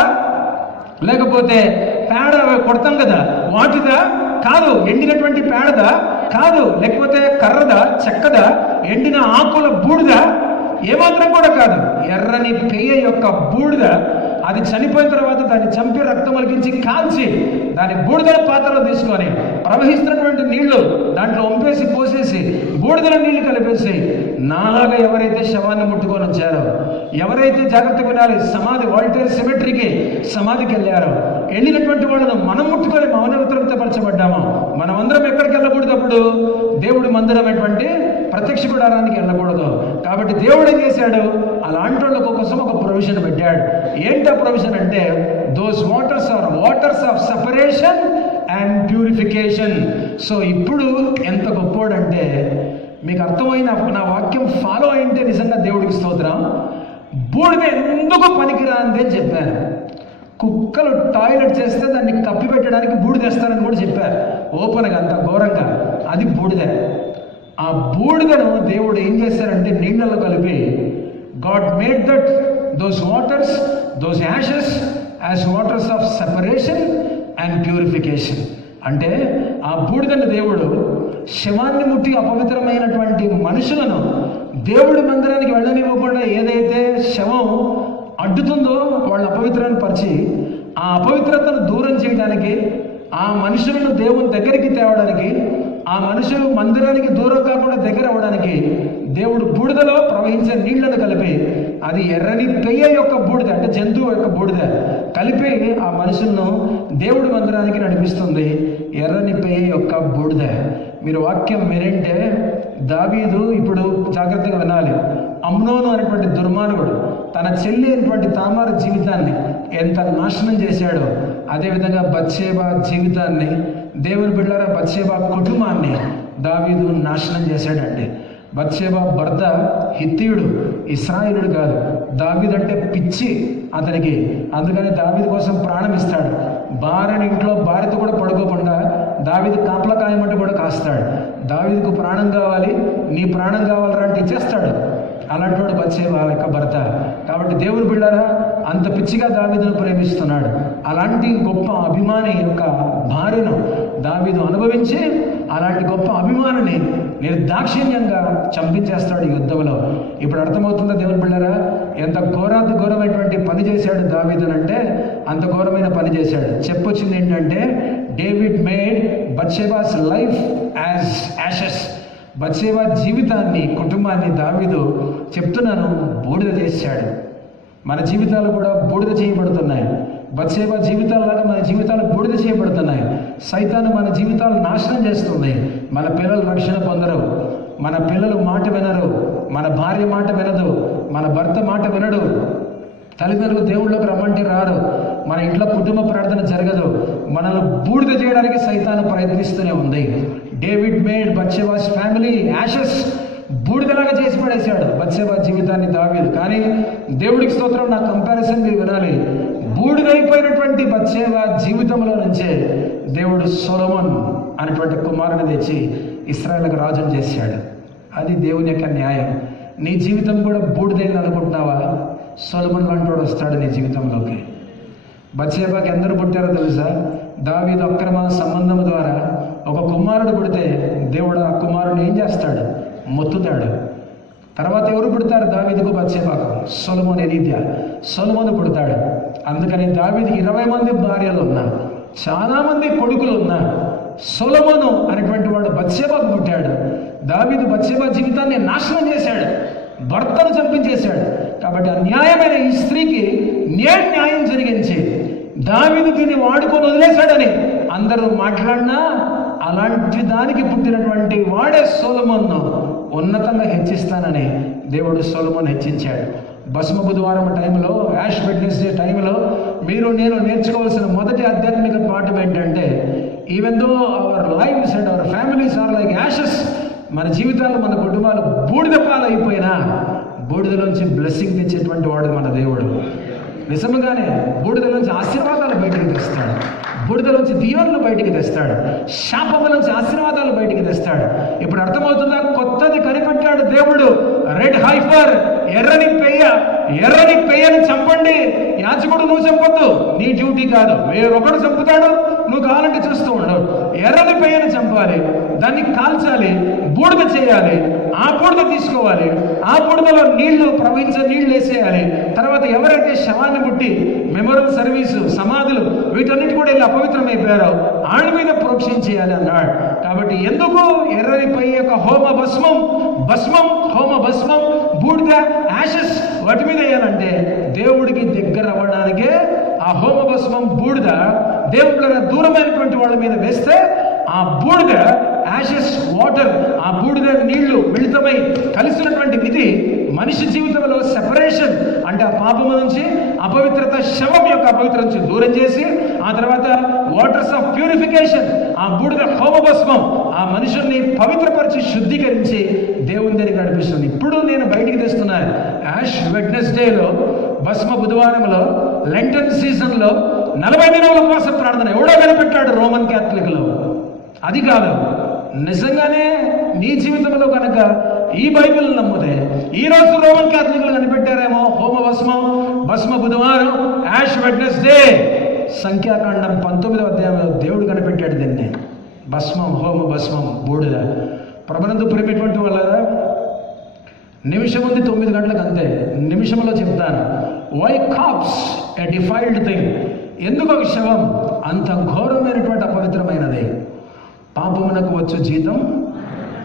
లేకపోతే పేడ కొడతాం కదా వాటిదా? కాదు. ఎండినటువంటి పేడదా? కాదు. లేకపోతే కర్రదా, చెక్కదా, ఎండిన ఆకుల బూడిద? ఏమాత్రం కూడా కాదు. ఎర్రని పెయ్య యొక్క బూడిద. అది చనిపోయిన తర్వాత దాన్ని చంపి రక్తం ఒలికించి కాల్చి దాని బూడిదల పాత్రలో తీసుకొని ప్రవహిస్తున్నటువంటి నీళ్లు దాంట్లో వంపేసి పోసేసి బూడిదల నీళ్లు కలిపేసి, నాలాగా ఎవరైతే శవాన్ని ముట్టుకొని వచ్చారో, ఎవరైతే జాగ్రత్త వినాలి, వాల్టేర్ సిమెట్రీకి సమాధికి వెళ్ళారో, వెళ్ళినటువంటి వాళ్ళను మనం ముట్టుకొని మౌనవిత్రపరచబడ్డామో, మనమందరం ఎక్కడికి వెళ్ళకూడదు? అప్పుడు దేవుడి మందిరమైనటువంటి ప్రత్యక్ష గుడారానికి వెళ్ళకూడదు. కాబట్టి దేవుడు ఏం చేశాడు? అలాంటి వాళ్ళ కోసం ఒక ప్రొవిజన్ పెట్టాడు. ఏంటో ప్రొవిజన్ అంటే, those waters of separation and purification. So ఇప్పుడు ఎంత గొప్పోడంటే, మీకు అర్థమైన నా వాక్యం ఫాలో అయింటే నిజంగా దేవుడికి స్తోత్రం. బూడిద ఎందుకు పనికిరాంది అని చెప్పాను. కుక్కలు టాయిలెట్ చేస్తే దాన్ని కప్పి పెట్టడానికి బూడిద తెస్తారని కూడా చెప్పారు. ఓపెన్గా, అంత ఘోరంగా. అది బూడిద. ఆ బూడిదను దేవుడు ఏం చేశారంటే నీళ్ళలో కలిపి, God made that those waters, those Ashes as waters of separation and purification. అంటే ఆ బూడిదను దేవుడు శవాన్ని ముట్టి అపవిత్రమైనటువంటి మనుషులను దేవుడి మందిరానికి వెళ్ళనివ్వకుండా ఏదైతే శవం అడ్డుతుందో వాళ్ళ అపవిత్రాన్ని పరిచి, ఆ అపవిత్రతను దూరం చేయడానికి, ఆ మనుషులను దేవుని దగ్గరికి తేవడానికి, ఆ మనుషులు మందిరానికి దూరం కాకుండా దగ్గర అవ్వడానికి దేవుడు బూడిదలో ప్రవహించే నీళ్లను కలిపి, అది ఎర్రని పెయ్య యొక్క బూడిద అంటే జంతువు యొక్క బూడిద కలిపి ఆ మనుషులను దేవుడి మందిరానికి నడిపిస్తుంది. ఎర్రని పెయ్య యొక్క బూడిద. మీరు వాక్యం వినంటే దావీదు ఇప్పుడు జాగ్రత్తగా వినాలి. అమ్నోను అనేటువంటి దుర్మార్గుడు తన చెల్లి అయినటువంటి తామారు జీవితాన్ని ఎంత నాశనం చేశాడో, అదేవిధంగా బత్షేబా జీవితాన్ని, దేవుని బిడ్డలారా బత్షేబా కుటుంబాన్ని దావీదు నాశనం చేశాడండి. బత్షేబా భర్త హిత్తీయుడు, ఇశ్రాయేలుడు కాదు. దావీదు అంటే పిచ్చి అతనికి. అందుకని దావీదు కోసం ప్రాణం ఇస్తాడు. భార్యని ఇంట్లో భార్యతో కూడా పడుకోకుండా దావీదు కాపలా కాయమంటే కూడా కాస్తాడు. దావీదుకు ప్రాణం కావాలి, నీ ప్రాణం కావాలరా అంటే ఇచ్చేస్తాడు. అలాంటి వాడు బత్షేబా యొక్క భర్త. కాబట్టి దేవుని బిడ్డలారా అంత పిచ్చిగా దావీదును ప్రేమిస్తున్నాడు. అలాంటి గొప్ప అభిమాని యొక్క భార్యను దావీదు అనుభవించి అలాంటి గొప్ప అభిమానిని నిర్దాక్షిణ్యంగా చంపించేస్తాడు యుద్ధంలో. ఇప్పుడు అర్థమవుతుందా దేవుని బిడ్డలారా? ఎంత ఘోరమైనటువంటి పని చేశాడు దావీదు అంటే అంత ఘోరమైన పని చేశాడు. చెప్పొచ్చింది ఏంటంటే, David made Bathsheba's life as ashes. Bathsheba జీవితాన్ని, కుటుంబాన్ని దావీదు చెప్తున్నాను బూడిద చేశాడు. మన జీవితాలు కూడా బూడిద చేయబడుతున్నాయి. బత్షేబా జీవితాలలాగా మన జీవితాలు బూడిద చేయబడుతున్నాయి. సైతాను మన జీవితాలు నాశనం చేస్తుంది. మన పిల్లలు రక్షణ పొందరు. మన పిల్లలు మాట వినరు, మన భార్య మాట వినదు, మన భర్త మాట వినడు, తల్లిదండ్రులు దేవుళ్ళకి రమ్మంటే రారు, మన ఇంట్లో కుటుంబ ప్రార్థన జరగదు, మనల్ని బూడిద చేయడానికి సైతాను ప్రయత్నిస్తూనే ఉంది. డేవిడ్ మేడ్ బత్షెబాస్ ఫ్యామిలీ యాషెస్, బూడిదలాగా చేసి పడేశాడు బత్షెబా జీవితాన్ని దావీదు. కానీ దేవుడికి స్తోత్రం, నా కంపారిజన్ మీరు వినాలి. బూడిదైపోయినటువంటి బత్షెబా జీవితంలో నుంచే దేవుడు సొలొమోన్ అనేటువంటి కుమారుని తెచ్చి ఇశ్రాయేలుకు రాజును చేశాడు. అది దేవుని యొక్క న్యాయం. నీ జీవితం కూడా బూడిదైంది అనుకుంటున్నావా? సొలొమోన్ లాంటి వాడు వస్తాడు నీ జీవితంలోకి. బత్షెబాకి ఎందరు పుట్టారో తెలుసా? దావీదు అక్రమ సంబంధం ద్వారా ఒక కుమారుడు పుడితే దేవుడు ఆ కుమారుడు ఏం చేస్తాడు? మొత్తుతాడు. తర్వాత ఎవరు పుడతారు దావీదుకు బత్షెబాకు? సొలొమోను ఎలీద్య. సొలొమోను పుడతాడు. అందుకని దావీదుకి 20 మంది భార్యలు ఉన్నా, చాలామంది కొడుకులు ఉన్నా, సొలొమోను అనేటువంటి వాడు బత్షెబాకు పుట్టాడు. దావీదు బత్షెబా జీవితాన్ని నాశనం చేశాడు, భర్తను చంపించేశాడు. కాబట్టి అన్యాయమైన ఈ స్త్రీకి న్యాయం జరిగించి దావీదు దీన్ని వాడుకొని వదిలేశాడని అందరూ మాట్లాడినా, అలాంటి దానికి పుట్టినటువంటి వాడే సొలొమోన్ను ఉన్నతంగా హెచ్చిస్తానని దేవుడు సొలొమోన్ హెచ్చించాడు. భస్మ బుధవారం టైంలో, యాష్ వెడ్నెస్డే టైంలో మీరు నేను నేర్చుకోవాల్సిన మొదటి ఆధ్యాత్మిక పాఠం ఏంటంటే, even though our lives and our families are like ashes, మన జీవితాలు మన కుటుంబాలు బూడిద పాలైపోయినా బూడిదలోంచి బ్లెస్సింగ్ తెచ్చేటువంటి వాడు మన దేవుడు. నిజంగానే బూడిదలోంచి ఆశీర్వాదాలు బయటికి తెస్తాడు, బూడిదలోంచి దీవెనలు బయటికి తెస్తాడు, శాపములోంచి ఆశీర్వాదాలు బయటికి తెస్తాడు. ఇప్పుడు అర్థమవుతుందా? కొత్తది కనిపెట్టాడు దేవుడు. రెడ్ హైఫర్, ఎర్రని పెయ్యని చంపండి. యాజకుడు నువ్వు చంపొద్దు, నీ డ్యూటీ కాదు, వేరొకడు చంపుతాడు, నువ్వు కావాలంటే చూస్తూ ఉండవు. ఎర్రని పెయ్యని చంపాలి, దాన్ని కాల్చాలి, బూడిద చేయాలి, ఆ బూడిద తీసుకోవాలి, ఆ బూడిదలో నీళ్లు ప్రవహించే నీళ్లు వేసేయాలి. తర్వాత ఎవరైతే శవాన్ని ముట్టి మెమోరియల్ సర్వీసు, సమాధులు వీటన్నిటి కూడా వెళ్ళి అపవిత్రమైపోయారో ఆడ మీద ప్రోక్షణ చేయాలి అన్నాడు. కాబట్టి ఎందుకు ఎర్రని పై యొక్క హోమ భస్మం బూడిద యాషెస్ వాటి మీద వేయాలంటే దేవుడికి దగ్గర అవ్వడానికే ఆ హోమ భస్మం బూడిద దేవుళ్ళ దూరమైనటువంటి వాళ్ళ మీద వేస్తే ఆ బూడిద యాషెస్ వాటర్, ఆ బూడిద నీళ్లు మిళితమై కలిసినటువంటి విధి మనిషి జీవితంలో సెపరేషన్ అంటే ఆ పాపము నుంచి అపవిత్రత, శవం యొక్క అపవిత్ర నుంచి దూరం చేసి, ఆ తర్వాత వాటర్స్ ఆఫ్ ప్యూరిఫికేషన్, ఆ బూడిద హోమభస్మం ఆ మనుషుల్ని పవిత్రపరిచి శుద్ధీకరించి దేవుని దగ్గరికి నడిపిస్తుంది. ఇప్పుడు నేను బయటికి తెస్తున్నాను. యాష్ వెడ్నెస్డేలో, భస్మ బుధవారంలో, లెంటన్ సీజన్లో 40 దినాల ఉపవాస ప్రార్థన ఎవడో కనిపెట్టాడు రోమన్ క్యాథలిక్లో. అది కాదు, నిజంగానే నీ జీవితంలో కనుక ఈ బైబిల్ నమ్మితే ఈరోజు రోమన్ క్యాథలిక్లు కనిపెట్టారేమో భస్మ బుధవారం, యాష్ వెడ్నెస్డే. సంఖ్యాకాండం 19వ అధ్యాయంలో దేవుడు కనిపెట్టాడు దీన్ని. భస్మం బూడిద. ప్రభునందు ప్రేమటువంటి వాళ్ళరా, నిమిషం ఉంది 9 గంటలకు, అంతే నిమిషంలో చెప్తాను. Why corpse a defiled thing? ఎందుకు ఒక శవం అంత ఘోరమైనటువంటి అపవిత్రమైనది? పాపమునకు వచ్చు జీతం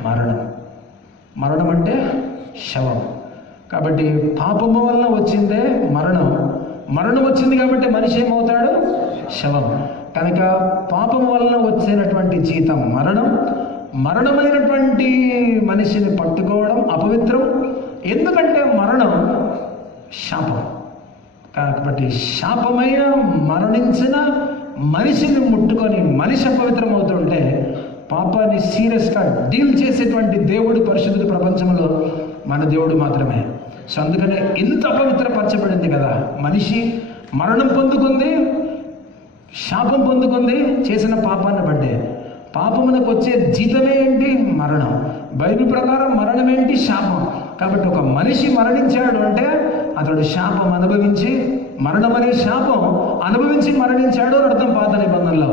మరణం అంటే శవం. కాబట్టి పాపము వలన వచ్చిందే మరణం వచ్చింది కాబట్టి మనిషి ఏమవుతాడు? శవం. కనుక పాపము వలన వచ్చినటువంటి జీతం మరణమైనటువంటి మనిషిని పట్టుకోవడం అపవిత్రం. ఎందుకంటే మరణం శాపం. కాబట్టి శాపమైన మరణించిన మనిషిని ముట్టుకొని మనిషి అపవిత్రం అవుతుంటే పాపాన్ని సీరియస్గా డీల్ చేసేటువంటి దేవుడు పరిశుద్ధుడు ప్రపంచంలో మన దేవుడు మాత్రమే. సో అందుకనే ఇంత అపవిత్రపరచబడింది కదా మనిషి. మరణం పొందుకుంది, శాపం పొందుకుంది చేసిన పాపాన్ని బట్టే. పాపమునకు వచ్చే జీతమే ఏంటి? మరణం. బైబిల్ ప్రకారం మరణం ఏంటి? శాపం. కాబట్టి ఒక మనిషి మరణించాడు అంటే అతడు శాపం అనుభవించి, మరణం అనే శాపం అనుభవించి మరణించాడు అని అర్థం పాత నిబంధనలో.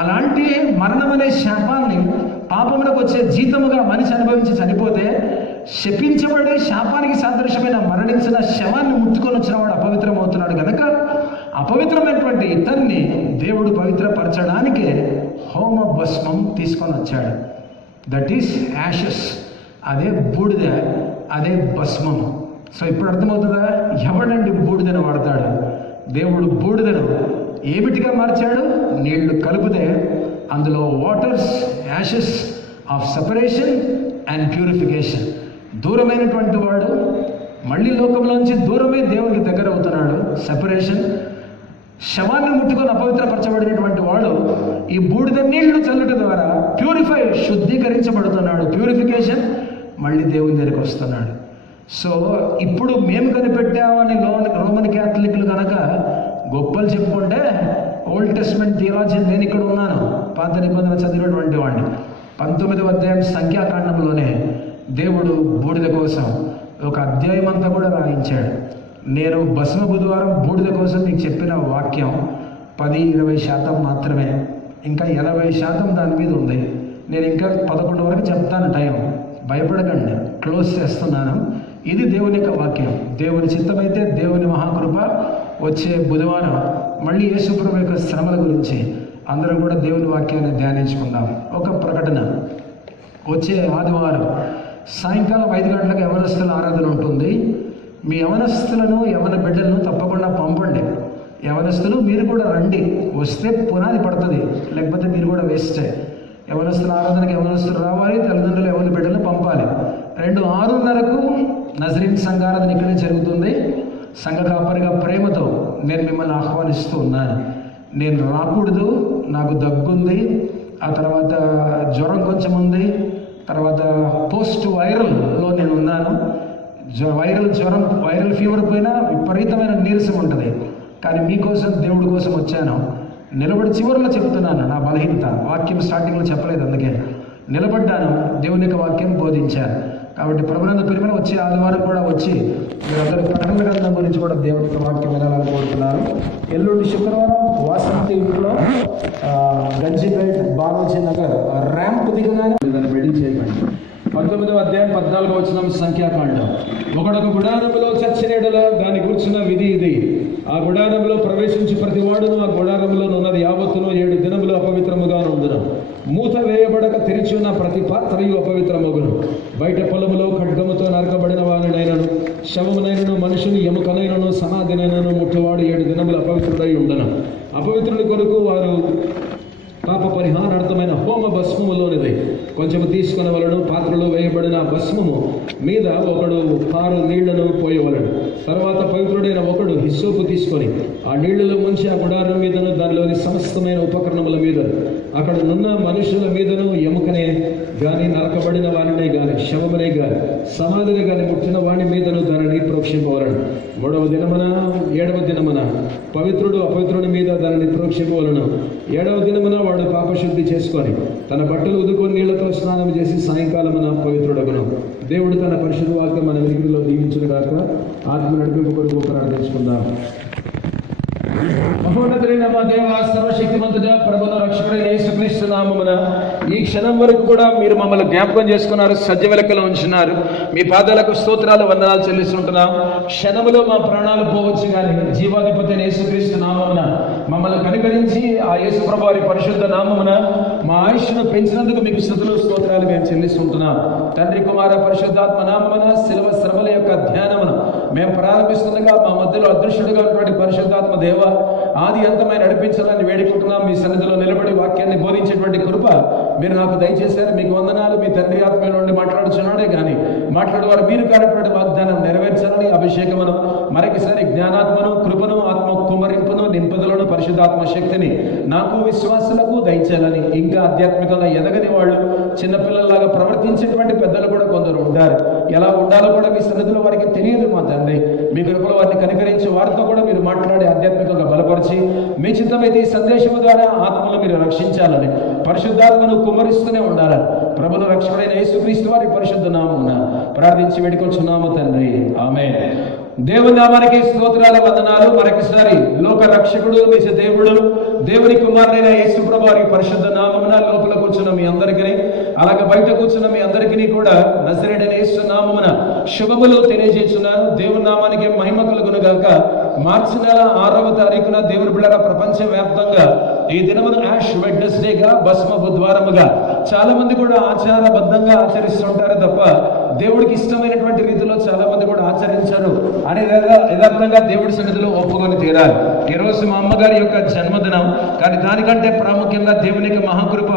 అలాంటి మరణం అనే శాపాన్ని పాపమునకు వచ్చే జీతముగా మనిషి అనుభవించి చనిపోతే, శపించబడి శాపానికి సాదృశ్యమైన మరణించిన శవాన్ని ముట్టుకొని వచ్చిన వాడు అపవిత్రమవుతున్నాడు కనుక అపవిత్రమైనటువంటి ఇతన్ని దేవుడు పవిత్రపరచడానికే హోమ భస్మం తీసుకొని వచ్చాడు. That is Ashes. అదే బూడిద, అదే భస్మం. సో ఇప్పుడు అర్థమవుతుందా ఎవడండి బూడిదను వాడతాడు? దేవుడు బూడిదను ఏమిటిగా మార్చాడు? నీళ్లు కలిపితే అందులో waters, ashes of separation and purification. దూరమైనటువంటి వాడు మళ్ళీ లోకంలోంచి దూరమై దేవునికి దగ్గర అవుతున్నాడు. సెపరేషన్. శవాన్ని ముట్టుకొని అపవిత్రపరచబడినటువంటి వాడు ఈ బూడిద నీళ్లు చల్లట ద్వారా ప్యూరిఫై, శుద్ధీకరించబడుతున్నాడు. ప్యూరిఫికేషన్. మళ్ళీ దేవుని దగ్గరికి వస్తున్నాడు. సో ఇప్పుడు మేము కనిపెట్టామని రోమన్ క్యాథలిక్లు కనుక గొప్పలు చెప్పుకుంటే, ఓల్డ్ టెస్ట్మెంట్ థియాలజీ, నేను ఇక్కడ ఉన్నాను, పాత నిబంధన చదివినటువంటి వాడిని. 19వ అధ్యాయం సంఖ్యాకాండంలోనే దేవుడు బూడిద కోసం ఒక అధ్యాయం అంతా కూడా రాయించాడు. నేను భస్మ బుధవారం బూడిద కోసం మీకు చెప్పిన వాక్యం 10-20% మాత్రమే, ఇంకా 80% దాని మీద ఉంది. నేను ఇంకా 11 వరకు చెప్తాను. టైం భయపడకండి, క్లోజ్ చేస్తున్నాను. ఇది దేవుని యొక్క వాక్యం. దేవుని చిత్తమైతే దేవుని మహాకృప వచ్చే బుధవారం మళ్ళీ యేసుప్రభు యొక్క శ్రమల గురించి అందరం కూడా దేవుని వాక్యాన్ని ధ్యానించుకుందాం. ఒక ప్రకటన, వచ్చే ఆదివారం సాయంకాలం 5 గంటలకు యవనస్తుల ఆరాధన ఉంటుంది. మీ యవనస్తులను, యవన బిడ్డలను తప్పకుండా పంపండి. యవనస్తులు మీరు కూడా రండి, వస్తే పునాది పడుతుంది, లేకపోతే మీరు కూడా వేస్టే. యవనస్తుల ఆరాధనకి యవనస్తులు రావాలి, తల్లిదండ్రులు యవన బిడ్డలను పంపాలి. 6:30కు నజరీన్ సంఘారాధన ఇక్కడే జరుగుతుంది. సంఘ కాపరిగా ప్రేమతో నేను మిమ్మల్ని ఆహ్వానిస్తూ ఉన్నాను. నేను రాకూడదు, నాకు దగ్గుంది, ఆ తర్వాత జ్వరం కొంచెం ఉంది, తర్వాత పోస్ట్ వైరల్లో నేను ఉన్నాను. వైరల్ ఫీవర్ పోయినా విపరీతమైన నీరసం ఉంటుంది. కానీ మీకోసం, దేవుడి కోసం వచ్చాను. నిలబడి చివరిలో చెప్తున్నాను నా బలహీనత. వాక్యం స్టార్టింగ్లో చెప్పలేదు, అందుకే నిలబడ్డాను. దేవుని యొక్క వాక్యం బోధించాను. కాబట్టి ప్రభునందు ప్రియమైన వచ్చే ఆదివారం కూడా వచ్చి మీరందరూ ప్రకటన గ్రంథం గురించి కూడా దేవుని యొక్క వాక్యం వినాలని కోరుతున్నాను. ఎల్లుండి శుక్రవారం వాసంతి ఇంట్లో గంజిపేట్ బాలాజీ నగర్ ర్యాంప్ దిగగానే దాన్ని రెడీ చేయకండి. 19వ అధ్యాయం 14వ వచనం సంఖ్యాకాండం. ఒకడొక గుడారములో చచ్చినడల దాని కూర్చున్న విధి ఇది. ఆ గుడారంలో ప్రవేశించి ప్రతి వాడును ఆ గుడారంలో ఉన్నది యావత్తును 7 దినములు అపవిత్రముగా నుండును. మూత వేయబడక తెరిచి ఉన్న ప్రతి పాత్రయు అపవిత్రమగును. బయట పొలములో ఖడ్గముతో నరకబడిన వారినైనను, శవమునైనను, మనుషుని ఎముకనైనను, సమాధినైనను ముట్టువాడు 7 దినములు అపవిత్రుడై ఉండను. అపవిత్రుని కొరకు వారు పాప పరిహారార్థమైన హోమ భస్మములోనిది కొంచెము తీసుకునే వలన పాత్రలో వేయబడిన భస్మము మీద ఒకడు 6 నీళ్లను పోయవలడు. తర్వాత పవిత్రుడైన ఒకడు హిస్సోపు తీసుకొని ఆ నీళ్లలో ముంచి ఆ గుడారం మీదను దానిలోని సమస్తమైన ఉపకరణముల మీద అక్కడ నున్న మనుషుల మీదను ఎముకనే గాని, నరకబడిన వారినే గాని, శవమనే గాని, సమాధిని గాని ముట్టిన వాడి మీదను దానిని ప్రోక్షింపవలడు. 3వ దినమున 7వ దినమున పవిత్రుడు అపవిత్రుని మీద దానిని ప్రోక్షింపవలను. 7వ దినమున వాడు పాపశుద్ధి చేసుకొని తన బట్టలు ఉదుకొని నీళ్లతో స్నానం చేసి సాయంకాలమున పవిత్రుడగును. దేవుడు తన పరిశుద్ధ వాక్యం మన వెలుగులో దీవించుగాక. ఆత్మ నడిపింపు కొరకు ప్రార్థించుకుందాం. మహోన్నతుడైన మా దేవ, సర్వశక్తిమంతుడా, ప్రభువును రక్షకుడైన యేసుక్రీస్తు నామమున ఈ క్షణం వరకు కూడా మీరు మమ్మల్ని జ్ఞాపకం చేసుకున్నారు, సజీవలకలో ఉంచున్నారు. మీ పాదాలకు స్తోత్రాలు, వందనాలు చెల్లిస్తుంటున్నాం. క్షణములో మా ప్రాణాలు పోవచ్చు కానీ జీవాధిపతి అయిన యేసుక్రీస్తు నామమున మమ్మల్ని కనికరించి ఆ యేసుప్రభు వారి పరిశుద్ధ నామమున మా ఆయుష్ను పెంచినందుకు మీకు స్తుతులు, స్తోత్రాలు మేము చెల్లిస్తుంటున్నాం. తండ్రి, కుమార, పరిశుద్ధాత్మ నామమున శిలువ శ్రమల యొక్క ధ్యానమును మేము ప్రారంభిస్తుండగా మా మధ్యలో అదృశ్యుడిగా ఉన్నటువంటి పరిశుద్ధాత్మ దేవ ఆది అంతమైన నడిపించాలని వేడుకుంటున్నాం. మీ సన్నిధిలో నిలబడి వాక్యాన్ని బోధించేటువంటి కృప మీరు నాకు దయచేశారు. మీకు వందనాలు. మీ తండ్రి ఆత్మ నుండి మాట్లాడుచున్నాడే కానీ మాట్లాడేవారు మీరు కానటువంటి వాగ్దానం నెరవేర్చాలని అభిషేకమును, మరొకసారి జ్ఞానాత్మను, కృపను, ఆత్మ కుమరింపును, నింపదలను, పరిశుద్ధాత్మ శక్తిని నాకు విశ్వాసులకు దయచేయాలని. ఇంకా ఆధ్యాత్మికంగా ఎదగని వాళ్ళు, చిన్నపిల్లల్లాగా ప్రవర్తించేటువంటి పెద్దలు కూడా కొందరు ఉంటారు. ఎలా ఉండాలో కూడా మీ సన్నిధిలో వారికి తెలియదు. మా తండ్రి, మీ కృపలో వారిని కనికరించి వారితో కూడా మీరు మాట్లాడి ఆధ్యాత్మికంగా బలపరిచి మీ చిత్తమైతే ఈ సందేశము ద్వారా ఆత్మను మీరు రక్షించాలని, పరిశుద్ధాత్మను కుమ్మరిస్తూనే ఉండాలని ప్రభువును రక్షకుడైన యేసుక్రీస్తు వారి పరిశుద్ధ నామమున ప్రార్థించి వేడుకొంచున్నాము తండ్రి. ఆమేన్. దేవుని నామానికి స్తోత్రాల, వందనాలు. మరొకసారి లోక రక్షకుడు, నిజ దేవుడు, దేవుని కుమారుడైన యేసు ప్రభు వారి పరిశుద్ధ నామమున లోపల కూర్చున్న మీ అందరికీ, అలాగే బయట కూర్చున్న మీ అందరికీ కూడా నజరేయుడైన యేసు నామమున శుభములు తెలియజేస్తున్నాను. దేవుని నామానికి మహిమ కలుగును గాక. మార్చి నెల 6వ తారీఖున దేవుని బిడ్డల ప్రపంచ వ్యాప్తంగా ఈ దినమును యాష్ వెడ్నెస్డేగా, భస్మ బుధవారముగా చాలా మంది కూడా ఆచారబద్ధంగా ఆచరిస్తుంటారు తప్ప దేవుడికి ఇష్టమైనటువంటి రీతిలో చాలా మంది కూడా ఆచరించరు అని యథార్థంగా దేవుడి సన్నిధిలో ఒప్పుకొని తీరాలి. ఈరోజు మా అమ్మగారి యొక్క జన్మదినం, కానీ దానికంటే ప్రాముఖ్యంగా దేవుని యొక్క మహాకృప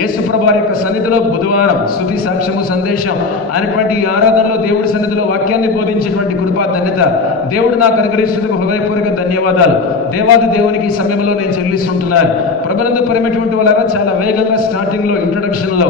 యేసుప్రభు యొక్క సన్నిధిలో బుధవారం స్తుతి సాక్ష్యము సందేశం అనేటువంటి ఈ ఆరాధనలో దేవుడి సన్నిధిలో వాక్యాన్ని బోధించేటువంటి కృపా ధన్యత దేవుడు నాకు అనుగ్రహిస్తున్నందుకు హృదయపూర్వక ధన్యవాదాలు దేవాది దేవునికి ఈ సమయంలో నేను చెల్లిస్తుంటున్నాను. ప్రభునందు ప్రేమటువంటి వాళ్ళ చాలా వేగంగా స్టార్టింగ్ లో ఇంట్రొడక్షన్ లో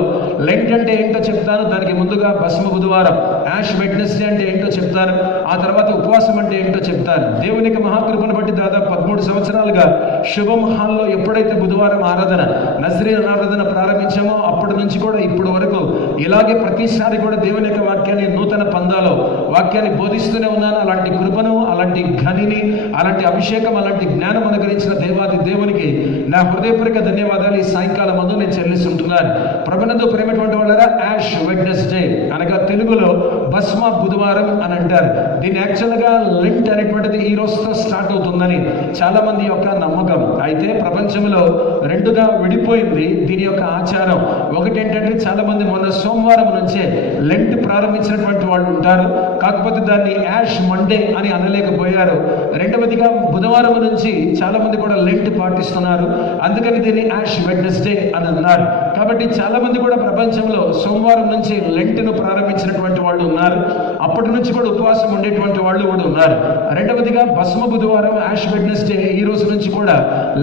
లెంట్ అంటే ఏంటో చెప్తాను, దానికి ముందుగా భస్మ బుధవారం, యాష్ వెడ్నెస్డే అంటే ఏంటో చెప్తాను, ఆ తర్వాత ఉపవాసం అంటే ఏంటో చెప్తాను. దేవునికి మహాకృపను బట్టి దాదాపు 13 సంవత్సరాలుగా శుభం హాల్లో ఎప్పుడైతే బుధవారం ఆరాధన నజరేన్ ఆరాధన ప్రారంభించామో అప్పటి నుంచి కూడా ఇప్పటి వరకు ఇలాగే ప్రతిసారి కూడా దేవుని యొక్క వాక్యాన్ని నూతన పందాలో వాక్యాన్ని బోధిస్తూనే ఉన్నాను. అలాంటి కృపను, అలాంటి ఘనిని, అలాంటి అభిషేకం, అలాంటి జ్ఞానం అనుగ్రహించిన దేవాది దేవునికి నా హృదయపూర్వక ధన్యవాదాలు ఈ సాయంకాలం ముందు నేను చెల్లిస్తుంటున్నాను. ప్రభునందు ప్రేమటువంటి వాళ్ళరా, యాష్ వెడ్నెస్డే అనగా తెలుగులో భస్మ బుధవారం అని అంటారు. దీన్ని యాక్చువల్గా లెంట్ అనేటువంటిది ఈ రోజుతో స్టార్ట్ అవుతుందని చాలా మంది యొక్క నమ్మకం. అయితే ప్రపంచంలో రెండుగా విడిపోయింది దీని యొక్క ఆచారం. ఒకటి ఏంటంటే చాలా మంది మొన్న సోమవారం నుంచే లెంట్ ప్రారంభించినటువంటి వాళ్ళు ఉంటారు, కాకపోతే దాన్ని యాష్ మండే అని అనలేకపోయారు. రెండవదిగా బుధవారం నుంచి చాలా మంది కూడా లెంట్ పాటిస్తున్నారు, అందుకని దీన్ని యాష్ వెడ్నెస్డే అని అన్నారు. కాబట్టి చాలా మంది కూడా ప్రపంచంలో సోమవారం నుంచి లెంట్ను ప్రారంభించినటువంటి వాళ్ళు ఉన్నారు, అప్పటి నుంచి కూడా ఉపవాసం ఉండేటువంటి వాళ్ళు కూడా ఉన్నారు. రెండవదిగా భస్మ బుధవారం, యాష్ వెడ్నెస్డే ఈ రోజు నుంచి కూడా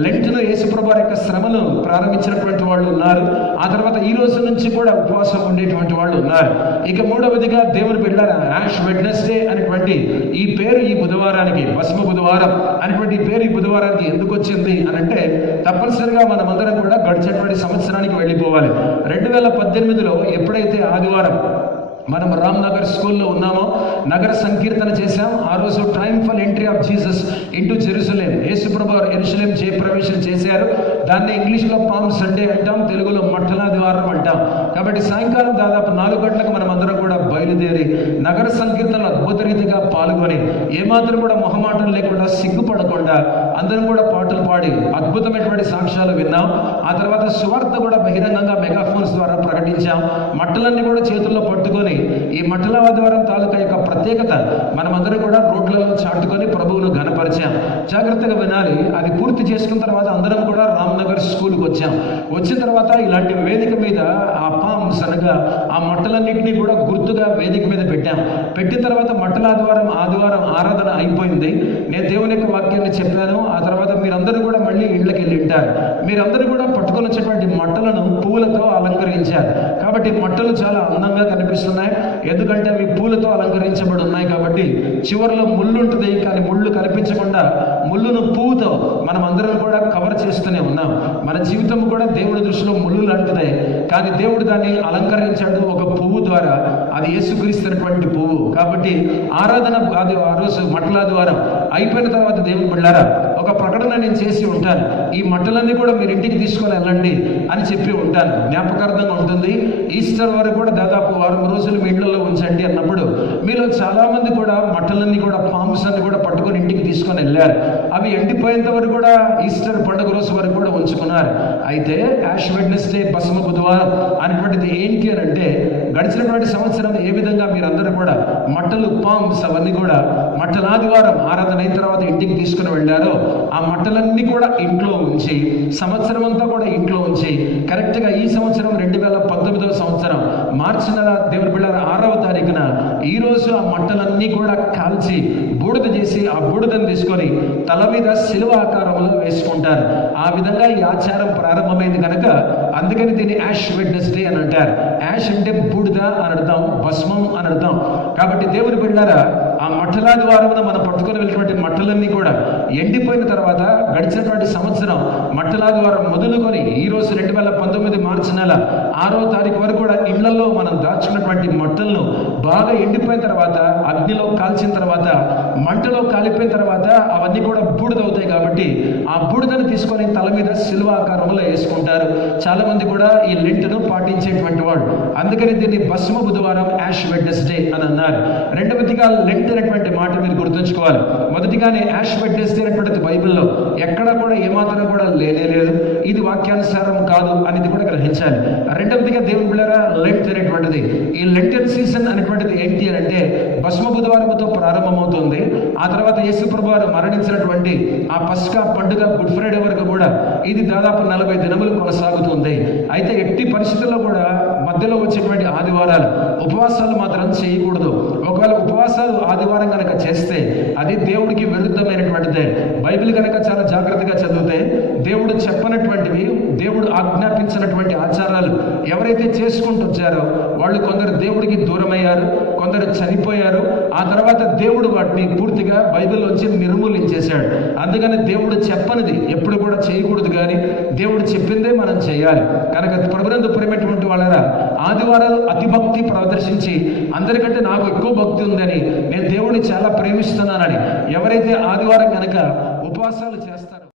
లెంట్ను యేసుప్రభు యొక్క శ్రమను ప్రారంభించినటువంటి వాళ్ళు ఉన్నారు. ఆ తర్వాత ఈ రోజు నుంచి కూడా ఉపవాసం ఉండేటువంటి వాళ్ళు ఉన్నారు. ఇక మూడవదిగా దేవుని బిడ్డలారా, యాష్ వెడ్నెస్డే అనేటువంటి ఈ పేరు ఈ బుధవారానికి, భస్మ బుధవారం అనేటువంటి పేరు ఈ బుధవారానికి ఎందుకు వచ్చింది అని అంటే, తప్పనిసరిగా మనమందరం కూడా గడిచేటువంటి సంవత్సరానికి వెళ్ళిపోవాలి. 2018లో ఎప్పుడైతే ఆదివారం మనం రామ్నగర్ స్కూల్లో ఉన్నామో నగర సంకీర్తన చేశాం. ఆ రోజు triumphal entry of Jesus into Jerusalem, యేసుప్రభు యెరూషలేం జయప్రవేశం చేశారు. దాన్ని ఇంగ్లీష్లో పామ్ సండే అంటాం, తెలుగులో మట్టలాదివారం అంటాం. కాబట్టి సాయంకాలం దాదాపు 4 గంటలకు మనం అందరం కూడా బయలుదేరి నగర సంకీర్తనలో అద్భుత రీతిగా పాల్గొని ఏమాత్రం కూడా మొహమాటం లేకుండా సిగ్గుపడకుండా అందరం కూడా పాటలు పాడి అద్భుతమైనటువంటి సాక్ష్యాలు విన్నాం. ఆ తర్వాత సువార్త కూడా బహిరంగంగా మెగాఫోన్స్ ద్వారా ప్రకటించాం. మట్టలన్నీ కూడా చేతుల్లో పట్టుకొని ఈ మట్టల ఆదివారం తాలూకా యొక్క ప్రత్యేకత మనమందరం కూడా రోడ్లలో చాటుకొని ప్రభువును ఘనపరిచాం. జాగ్రత్తగా వినాలి. అది పూర్తి చేసుకున్న తర్వాత అందరం కూడా రామ్నగర్ స్కూల్కి వచ్చాం. వచ్చిన తర్వాత ఇలాంటి వేదిక మీద ఆ పామ్స్ అనగా ఆ మట్టలన్నింటినీ కూడా గుర్తుగా వేదిక మీద పెట్టాం. పెట్టిన తర్వాత మట్టల ఆదివారం ఆరాధన అయిపోయింది. నేను దేవుని యొక్క వాక్యాన్ని చెప్పాను. ఆ తర్వాత మీరందరూ కూడా మళ్ళీ ఇళ్ళకి వెళ్ళి ఉంటారు. మీరందరూ కూడా పట్టుకొని వచ్చేటువంటి మట్టలను పువ్వులతో అలంకరించారు. కాబట్టి మట్టలు చాలా అందంగా కనిపిస్తున్నాయి, ఎందుకంటే అవి పూలతో అలంకరించబడి ఉన్నాయి. కాబట్టి చివరిలో ముళ్ళు ఉంటుంది, కానీ ముళ్ళు కనిపించకుండా ముళ్ళును పువ్వుతో మనం అందరం కూడా కవర్ చేస్తూనే ఉన్నాం. మన జీవితం కూడా దేవుడి దృష్టిలో ముళ్ళు లాంటిదే, కానీ దేవుడు దాన్ని అలంకరించాడు ఒక పువ్వు ద్వారా. అది యేసుక్రీస్తున్నటువంటి పువ్వు. కాబట్టి ఆరాధన అది ఆ రోజు మట్టలాదివారం అయిపోయిన తర్వాత దేవుని బిడ్డలారా, ఒక ప్రకటన నేను చేసి ఉంటాను. ఈ మట్టలన్నీ కూడా మీరు ఇంటికి తీసుకొని వెళ్ళండి అని చెప్పి ఉంటాను, జ్ఞాపకార్థంగా ఉంటుంది. ఈస్టర్ వరకు కూడా దాదాపు 4 రోజులు మీ ఇళ్లలో ఉంచండి అన్నప్పుడు మీలో చాలా మంది కూడా మట్టలన్నీ కూడా పామ్స్ అన్ని కూడా పట్టుకొని ఇంటికి తీసుకొని వెళ్ళారు. అవి ఎండిపోయేంత వరకు కూడా ఈస్టర్ పండుగ రోజు వరకు కూడా ఉంచుకున్నారు. అయితే యాష్ వెడ్నెస్డే భస్మ బుధవారం అనేటువంటిది ఏంటి అని అంటే, గడిచినటువంటి సంవత్సరం ఏ విధంగా మీరందరూ కూడా మట్టలు పామ్స్ అవన్నీ కూడా మట్టలాదివారం ఆరాధన అయిన తర్వాత ఇంటికి తీసుకుని వెళ్ళారో ఆ మట్టలన్నీ కూడా ఇంట్లో ఉంచి సంవత్సరం అంతా కూడా ఇంట్లో ఉంచి కరెక్ట్గా ఈ సంవత్సరం 2019వ సంవత్సరం మార్చి నెల దేవుని బిడ్డల 6వ తారీఖున ఈ రోజు ఆ మట్టలన్నీ కూడా కాల్చి బూడిద చేసి ఆ బూడిదని తీసుకొని తల మీద శిలువ ఆకారంలో వేసుకుంటారు. ఆ విధంగా ఈ ఆచారం ప్రారంభమైంది కనుక అందుకని దీన్ని యాష్ వెడ్నెస్డే అని అంటారు. యాష్ అంటే బూడిద అని అర్థం, భస్మం అని అర్థం. కాబట్టి దేవుని బిడ్డలారా, ఆ మట్టలాదివారమున మనం పట్టుకొని వెళ్ళినటువంటి మట్టలన్నీ కూడా ఎండిపోయిన తర్వాత గడిచినటువంటి సంవత్సరం మట్టలాదివారం మొదలుకొని ఈ రోజు 2019 మార్చి నెల 6వ తారీఖు వరకు కూడా ఇళ్లలో మనం దాచుకున్నటువంటి మట్టలను బాగా ఎండిపోయిన తర్వాత అగ్నిలో కాల్చిన తర్వాత మంటలో కాలిపోయిన తర్వాత అవన్నీ కూడా బూడిదవుతాయి. కాబట్టి ఆ బూడిదను తీసుకొని తల మీద శిలువ ఆకారంలో వేసుకుంటారు. చాలా మంది కూడా ఈ లెంట్ను పాటించేటువంటి వాళ్ళు, అందుకని దీన్ని భస్మ బుధవారం యాష్ వెడ్నెస్డే అని అన్నారు. రెండవదిగా లెంట్ అనేటువంటి అనేటువంటి మాట మీరు గుర్తుంచుకోవాలి. మొదటిగానే యాష్ వెడ్నెస్డే అనేటువంటిది బైబిల్లో ఎక్కడా కూడా ఏమాత్రం కూడా లేదు, ఇది వాక్యానుసారం కాదు అనేది కూడా గ్రహించాలి. రెండవదిగా దేవుని బిడ్డలారా, లెంట్ అనేటువంటిది, ఈ లెంటన్ సీజన్ అనేటువంటిది ఏంటి అని అంటే భస్మ బుధవారంతో ప్రారంభమవుతుంది. ఆ తర్వాత యేసు ప్రభువు వారు మరణించినటువంటి ఆ పస్కా పండుగ గుడ్ ఫ్రైడే వరకు కూడా ఇది దాదాపు 40 దినములు కొనసాగుతుంది. అయితే ఎట్టి పరిస్థితుల్లో కూడా మధ్యలో వచ్చేటువంటి ఆదివారాలు ఉపవాసాలు మాత్రం చేయకూడదు. ఒకవేళ ఉపవాసాలు ఆదివారం కనుక చేస్తే అది దేవుడికి విరుద్ధమైనటువంటిదే. బైబిల్ కనుక చాలా జాగ్రత్తగా చదివితే దేవుడు చెప్పనటువంటివి, దేవుడు ఆజ్ఞాపించినటువంటి ఆచారాలు ఎవరైతే చేసుకుంటూ వచ్చారో వాళ్ళు కొందరు దేవుడికి దూరమయ్యారు, కొందరు చనిపోయారు. ఆ తర్వాత దేవుడు వాటిని పూర్తిగా బైబిల్లోంచి నిర్మూలించేశాడు. అందుకని దేవుడు చెప్పనిది ఎప్పుడు కూడా చేయకూడదు, కానీ దేవుడు చెప్పిందే మనం చేయాలి. కనుక ప్రభునందు ప్రేమటువంటి వాళ్ళరా, ఆదివారాలు అతిభక్తి ప్రదర్శించి అందరికంటే నాకు ఎక్కువ భక్తి ఉందని, నేను దేవుడిని చాలా ప్రేమిస్తున్నానని ఎవరైతే ఆదివారం కనుక ఉపవాసాలు చేస్తారో